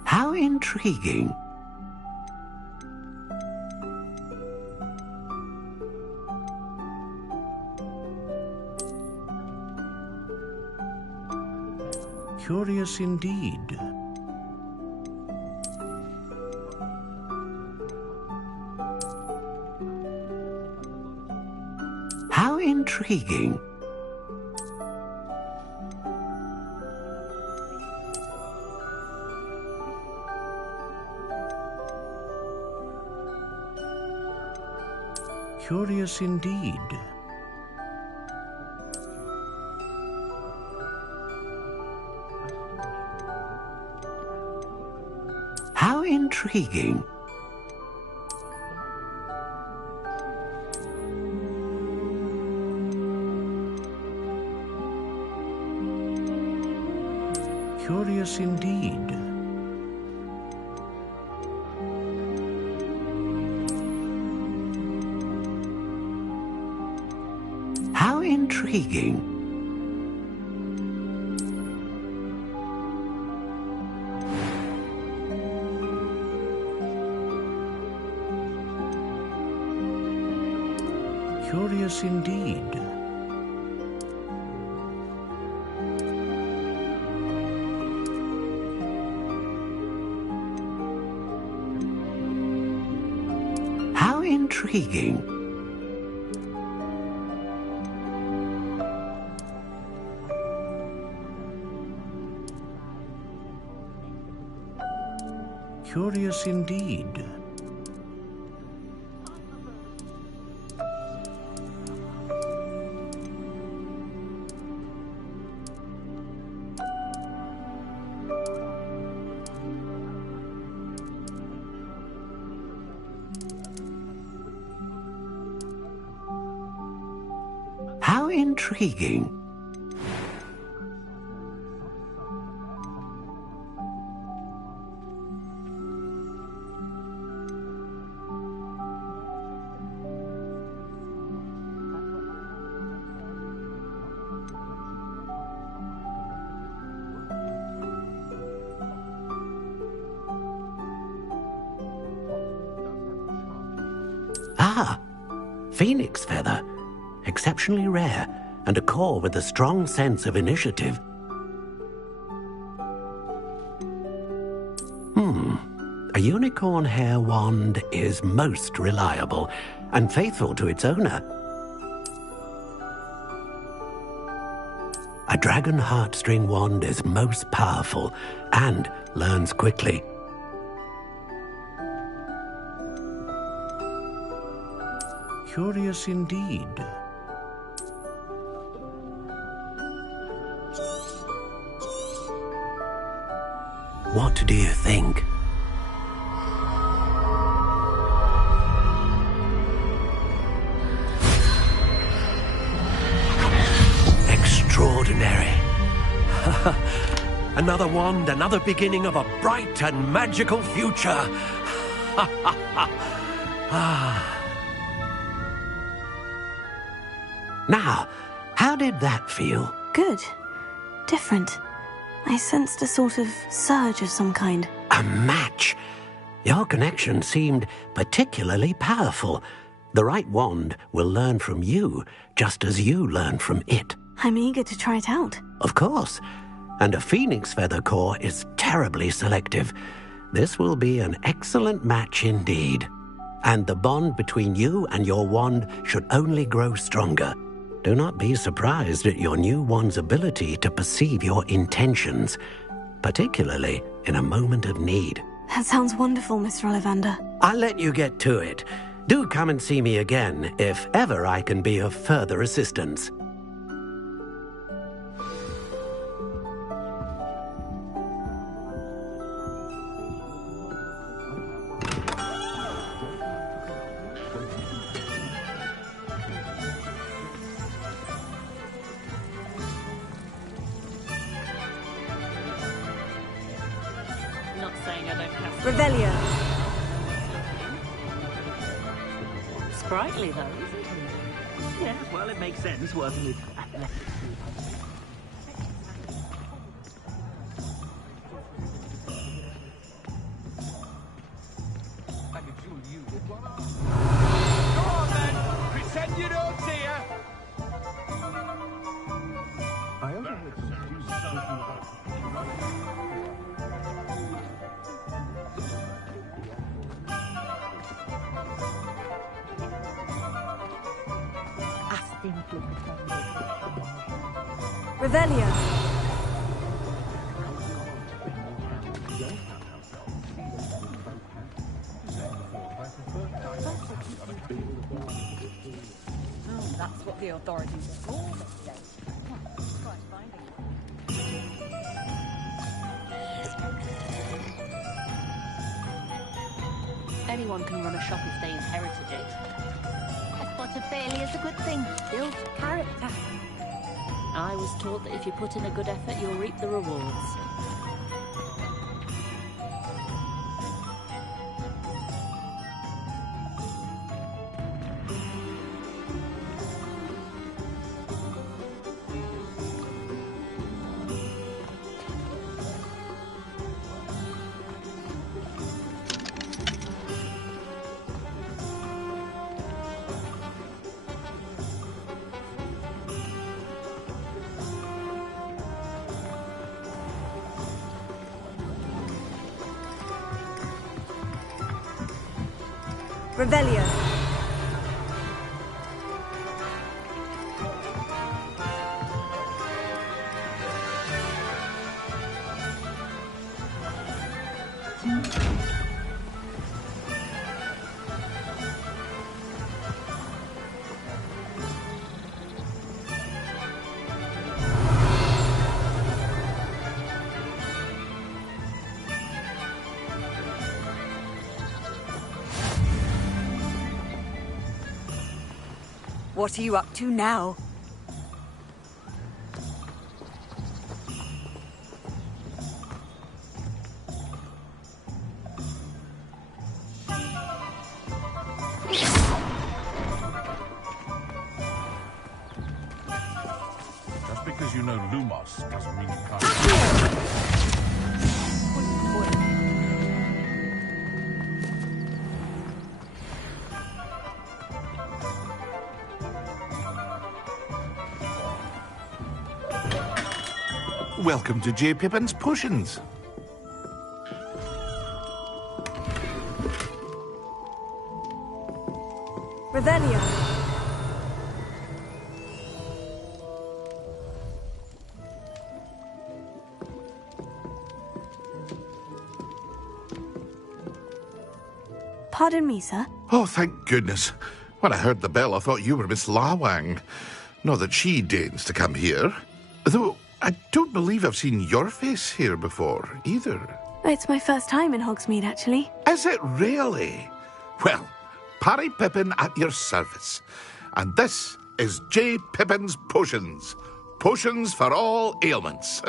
How intriguing. Curious indeed. How intriguing. Curious indeed. How intriguing. Curious indeed. How intriguing. Curious indeed. How intriguing. Curious indeed. How intriguing. Ah, phoenix feather. Exceptionally rare, and a core with a strong sense of initiative. A unicorn hair wand is most reliable and faithful to its owner. A dragon heartstring wand is most powerful and learns quickly. Curious indeed. What do you think? Extraordinary. Another wand, another beginning of a bright and magical future. Now, how did that feel? Good. Different. I sensed a sort of surge of some kind. A match. Your connection seemed particularly powerful. The right wand will learn from you, just as you learn from it. I'm eager to try it out. Of course. And a phoenix feather core is terribly selective. This will be an excellent match indeed. And the bond between you and your wand should only grow stronger. Do not be surprised at your new wand's ability to perceive your intentions, particularly in a moment of need. That sounds wonderful, Mr. Ollivander. I'll let you get to it. Do come and see me again if ever I can be of further assistance. Revelio. Sprightly, though, isn't it? Yes, well, it makes sense working with Go on, then. Pretend you don't see her. I overheard some news talking about Revelio. That's what the authorities have told us today. Anyone can run a shop if they inherited it. I spot a failure is a good thing. Builds character. I was taught that if you put in a good effort, you'll reap the rewards. Revelio. What are you up to now? Just because you know Lumos doesn't mean you can't. Welcome to J. Pippin's Potions. Revelio. Pardon me, sir. Oh, thank goodness. When I heard the bell, I thought you were Miss Lawang. Not that she deigns to come here. Though I don't believe I've seen your face here before, either. It's my first time in Hogsmeade, actually. Is it really? Well, Parry Pippin at your service. And this is J. Pippin's Potions. Potions for all ailments.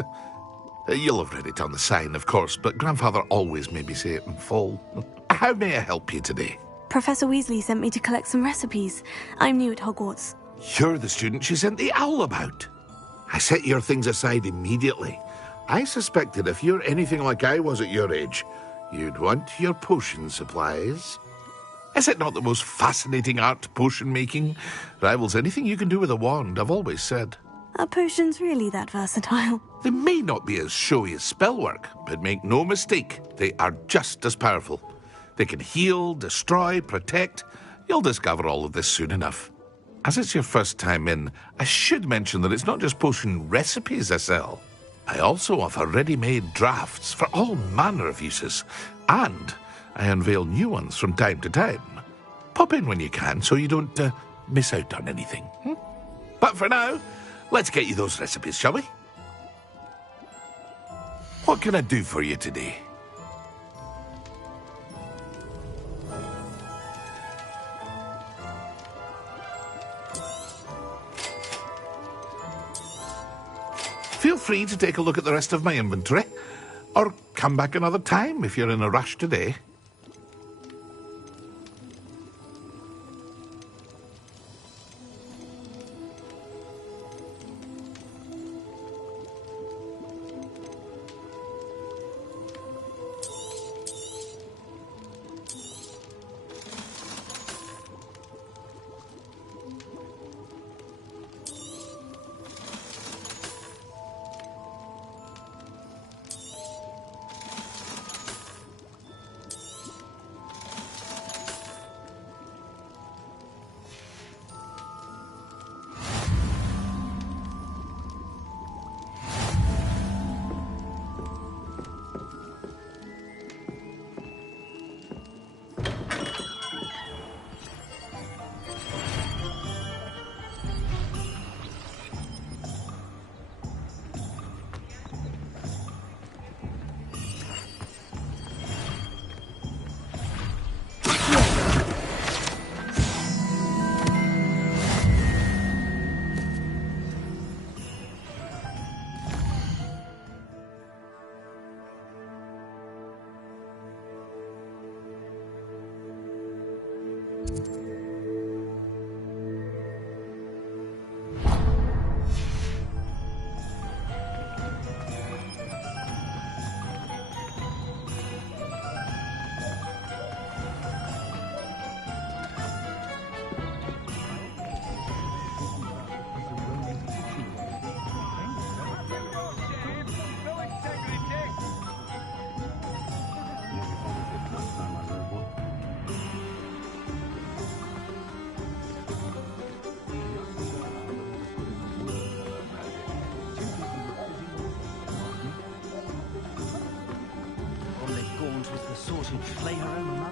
You'll have read it on the sign, of course, but Grandfather always made me say it in full. How may I help you today? Professor Weasley sent me to collect some recipes. I'm new at Hogwarts. You're the student she sent the owl about. I set your things aside immediately. I suspected if you're anything like I was at your age, you'd want your potion supplies. Is it not the most fascinating art, potion making? Rivals anything you can do with a wand, I've always said. Are potions really that versatile? They may not be as showy as spellwork, but make no mistake, they are just as powerful. They can heal, destroy, protect. You'll discover all of this soon enough. As it's your first time in, I should mention that it's not just potion recipes I sell. I also offer ready-made drafts for all manner of uses, and I unveil new ones from time to time. Pop in when you can so you don't miss out on anything. But for now, let's get you those recipes, shall we? What can I do for you today? Feel free to take a look at the rest of my inventory, or come back another time if you're in a rush today. she'll slay her own mother.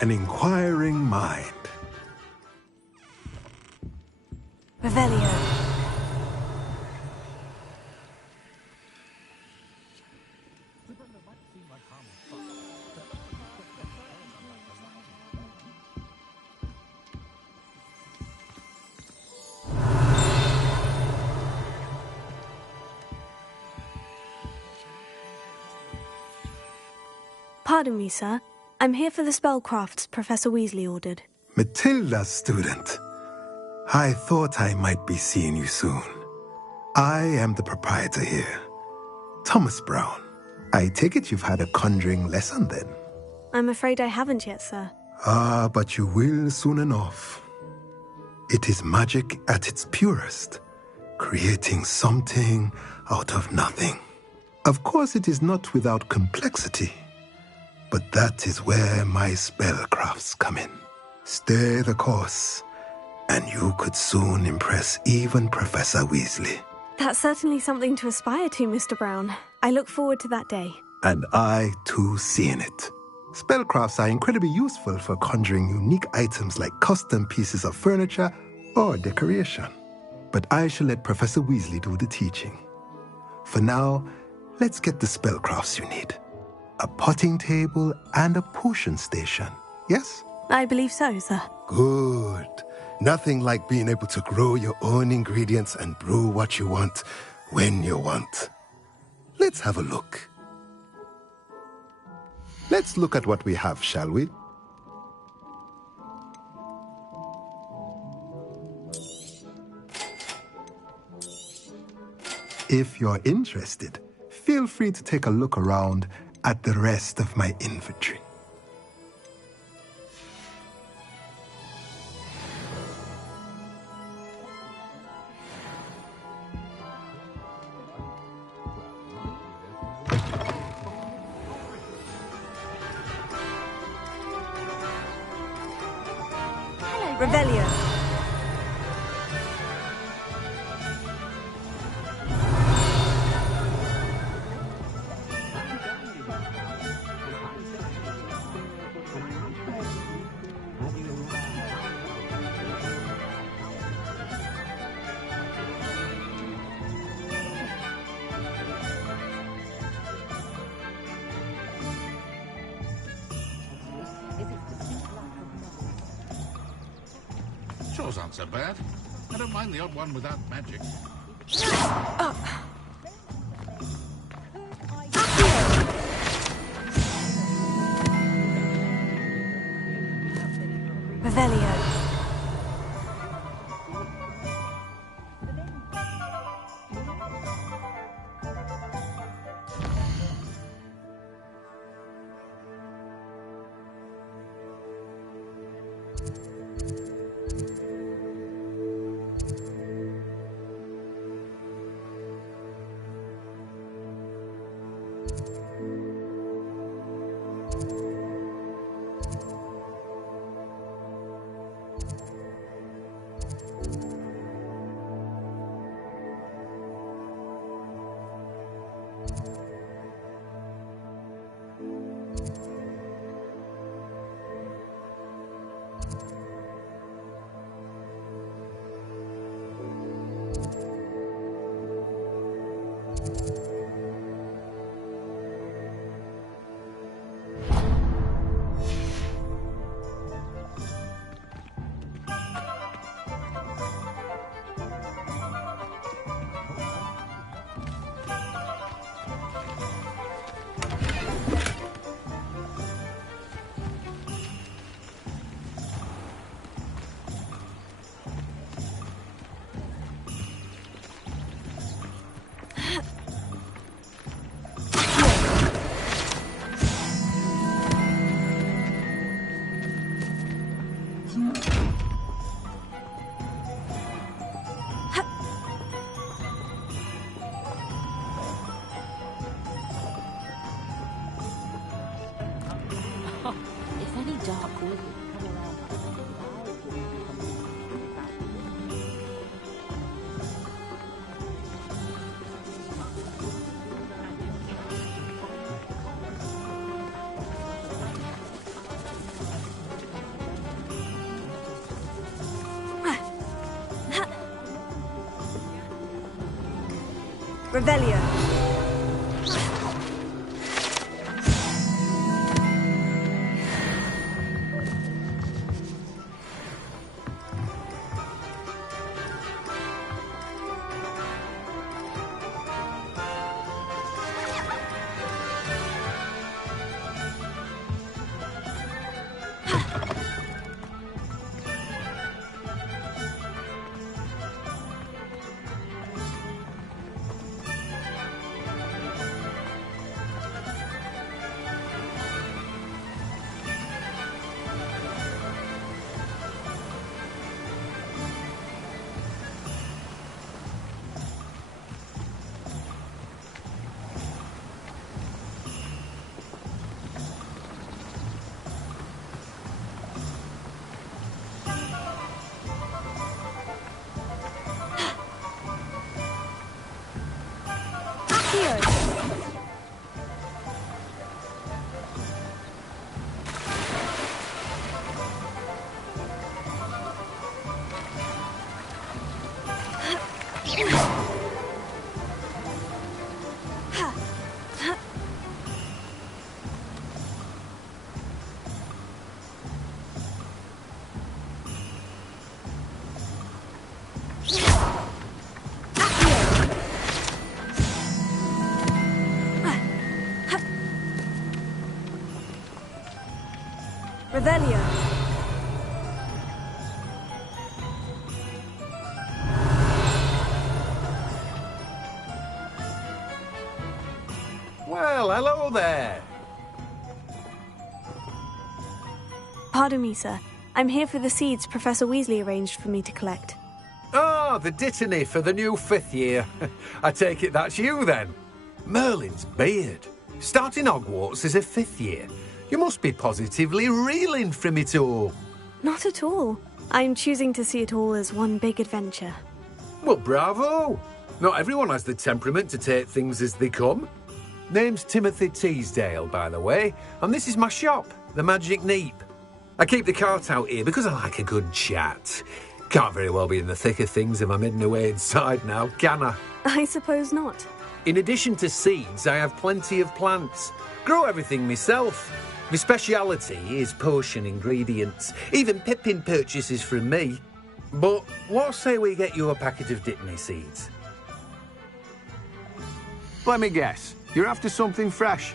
An inquiring mind. Revelio. Pardon me, sir. I'm here for the spellcrafts Professor Weasley ordered. Matilda, student. I thought I might be seeing you soon. I am the proprietor here, Thomas Brown. I take it you've had a conjuring lesson then? I'm afraid I haven't yet, sir. Ah, but you will soon enough. It is magic at its purest, creating something out of nothing. Of course, it is not without complexity, but that is where my spellcrafts come in. Stay the course, and you could soon impress even Professor Weasley. That's certainly something to aspire to, Mr. Brown. I look forward to that day. And I, too, seeing it. Spellcrafts are incredibly useful for conjuring unique items like custom pieces of furniture or decoration. But I shall let Professor Weasley do the teaching. For now, let's get the spellcrafts you need. A potting table and a potion station, yes? I believe so, sir. Good. Nothing like being able to grow your own ingredients and brew what you want when you want. Let's have a look. Let's look at what we have, shall we? If you're interested, feel free to take a look around at the rest of my inventory. Revelio. Chores aren't so bad. I don't mind the odd one without magic. Revelio. Revelio. Revelio. Well, hello there. Pardon me, sir. I'm here for the seeds Professor Weasley arranged for me to collect. Ah, the dittany for the new 5th year. I take it that's you, then. Merlin's beard. Starting Hogwarts as a 5th year. You must be positively reeling from it all. Not at all. I'm choosing to see it all as one big adventure. Well, bravo. Not everyone has the temperament to take things as they come. Name's Timothy Teasdale, by the way, and this is my shop, the Magic Neep. I keep the cart out here because I like a good chat. Can't very well be in the thick of things if I'm hidden away inside now, can I? I suppose not. In addition to seeds, I have plenty of plants. Grow everything myself. My speciality is potion ingredients. Even Pippin purchases from me. But what say we get you a packet of Dittany seeds? Let me guess. You're after something fresh.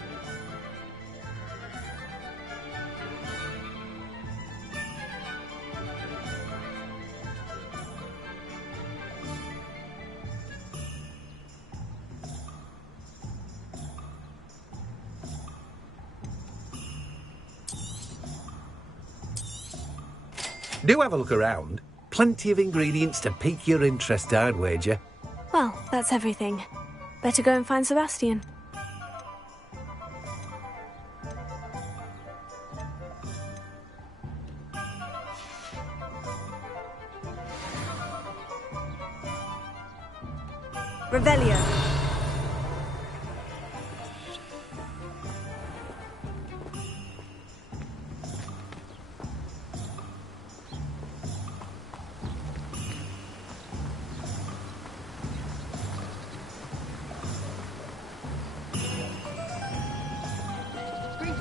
Do have a look around. Plenty of ingredients to pique your interest, I'd wager. Well, that's everything. Better go and find Sebastian. Revelio.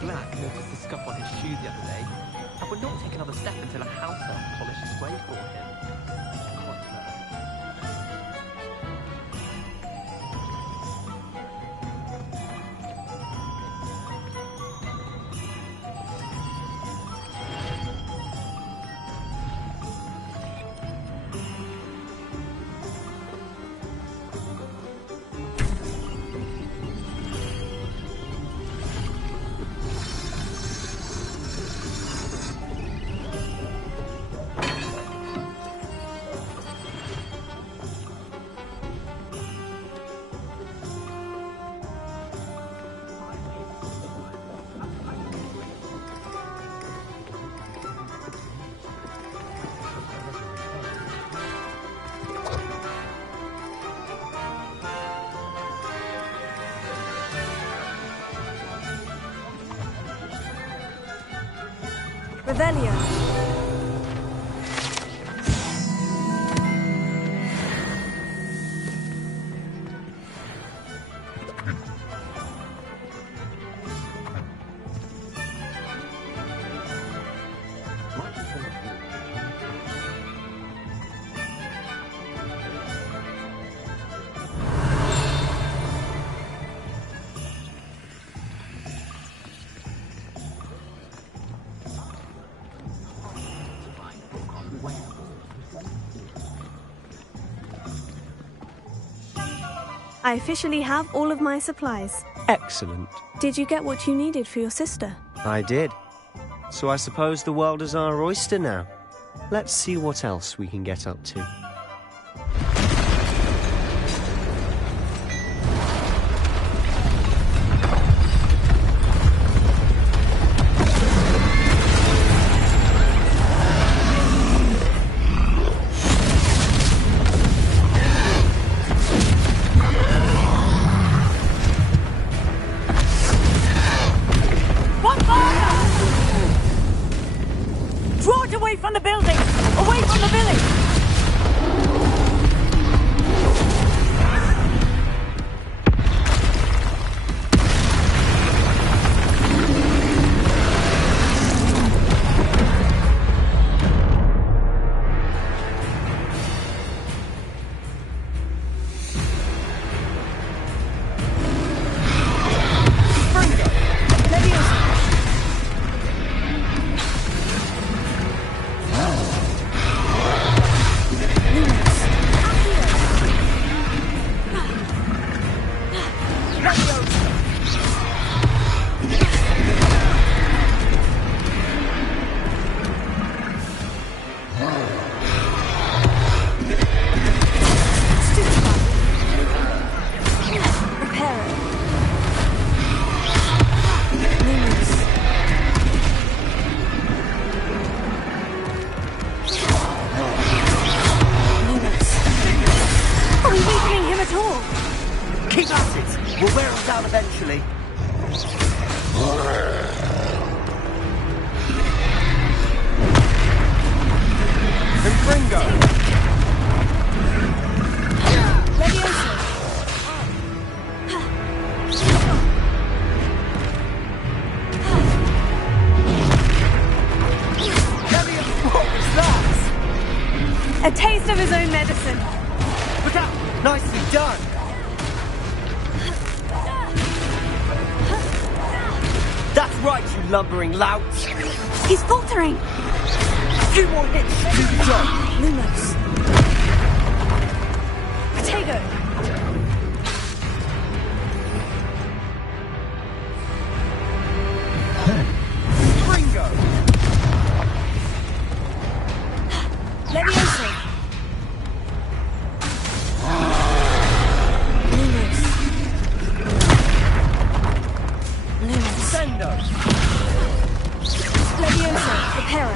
Black noticed the scuff on his shoe the other day and would not take another step until a house elf polished his way for him. Quite clever. Revelio. I officially have all of my supplies. Excellent. Did you get what you needed for your sister? I did. So I suppose the world is our oyster now. Let's see what else we can get up to. From the building! Away from the village! Keep at it! We'll wear them down eventually. And Ringo! Leviosa! What was that? A taste of his own medicine. Look out! Nicely done! That's right, you lumbering lout! He's faltering! A few more hits to do the job! Lumos. Protego! Ringo! Leviosa! Lumos. Lumos. Sendo! Leviosa, Reparo.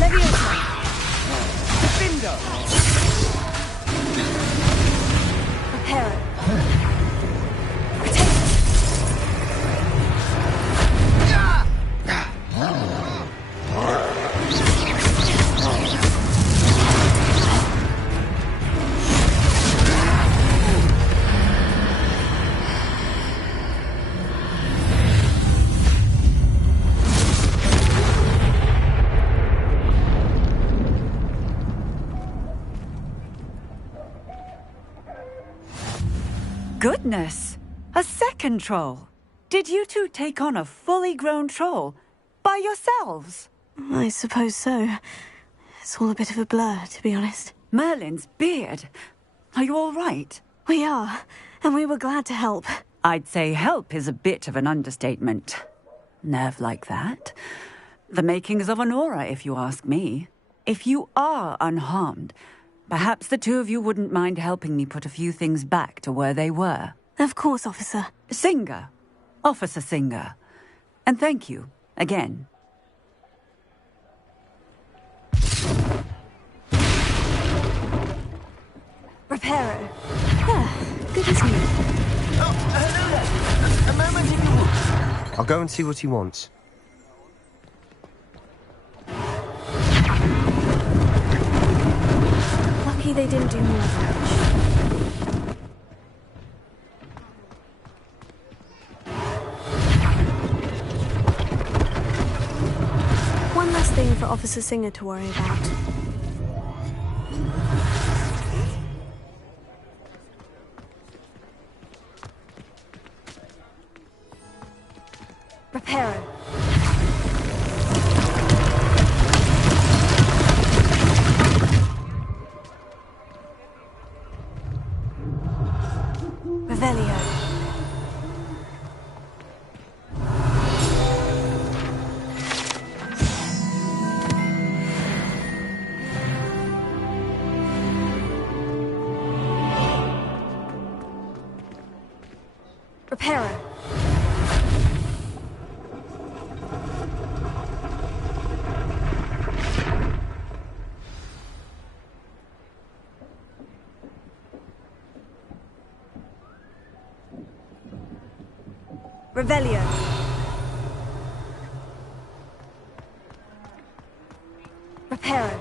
Leviosa. Defendo! Reparo. Goodness! A second troll! Did you two take on a fully grown troll? By yourselves? I suppose so. It's all a bit of a blur, to be honest. Merlin's beard. Are you all right? We are, and we were glad to help. I'd say help is a bit of an understatement. Nerve like that. The makings of an aura, if you ask me. If you are unharmed, perhaps the two of you wouldn't mind helping me put a few things back to where they were. Of course, officer. Singer. Officer Singer. And thank you, again. Reparo. Ah, good as new. Oh, hello there. A moment if you will. I'll go and see what he wants. Lucky they didn't do more damage. One less thing for Officer Singer to worry about. Reparo. Repairer. Revelio. Repairer.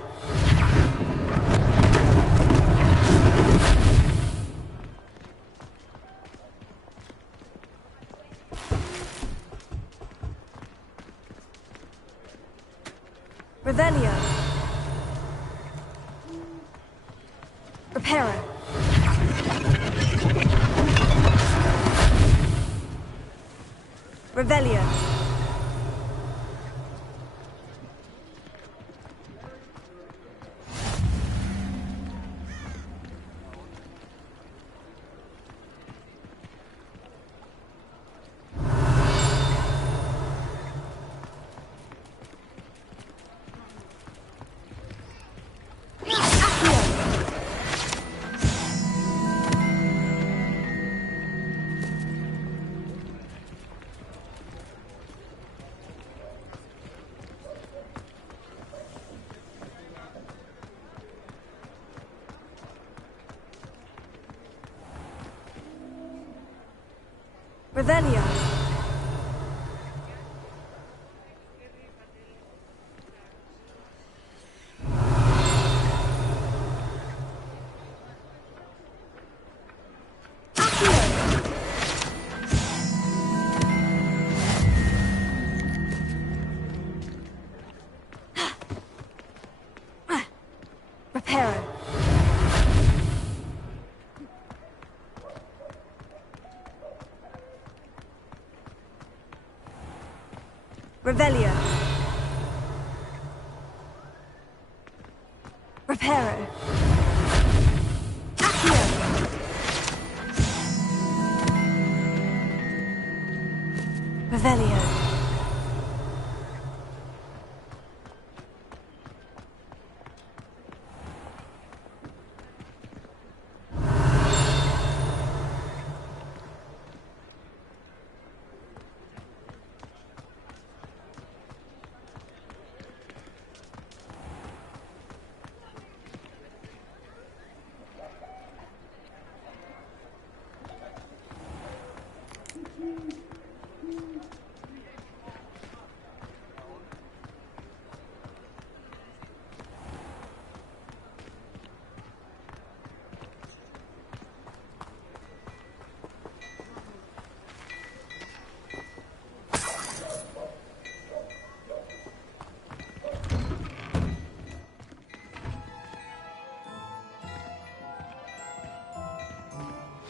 Revelio. Repairer. Revelio. Revelio. Repairer. Revelio. Repairer. Accio. Revelio.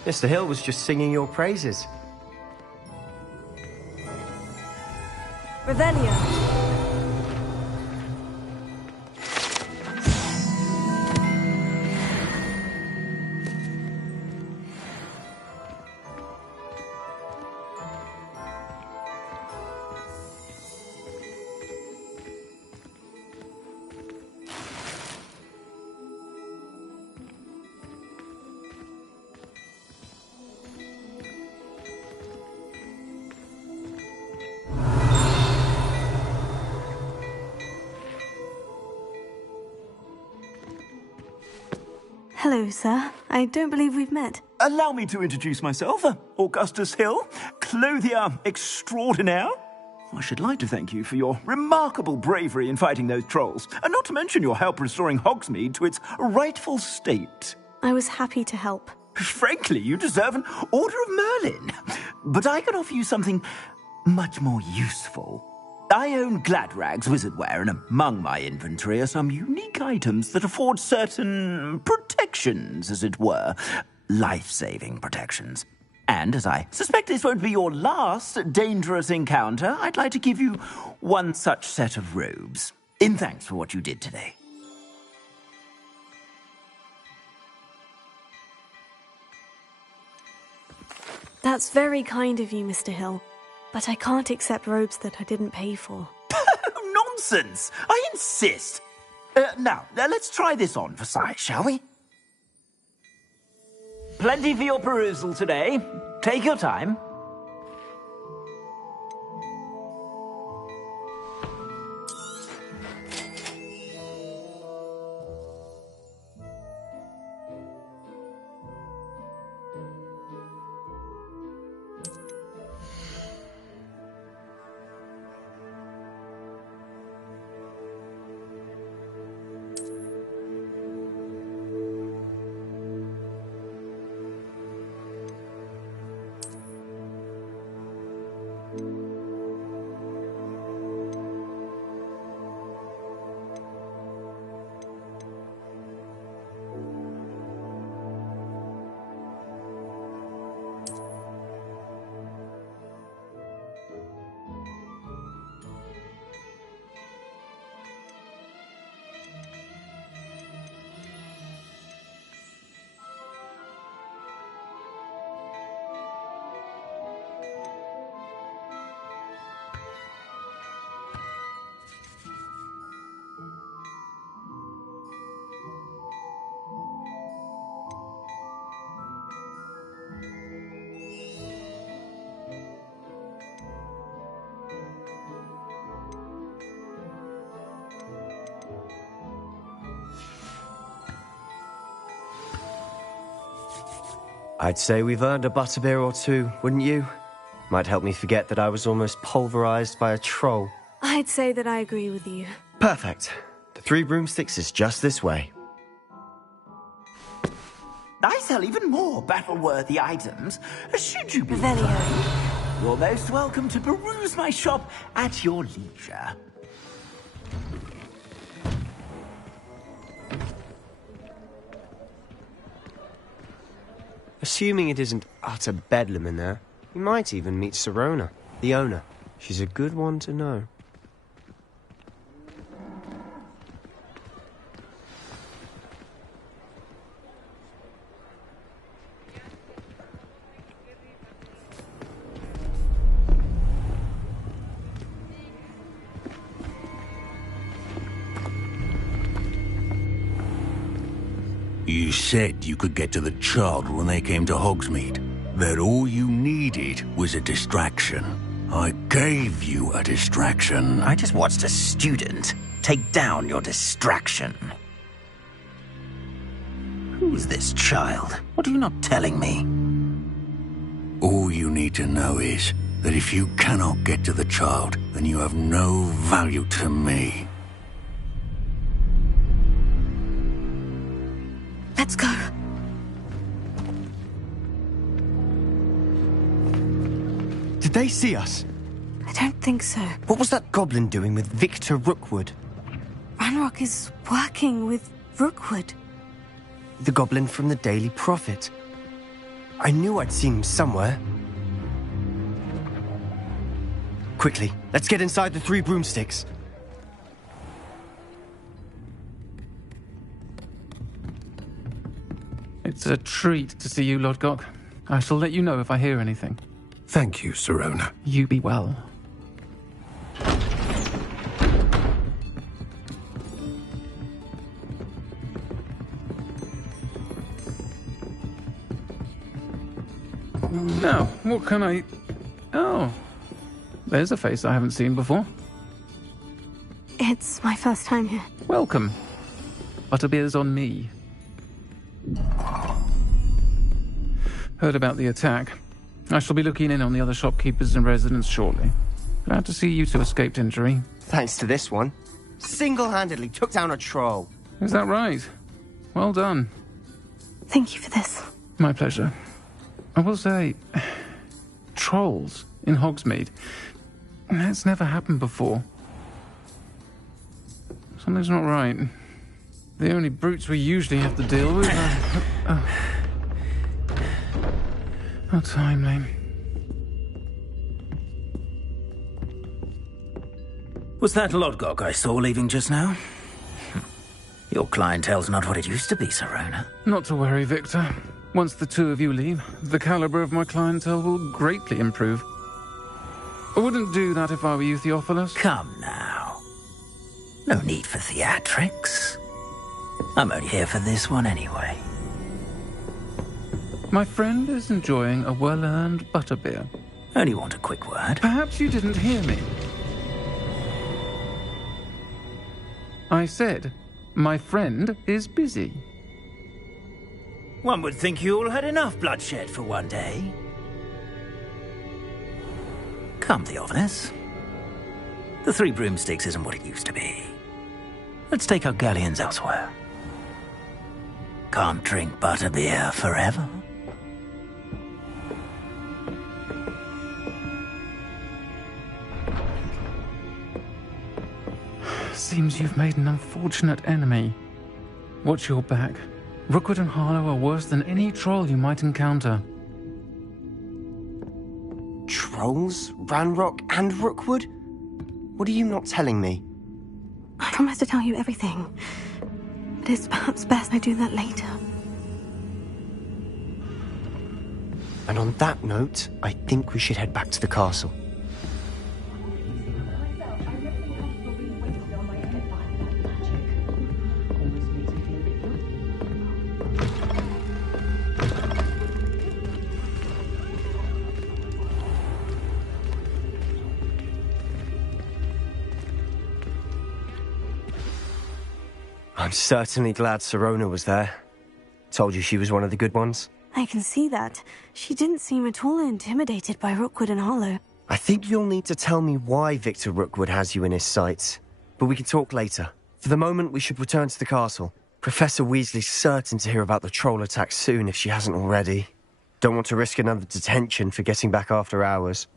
Mr. Hill was just singing your praises. Revelio. Hello, sir. I don't believe we've met. Allow me to introduce myself, Augustus Hill, clothier extraordinaire. I should like to thank you for your remarkable bravery in fighting those trolls, and not to mention your help restoring Hogsmeade to its rightful state. I was happy to help. Frankly, you deserve an Order of Merlin. But I can offer you something much more useful. I own Gladrag's wizardware, and among my inventory are some unique items that afford certain protections, as it were. Life-saving protections. And as I suspect this won't be your last dangerous encounter, I'd like to give you one such set of robes, in thanks for what you did today. That's very kind of you, Mr. Hill. But I can't accept robes that I didn't pay for. Nonsense! I insist! Now, let's try this on for size, shall we? Plenty for your perusal today. Take your time. I'd say we've earned a butterbeer or two, wouldn't you? Might help me forget that I was almost pulverized by a troll. I'd say that I agree with you. Perfect. The Three Broomsticks is just this way. I sell even more battle-worthy items. Should you be Revelio. You're most welcome to peruse my shop at your leisure. Assuming it isn't utter bedlam in there, you might even meet Sirona, the owner. She's a good one to know. You said you could get to the child when they came to Hogsmeade. That all you needed was a distraction. I gave you a distraction. I just watched a student take down your distraction. Who's this child? What are you not telling me? All you need to know is that if you cannot get to the child, then you have no value to me. Let's go. Did they see us? I don't think so. What was that goblin doing with Victor Rookwood? Ranrock is working with Rookwood. The goblin from the Daily Prophet. I knew I'd seen him somewhere. Quickly, let's get inside the Three Broomsticks. It's a treat to see you, Lodgok. I shall let you know if I hear anything. Thank you, Sirona. You be well. Now, what can I... Oh, there's a face I haven't seen before. It's my first time here. Welcome. Butterbeer's on me. Heard about the attack. I shall be looking in on the other shopkeepers and residents shortly. Glad to see you two escaped injury. Thanks to this one. Single-handedly took down a troll. Is that right? Well done. Thank you for this. My pleasure. I will say, trolls in Hogsmeade. That's never happened before. Something's not right. The only brutes we usually have to deal with are... How timely. Was that Lodgok I saw leaving just now? Your clientele's not what it used to be, Sirona. Not to worry, Victor. Once the two of you leave, the caliber of my clientele will greatly improve. I wouldn't do that if I were you, Theophilus. Come now. No need for theatrics. I'm only here for this one anyway. My friend is enjoying a well-earned butterbeer. Only want a quick word. Perhaps you didn't hear me. I said, my friend is busy. One would think you all had enough bloodshed for one day. Come, Theophilus. The Three Broomsticks isn't what it used to be. Let's take our galleons elsewhere. Can't drink butterbeer forever. Seems you've made an unfortunate enemy. Watch your back. Rookwood and Harlow are worse than any troll you might encounter. Trolls? Ranrock and Rookwood? What are you not telling me? I promise to tell you everything. But it's perhaps best I do that later. And on that note, I think we should head back to the castle. I'm certainly glad Sirona was there. Told you she was one of the good ones. I can see that. She didn't seem at all intimidated by Rookwood and Hollow. I think you'll need to tell me why Victor Rookwood has you in his sights. But we can talk later. For the moment, we should return to the castle. Professor Weasley's certain to hear about the troll attack soon if she hasn't already. Don't want to risk another detention for getting back after hours.